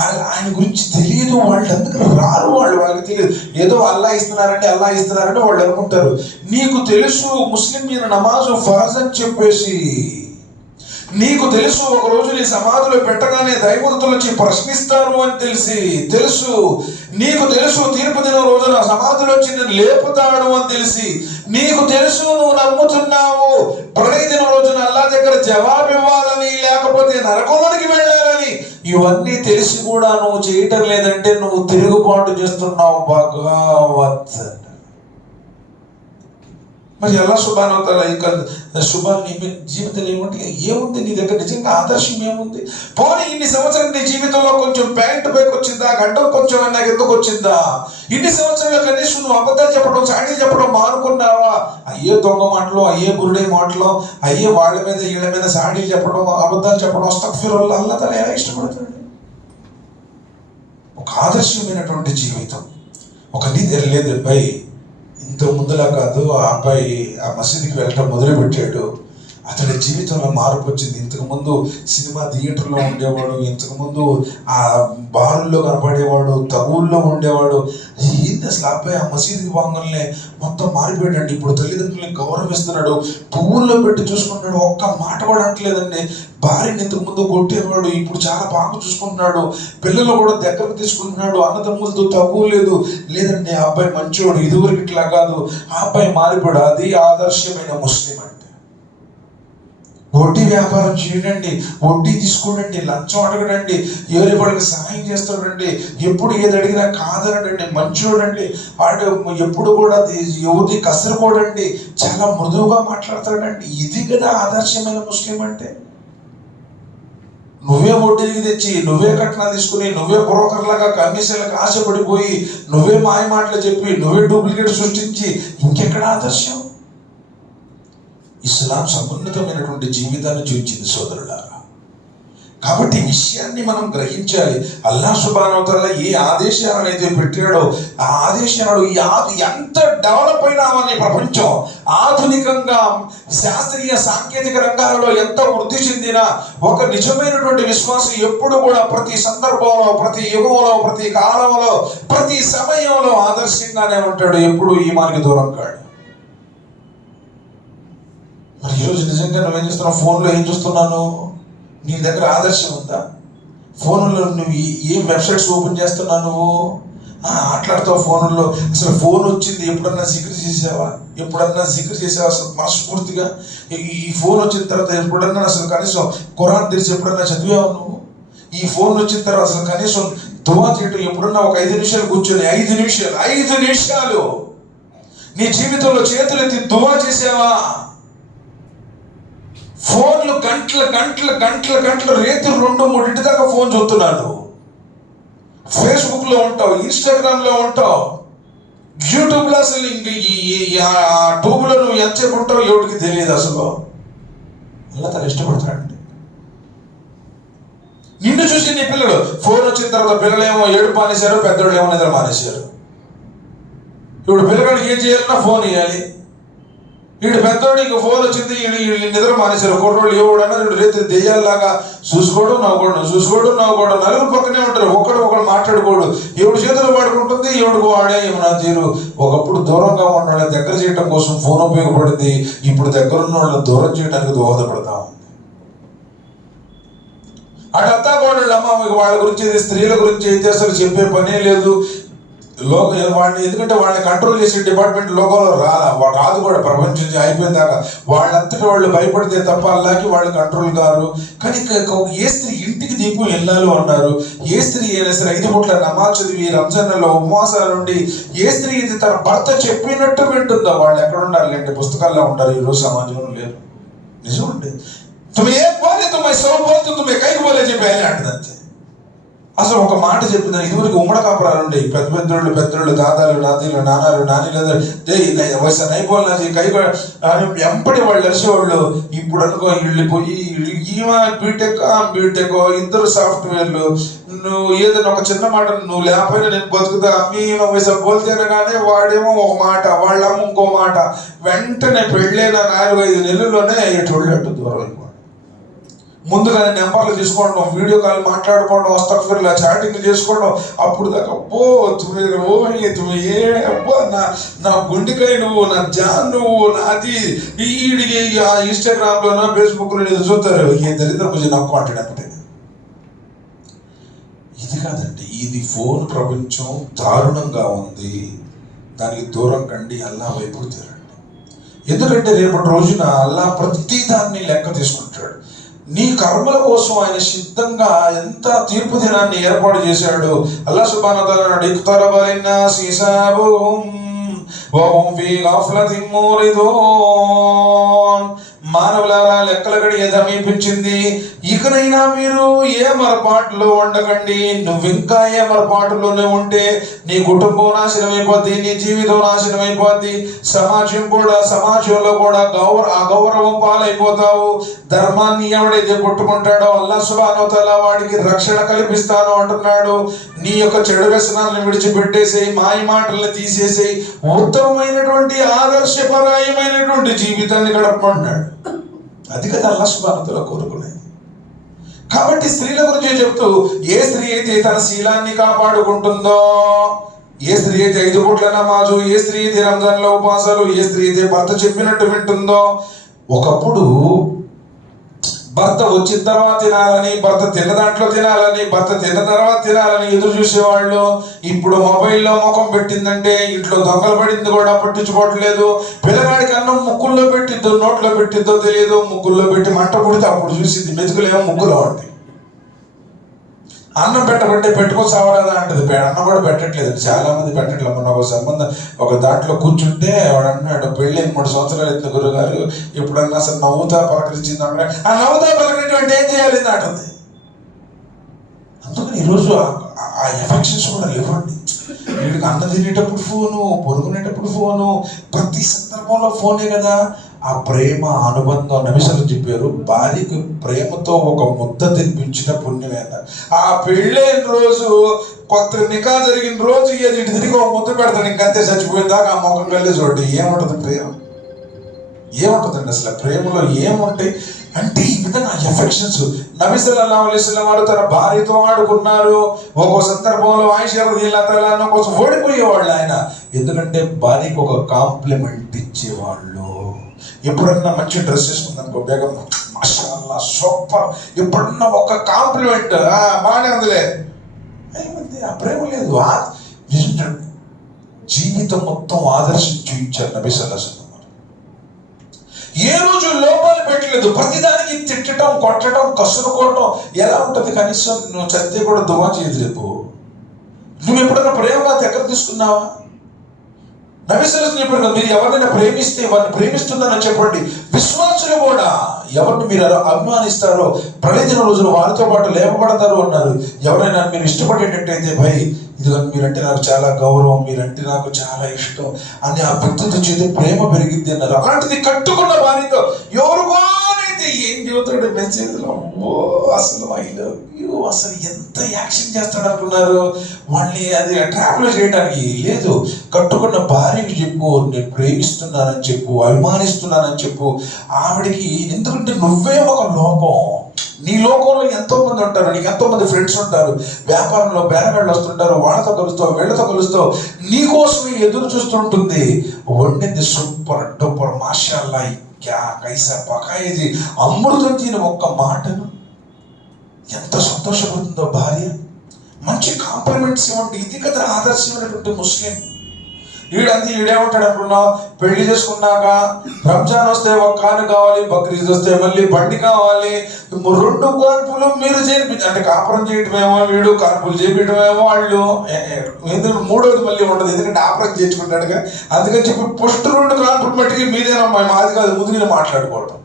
ఆయన గురించి తెలియదు. వాళ్ళు అందుకని రారు. వాళ్ళకి తెలియదు. ఏదో అల్లా ఇస్తున్నారంటే వాళ్ళు అనుకుంటారు. నీకు తెలుసు ముస్లిం మీద నమాజు ఫరజ్ అని చెప్పేసి, నీకు తెలుసు ఒకరోజు నీ సమాధిలో పెట్టగానే దైవదూతలు వచ్చి ప్రశ్నిస్తారు అని తెలుసు. నీకు తెలుసు తీర్పు దినం రోజున సమాధిలో వచ్చి నేను లేపుతాడు అని తెలిసి, నీకు తెలుసు నువ్వు నమ్ముతున్నావు ప్రళయ దినం రోజున అల్లా దగ్గర జవాబు ఇవ్వాలని, లేకపోతే నరకంలోనికి వెళ్ళాలని. ఇవన్నీ తెలిసి కూడా నువ్వు చేయటం లేదంటే నువ్వు తిరుగుబాటు చేస్తున్నావు. భగవత్ మరి అల్లా సుబ్హానహు వ తఆలా ఇంకా శుభాలు నీ జీవితంలో ఏముంది నీ దగ్గర? నిజంగా ఆదర్శం ఏముంది? పోనీ ఇన్ని సంవత్సరాలు నీ జీవితంలో కొంచెం ప్యాంట్ పైకి వచ్చిందా, గడ్డం కొంచెం నాకు ఎందుకు వచ్చిందా? ఇన్ని సంవత్సరాల కనీసం నువ్వు అబద్ధాలు చెప్పడం, చాడీలు చెప్పడం మానుకున్నావా? అయ్యే దొంగ మాటలు, అయ్యే బురుడే మాటలు, అయ్యే వాళ్ళ మీద వీళ్ళ మీద సాడీలు చెప్పడం, అబద్ధాలు చెప్పడం, అస్తగ్ఫిరుల్లాహ్. అల్లాహ్ తఆలా ఎలా ఇష్టపడతాడు? ఒక ఆదర్శమైనటువంటి జీవితం. ఒక నీతి లేదు పై ఇంత ముందులా కాదు. ఆ అబ్బాయి ఆ మసీదుకి వెళ్ళటం మొదలుపెట్టాడు. అతడి జీవితంలో మార్పు వచ్చింది. ఇంతకుముందు సినిమా థియేటర్లో ఉండేవాడు, ఇంతకుముందు ఆ బారుల్లో కనపడేవాడు, తగుల్లో ఉండేవాడు. ఏంది అసలు అబ్బాయి ఆ మసీదుకి వాంగల్నే మొత్తం మారిపోయాడండి. ఇప్పుడు తల్లిదండ్రులని గౌరవిస్తున్నాడు, పువ్వుల్లో పెట్టి చూసుకుంటున్నాడు, ఒక్క మాట కూడా అంటలేదండి. భార్యని ఇంతకుముందు కొట్టేవాడు, ఇప్పుడు చాలా బాగా చూసుకుంటున్నాడు, పిల్లలు కూడా దగ్గరకు తీసుకుంటున్నాడు, అన్నదమ్ములతో తగువ లేదండి. ఆ అబ్బాయి మంచివాడు, ఇదివరకు ఇట్లా కాదు, ఆ అబ్బాయి మారిపోయాడు. అది ఆదర్శమైన ముస్లిం అంటే. వడ్డీ వ్యాపారం చేయడండి, వడ్డీ తీసుకోడండి, లంచం అడగడండి, ఎవరి వాళ్ళకి సహాయం చేస్తాడండి, ఎప్పుడు ఏది అడిగినా కాదనడండి, మంచోడండి, వాడు ఎప్పుడు కూడా ఎవరిది కసరుకోడండి, చాలా మృదువుగా మాట్లాడతాడండి. ఇది కదా ఆదర్శమైన ముస్లిం అంటే. నువ్వే వడ్డీకి తెచ్చి, నువ్వే కట్నాలు తీసుకుని, నువ్వే బ్రోకర్లాగా కమిషన్లకు ఆశపడిపోయి, నువ్వే మాయ మాటలు చెప్పి, నువ్వే డూప్లికేట్ సృష్టించి ఇంకెక్కడ ఆదర్శం? ఇస్లాం సమున్నతమైనటువంటి జీవితాన్ని చూపించింది సోదరులారా. కాబట్టి ఈ విషయాన్ని మనం గ్రహించాలి. అల్లాహ్ సుబ్హానహు వ తఆలా ఏ ఆదేశాలను అయితే పెట్టాడో ఆ ఆదేశాలు ఎంత డెవలప్ అయినామని ప్రపంచం ఆధునికంగా శాస్త్రీయ సాంకేతిక రంగాలలో ఎంత వృద్ధి చెందినా ఒక నిజమైనటువంటి విశ్వాసం ఎప్పుడు కూడా ప్రతి సందర్భంలో, ప్రతి యుగంలో, ప్రతి కాలంలో, ప్రతి సమయంలో ఆదర్శంగానే ఉంటాడు. ఎప్పుడు ఈమానికి దూరం కాడు. మరి ఈరోజు నిజంగా నువ్వేం చేస్తున్నావు? ఫోన్లో ఏం చూస్తున్నాను? నీ దగ్గర ఆదర్శం ఉందా? ఫోన్లో నువ్వు ఏం వెబ్సైట్స్ ఓపెన్ చేస్తున్నావు? నువ్వు ఆటలాడుతావు ఫోన్లో. అసలు ఫోన్ వచ్చింది ఎప్పుడన్నా జిక్ర్ చేసావా? అసలు మనస్ఫూర్తిగా? ఈ ఫోన్ వచ్చిన తర్వాత ఎప్పుడన్నా అసలు కనీసం ఖురాన్ తెరిచి ఎప్పుడన్నా చదివావు నువ్వు? ఈ ఫోన్ వచ్చిన తర్వాత అసలు కనీసం దువా చేయటం ఎప్పుడన్నా ఒక 5 నిమిషాలు కూర్చొని 5 నిమిషాలు నీ జీవితంలో చేతులెత్తి దువా చేసావా? ఫోన్లు గంటలు రేతులు 2-3 దాకా ఫోన్ చూస్తున్నాడు. ఫేస్బుక్లో ఉంటావు, ఇన్స్టాగ్రామ్లో ఉంటావు, యూట్యూబ్లో. అసలు ఇంక ఈ ట్యూబ్లో నువ్వు ఎంతసేపు ఉంటావు ఎవరికి తెలియదు. అసలు అలా తను ఇష్టపడతాడండి. నిన్ను చూసి నీ పిల్లలు ఫోన్ వచ్చిన తర్వాత పిల్లలేమో ఏడుపు మానేశారు, పెద్దోళ్ళు ఏమో నిద్ర మానేశారు. ఇప్పుడు పిల్లగాడికి ఏం చేయాలన్నా ఫోన్ ఇవ్వాలి. వీడు పెద్దోడు ఇంక ఫోన్ వచ్చింది, వీళ్ళు నిద్ర మానేశారు. కుర్రోళ్ళు ఎవడన్నా వీడు రేతి దెయ్యాల్లాగా చూసుకోవడం నవ్వుకోవడం. నలుగురు పక్కనే ఉంటారు, ఒకడు మాట్లాడుకోడు. ఎవడు చేతులు వాడుకుంటుంది, ఎవడికి వాడే ఏమన్నా తీరు. ఒకప్పుడు దూరంగా ఉన్న వాళ్ళని దగ్గర చేయడం కోసం ఫోన్ ఉపయోగపడింది. ఇప్పుడు దగ్గర ఉన్న వాళ్ళని దూరం చేయడానికి దోహదపడతా ఉంది. అటు అత్తాకోడళ్ళు అమ్మ వాళ్ళ గురించి, స్త్రీల గురించి అయితే అసలు చెప్పే పనే లేదు. వాళ్ళని ఎందుకంటే వాళ్ళని కంట్రోల్ చేసే డిపార్ట్మెంట్ లోకంలో రాదు కూడా. ప్రపంచం అయిపోయిన దాకా వాళ్ళంతటా వాళ్ళు భయపడితే తప్ప అల్లాకి వాళ్ళు కంట్రోల్ కారు. కానీ ఏ స్త్రీ ఇంటికి దీపం ఎల్లాలు అన్నారు. ఏ స్త్రీ అయినా సరే 5 పూట్ల నమాజ్ చదివి రంజాన్లలో ఉపవాసాల నుండి ఏ స్త్రీ ఇది తన భర్త చెప్పినట్టు వింటుందో వాళ్ళు ఎక్కడ ఉండాలి అంటే పుస్తకాల్లో ఉంటారు. ఈరోజు సమాజంలో లేరు. నిజం అండి. తుమ్మే ఏ బాలే తుమ్మే సౌ బోల్తు తుమ్మే కైకి బోలే చెప్పి అంటది అంతే. అసలు ఒక మాట చెప్పింది, ఇదివరకు ఉమ్మడి కాపురాలు ఉండేవి, పెద్దోళ్ళు దాదాలు నాదీలు నాన్నలు నానీలు వయసు అయిపోయిన కై ఎంపటి వాళ్ళు కలిసేవాళ్ళు. ఇప్పుడు అనుకో వెళ్ళిపోయి ఈమె బీటెక్ ఇద్దరు సాఫ్ట్వేర్లు. నువ్వు ఏదైనా ఒక చిన్న మాట నువ్వు లేకపోయినా నేను బతుకుతా అమ్మీ వయసు పోల్తేనే కానీ వాడేమో ఒక మాట, వాళ్ళమ్మ ఇంకో మాట. వెంటనే పెళ్ళైన 4-5 నెలల్లోనే ఎటువంటి అట్టు దూరం అయిపోయి ముందుగానే నెంబర్లు తీసుకోవడం, వీడియో కాల్ మాట్లాడుకోవడం, అస్తఫిర్లా చాటింగ్ చేసుకోవడం. అప్పుడు దాకా అబ్బో ఏ అబ్బో నా గుండెకాయ నువ్వు, నా జాన్ నువ్వు, నాది వీడికి ఇన్స్టాగ్రామ్లోనో ఫేస్బుక్లో చూస్తారు ఏ దరిద్రం కొంచెం నవ్వు అంటాడంటే. ఇది కాదండి, ఇది ఫోన్ ప్రపంచం దారుణంగా ఉంది. దానికి దూరం కండి, అల్లా వైపు తీరండి. ఎందుకంటే రేపటి రోజున అల్లా ప్రతి దాన్ని లెక్క తీసుకుంటాడు. నీ కర్మల కోసం ఆయన సిద్ధంగా ఎంత తీర్పు దినాన్ని ఏర్పాటు చేశాడు. అల్లాహ్ సుబ్హానహు వ తఆలా అన్నాడు, ఇక్తరబ లిన్నాసి హిసాబుహుం వహుం ఫీ గఫ్లతిన్ మురిదూన్. మానవులారా, లెక్కల గడియ సమీపించింది, ఇకనైనా మీరు ఏ మరపాటులో ఉండకండి. నువ్వు ఇంకా ఏ మరపాటులోనే ఉంటే నీ కుటుంబం నాశనం అయిపోద్ది, నీ జీవితం నాశనం అయిపోద్ది, సమాజంలో కూడా అగౌరవం పాలైపోతావు. ధర్మాన్ని ఎవడైతే కొట్టుకుంటాడో అల్లాహ్ సుబ్హానహు వ తఆలా వాడికి రక్షణ కల్పిస్తాను అంటున్నాడు. నీ యొక్క చెడు వ్యసనాలను విడిచిపెట్టేసి, మాయ మాటలను తీసేసి, ఉత్తమమైనటువంటి ఆదర్శపరాయమైనటువంటి జీవితాన్ని గడపమంటున్నాడు. అది కదా అల్లాహ్ సుబ్హానహు వ తఆలా కోరుకునేది. కాబట్టి స్త్రీల గురించి చెప్తూ, ఏ స్త్రీ అయితే తన శీలాన్ని కాపాడుకుంటుందో, ఏ స్త్రీ అయితే 5 పూట్ల నమాజు, ఏ స్త్రీ అయితే రంజాన్లో ఉపవాసాలు, ఏ స్త్రీ అయితే భర్త చెప్పినట్టు వింటుందో. ఒకప్పుడు భర్త వచ్చిన తర్వాత తినాలని, భర్త తిన్న దాంట్లో తినాలని, భర్త తిన్న తర్వాత తినాలని ఎదురు చూసేవాళ్ళు. ఇప్పుడు మొబైల్లో ముఖం పెట్టిందంటే ఇంట్లో దొంగలు పడింది కూడా పట్టించుకోవట్లేదు. పిల్లగాడికి అన్నం ముక్కుల్లో పెట్టిద్దో నోట్లో పెట్టిద్దో తెలియదు. ముక్కుల్లో పెట్టి మంట పుడితే అప్పుడు చూసింది, మెతుకులేమో ముక్కులో ఉంటాయి. అన్నం పెట్టబట్టే పెట్టుకో సావరాదా అంటది. అన్నం కూడా పెట్టట్లేదు, చాలా మంది పెట్టట్లేదు. మొన్న ఒక సంబంధం ఒక దాంట్లో కూర్చుంటే వాడు అన్నాడు, పెళ్ళి 3 సంవత్సరాలు ఎత్తున గురుగారు, ఎప్పుడన్నా అసలు నవ్వుతా పలకరించింది అంటే, ఆ నవ్వుతా పలకరించే ఏం చేయాలి అంటుంది. అందుకని ఈరోజు ఆ ఎఫెక్షన్స్ కూడా ఇవ్వండి. వీడికి అన్నం తినేటప్పుడు ఫోను, పొరుగునేటప్పుడు ఫోను, ప్రతి సందర్భంలో ఫోనే కదా. ఆ ప్రేమ అనుబంధం నబిసలు చెప్పారు, భార్యకు ప్రేమతో ఒక ముద్ద తినిపించిన పుణ్యమేట. ఆ పెళ్ళైన రోజు, కొత్త నికా జరిగిన రోజు ఇటు తిరిగి ఒక ముద్ద పెడతాడు, ఇంకంతే చచ్చిపోయిన దాకా ఆ ముఖం వెళ్ళి చూడండి. ఏముంటుంది ప్రేమ? ఏముంటుందండి అసలు ప్రేమలో ఏముంటాయి అంటే ఈ విధంగా ఎఫెక్షన్స్. నబీ సల్లల్లాహు అలైహి వసల్లం వారు తన భార్యతో ఆడుకున్నారు. ఒక్కో సందర్భంలో ఆయిషా రదియల్లాహు తఆలా అన్హా కోసం ఓడిపోయేవాళ్ళు ఆయన. ఎందుకంటే భార్యకు ఒక కాంప్లిమెంట్ ఇచ్చేవాళ్ళు. ఎప్పుడన్నా మంచి డ్రెస్ వేసుకుందనుకో, బేగం మాషాల్లా సూపర్, ఎప్పుడన్నా ఒక కాంప్లిమెంట్ బాగానే ఉందిలే, ఏమంది? ఆ ప్రేమ లేదు. జీవితం మొత్తం ఆదర్శం చూపించారు నబీ సల్లల్లాహు అలైహి వసల్లం. ఏ రోజు లోపాలు పెట్టలేదు. ప్రతిదానికి తిట్టడం, కొట్టడం, కసురుకోవడం ఎలా ఉంటుంది? కనీసం నువ్వు చస్తే కూడా దువా చేయదు. రేపు నువ్వు ఎప్పుడైనా ప్రేమగా దగ్గర తీసుకున్నావా? నబీ సల్లల్లాహు అలైహి వసల్లం చెప్పారు, మీరు ఎవరినైనా ప్రేమిస్తే వారిని ప్రేమిస్తున్నానని చెప్పండి. విశ్వాసులు కూడా ఎవరిని మీరు అభిమానిస్తారో ప్రళయ దిన రోజులు వారితో పాటు లేపబడతారు అన్నారు. ఎవరైనా మీరు ఇష్టపడేటట్టయితే, భయ్ ఇదిగో మీరంటే నాకు చాలా గౌరవం, మీరంటే నాకు చాలా ఇష్టం అని ఆ వ్యక్తితో చేతి ప్రేమ పెరిగింది అన్నారు. అలాంటిది కట్టుకున్న భార్యతో ఎవరుకోనైతే ఏం చెబుతాడు మెసేజ్లో, ఓ అసలు ఐ లవ్ యూ, అసలు ఎంత యాక్షన్ చేస్తాడు అనుకున్నారు. వాళ్ళని అది ట్రావెల్ చేయడానికి లేదు. కట్టుకున్న భార్యకి చెప్పు, నేను ప్రేమిస్తున్నానని చెప్పు, అభిమానిస్తున్నానని చెప్పు ఆవిడికి. ఎందుకంటే నువ్వే ఒక లోకం. నీ లోకంలో ఎంతో మంది ఉంటారు, నీకు ఎంతో మంది ఫ్రెండ్స్ ఉంటారు, వ్యాపారంలో బేరగాళ్ళు వస్తుంటారు, వాళ్ళతో కలుస్తావు, వీళ్ళతో కలుస్తావు, నీకోసమే ఎదురు చూస్తుంటుంది. వండింది సూపర్ డూపర్ మాషాల్లా, క్యా కైసా పకాయేది, అమృతం తిని ఒక్క మాటను ఎంత సంతోషపడుతుందో భార్య. మంచి కాంప్లిమెంట్స్ ఇవ్వండి. ఇది కదా ఆదర్శమైనటువంటి ముస్లిం. ఈడేమంటాడు అనుకున్నావు? పెళ్లి చేసుకున్నాక రంజాన్ వస్తే ఒక కాను కావాలి, బక్రీద్ వస్తే మళ్ళీ బండి కావాలి, 2 కాన్పులు మీరు చేర్పించి, అంటే కాపురం చేయటమేమో వీడు, కాన్పులు చేపించడమేమో వాళ్ళు. ఎందుకంటే 3వది మళ్ళీ ఉండదు, ఎందుకంటే ఆపరం చేర్చుకుంటాడుగా. అందుకని చెప్పి ఫస్ట్ 2 కాన్పులు మట్టికి మీదేనమ్మా, మాది కాదు, ముందు నేను మాట్లాడుకోవటం.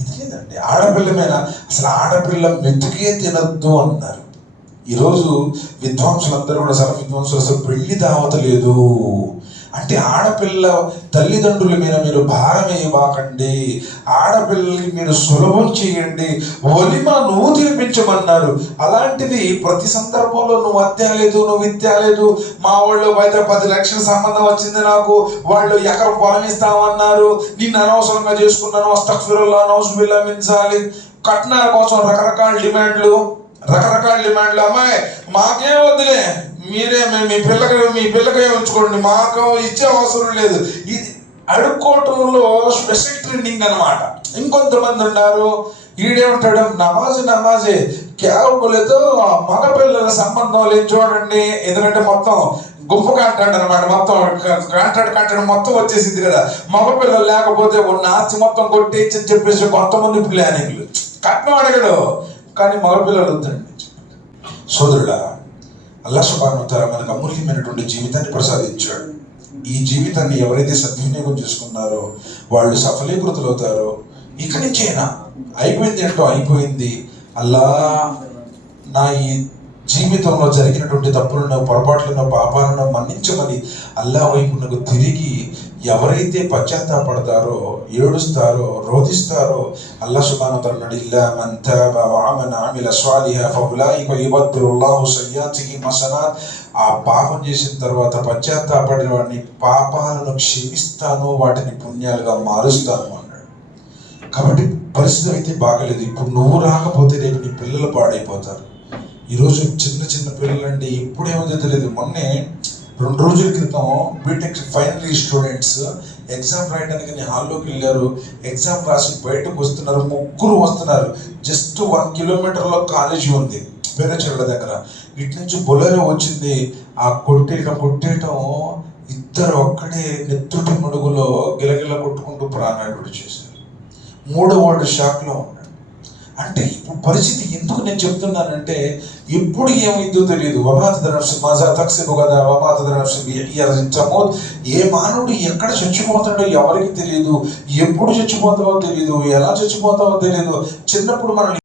ఇది లేదండి. ఆడపిల్ల మీద అసలు ఆడపిల్ల మెతుకే తినద్దు అన్నారు. ఈరోజు విద్వాంసులందరూ కూడా సల విద్వాంసులు అసలు పెళ్లి దావత లేదు అంటే ఆడపిల్ల తల్లిదండ్రుల మీద మీరు భారం వేయబాకండి, ఆడపిల్లలకి మీరు సులభం చేయండి, ఒలిమ నువ్వు తినిపించమన్నారు. అలాంటిది ప్రతి సందర్భంలో నువ్వు అత్యాలేదు, నువ్వు ఇత్యాలేదు, మా వాళ్ళు బయట 10 లక్షల సంబంధం వచ్చింది, నాకు వాళ్ళు ఎకరం పొలం ఇస్తామన్నారు, నిన్ను అనవసరంగా చేసుకున్నాను, అస్తగ్ఫిరుల్లాహ్ నౌజుబిల్లా మిన్ జాలిక్. కట్నాల కోసం రకరకాల డిమాండ్లు. అమ్మాయి మాకేం వద్దులే, మీరే మీ పిల్లకే ఉంచుకోండి, మాకు ఇచ్చే అవసరం లేదు. ఇది అడుక్కోవటంలో స్పెషల్ ట్రెండింగ్ అనమాట. ఇంకొంతమంది ఉన్నారు, ఈడేమంటాడు నమాజే కేవలతో మగపిల్లల సంబంధం లేదు చూడండి, ఎందుకంటే మొత్తం గుంపు కాంటాడు అనమాట, మొత్తం కాంటాడు మొత్తం వచ్చేసింది కదా, మగపిల్లలు లేకపోతే ఉన్న ఆస్తి మొత్తం కొట్టేసి అని చెప్పేసి కొంతమంది ప్లానింగ్లు. కట్నం అడగడు కానీ మగపిల్లలు వద్దండి. సోదరుడా, అల్లాహ్ సుబ్హానహు వ తఆలా మనకు అమూల్యమైనటువంటి జీవితాన్ని ప్రసాదించాడు. ఈ జీవితాన్ని ఎవరైతే సద్వినియోగం చేసుకున్నారో వాళ్ళు సఫలీకృతులు అవుతారో. ఇక నుంచైనా అయిపోయింది ఏంటో అయిపోయింది, అల్లా నా ఈ జీవితంలో జరిగినటువంటి తప్పులను, పొరపాట్లను, పాపాలను మన్నించమని అల్లా వైపునకు తిరిగి ఎవరైతే పశ్చాత్తాపడతారో, ఏడుస్తారో, రోధిస్తారో, అల్లాహ్ సుబ్హానహు వ తఆలా అన్నాడు, ఇల్లా మన్ తాబ వ ఆమన అమిల స్వాలిహా ఫఉలైక యుబద్దిలుల్లాహు సయ్యాతిహిమ్ హసనాత్. ఆ పాపం చేసిన తర్వాత పశ్చాత్తాపడిన వాడిని పాపాలను క్షమిస్తాను, వాటిని పుణ్యాలుగా మారుస్తాను అన్నాడు. కాబట్టి పరిస్థితి అయితే బాగలేదు. ఇప్పుడు నువ్వు రాకపోతే రేపు నీ పిల్లలు పాడైపోతారు. ఈరోజు చిన్న పిల్లలంటే ఇప్పుడేమో తెలియదు. మొన్నే 2 రోజుల క్రితం BTech final year students exam రాయడానికి హాల్లోకి వెళ్ళారు. ఎగ్జామ్ రాసి బయటకు వస్తున్నారు, 3 వస్తున్నారు. జస్ట్ 1 కిలోమీటర్లో కాలేజీ ఉంది పేరచెర్ల దగ్గర. ఇటు నుంచి బొలెరో వచ్చింది. ఆ కొట్టేయటం ఇద్దరు ఒక్కడే నెత్తుటి మడుగులో గిలగిల కొట్టుకుంటూ ప్రాణాలు విడిచేశారు. 3వ వాడు షాక్లో ఉన్నాడు. అంటే ఇప్పుడు పరిస్థితి ఎందుకు నేను చెప్తున్నానంటే, ఎప్పుడు ఏమైందో తెలియదు. ఏ మానవుడు ఎక్కడ చచ్చిపోతాడో ఎవరికి తెలియదు, ఎప్పుడు చచ్చిపోతావో తెలియదు, ఎలా చచ్చిపోతావో తెలియదు. చిన్నప్పుడు మనం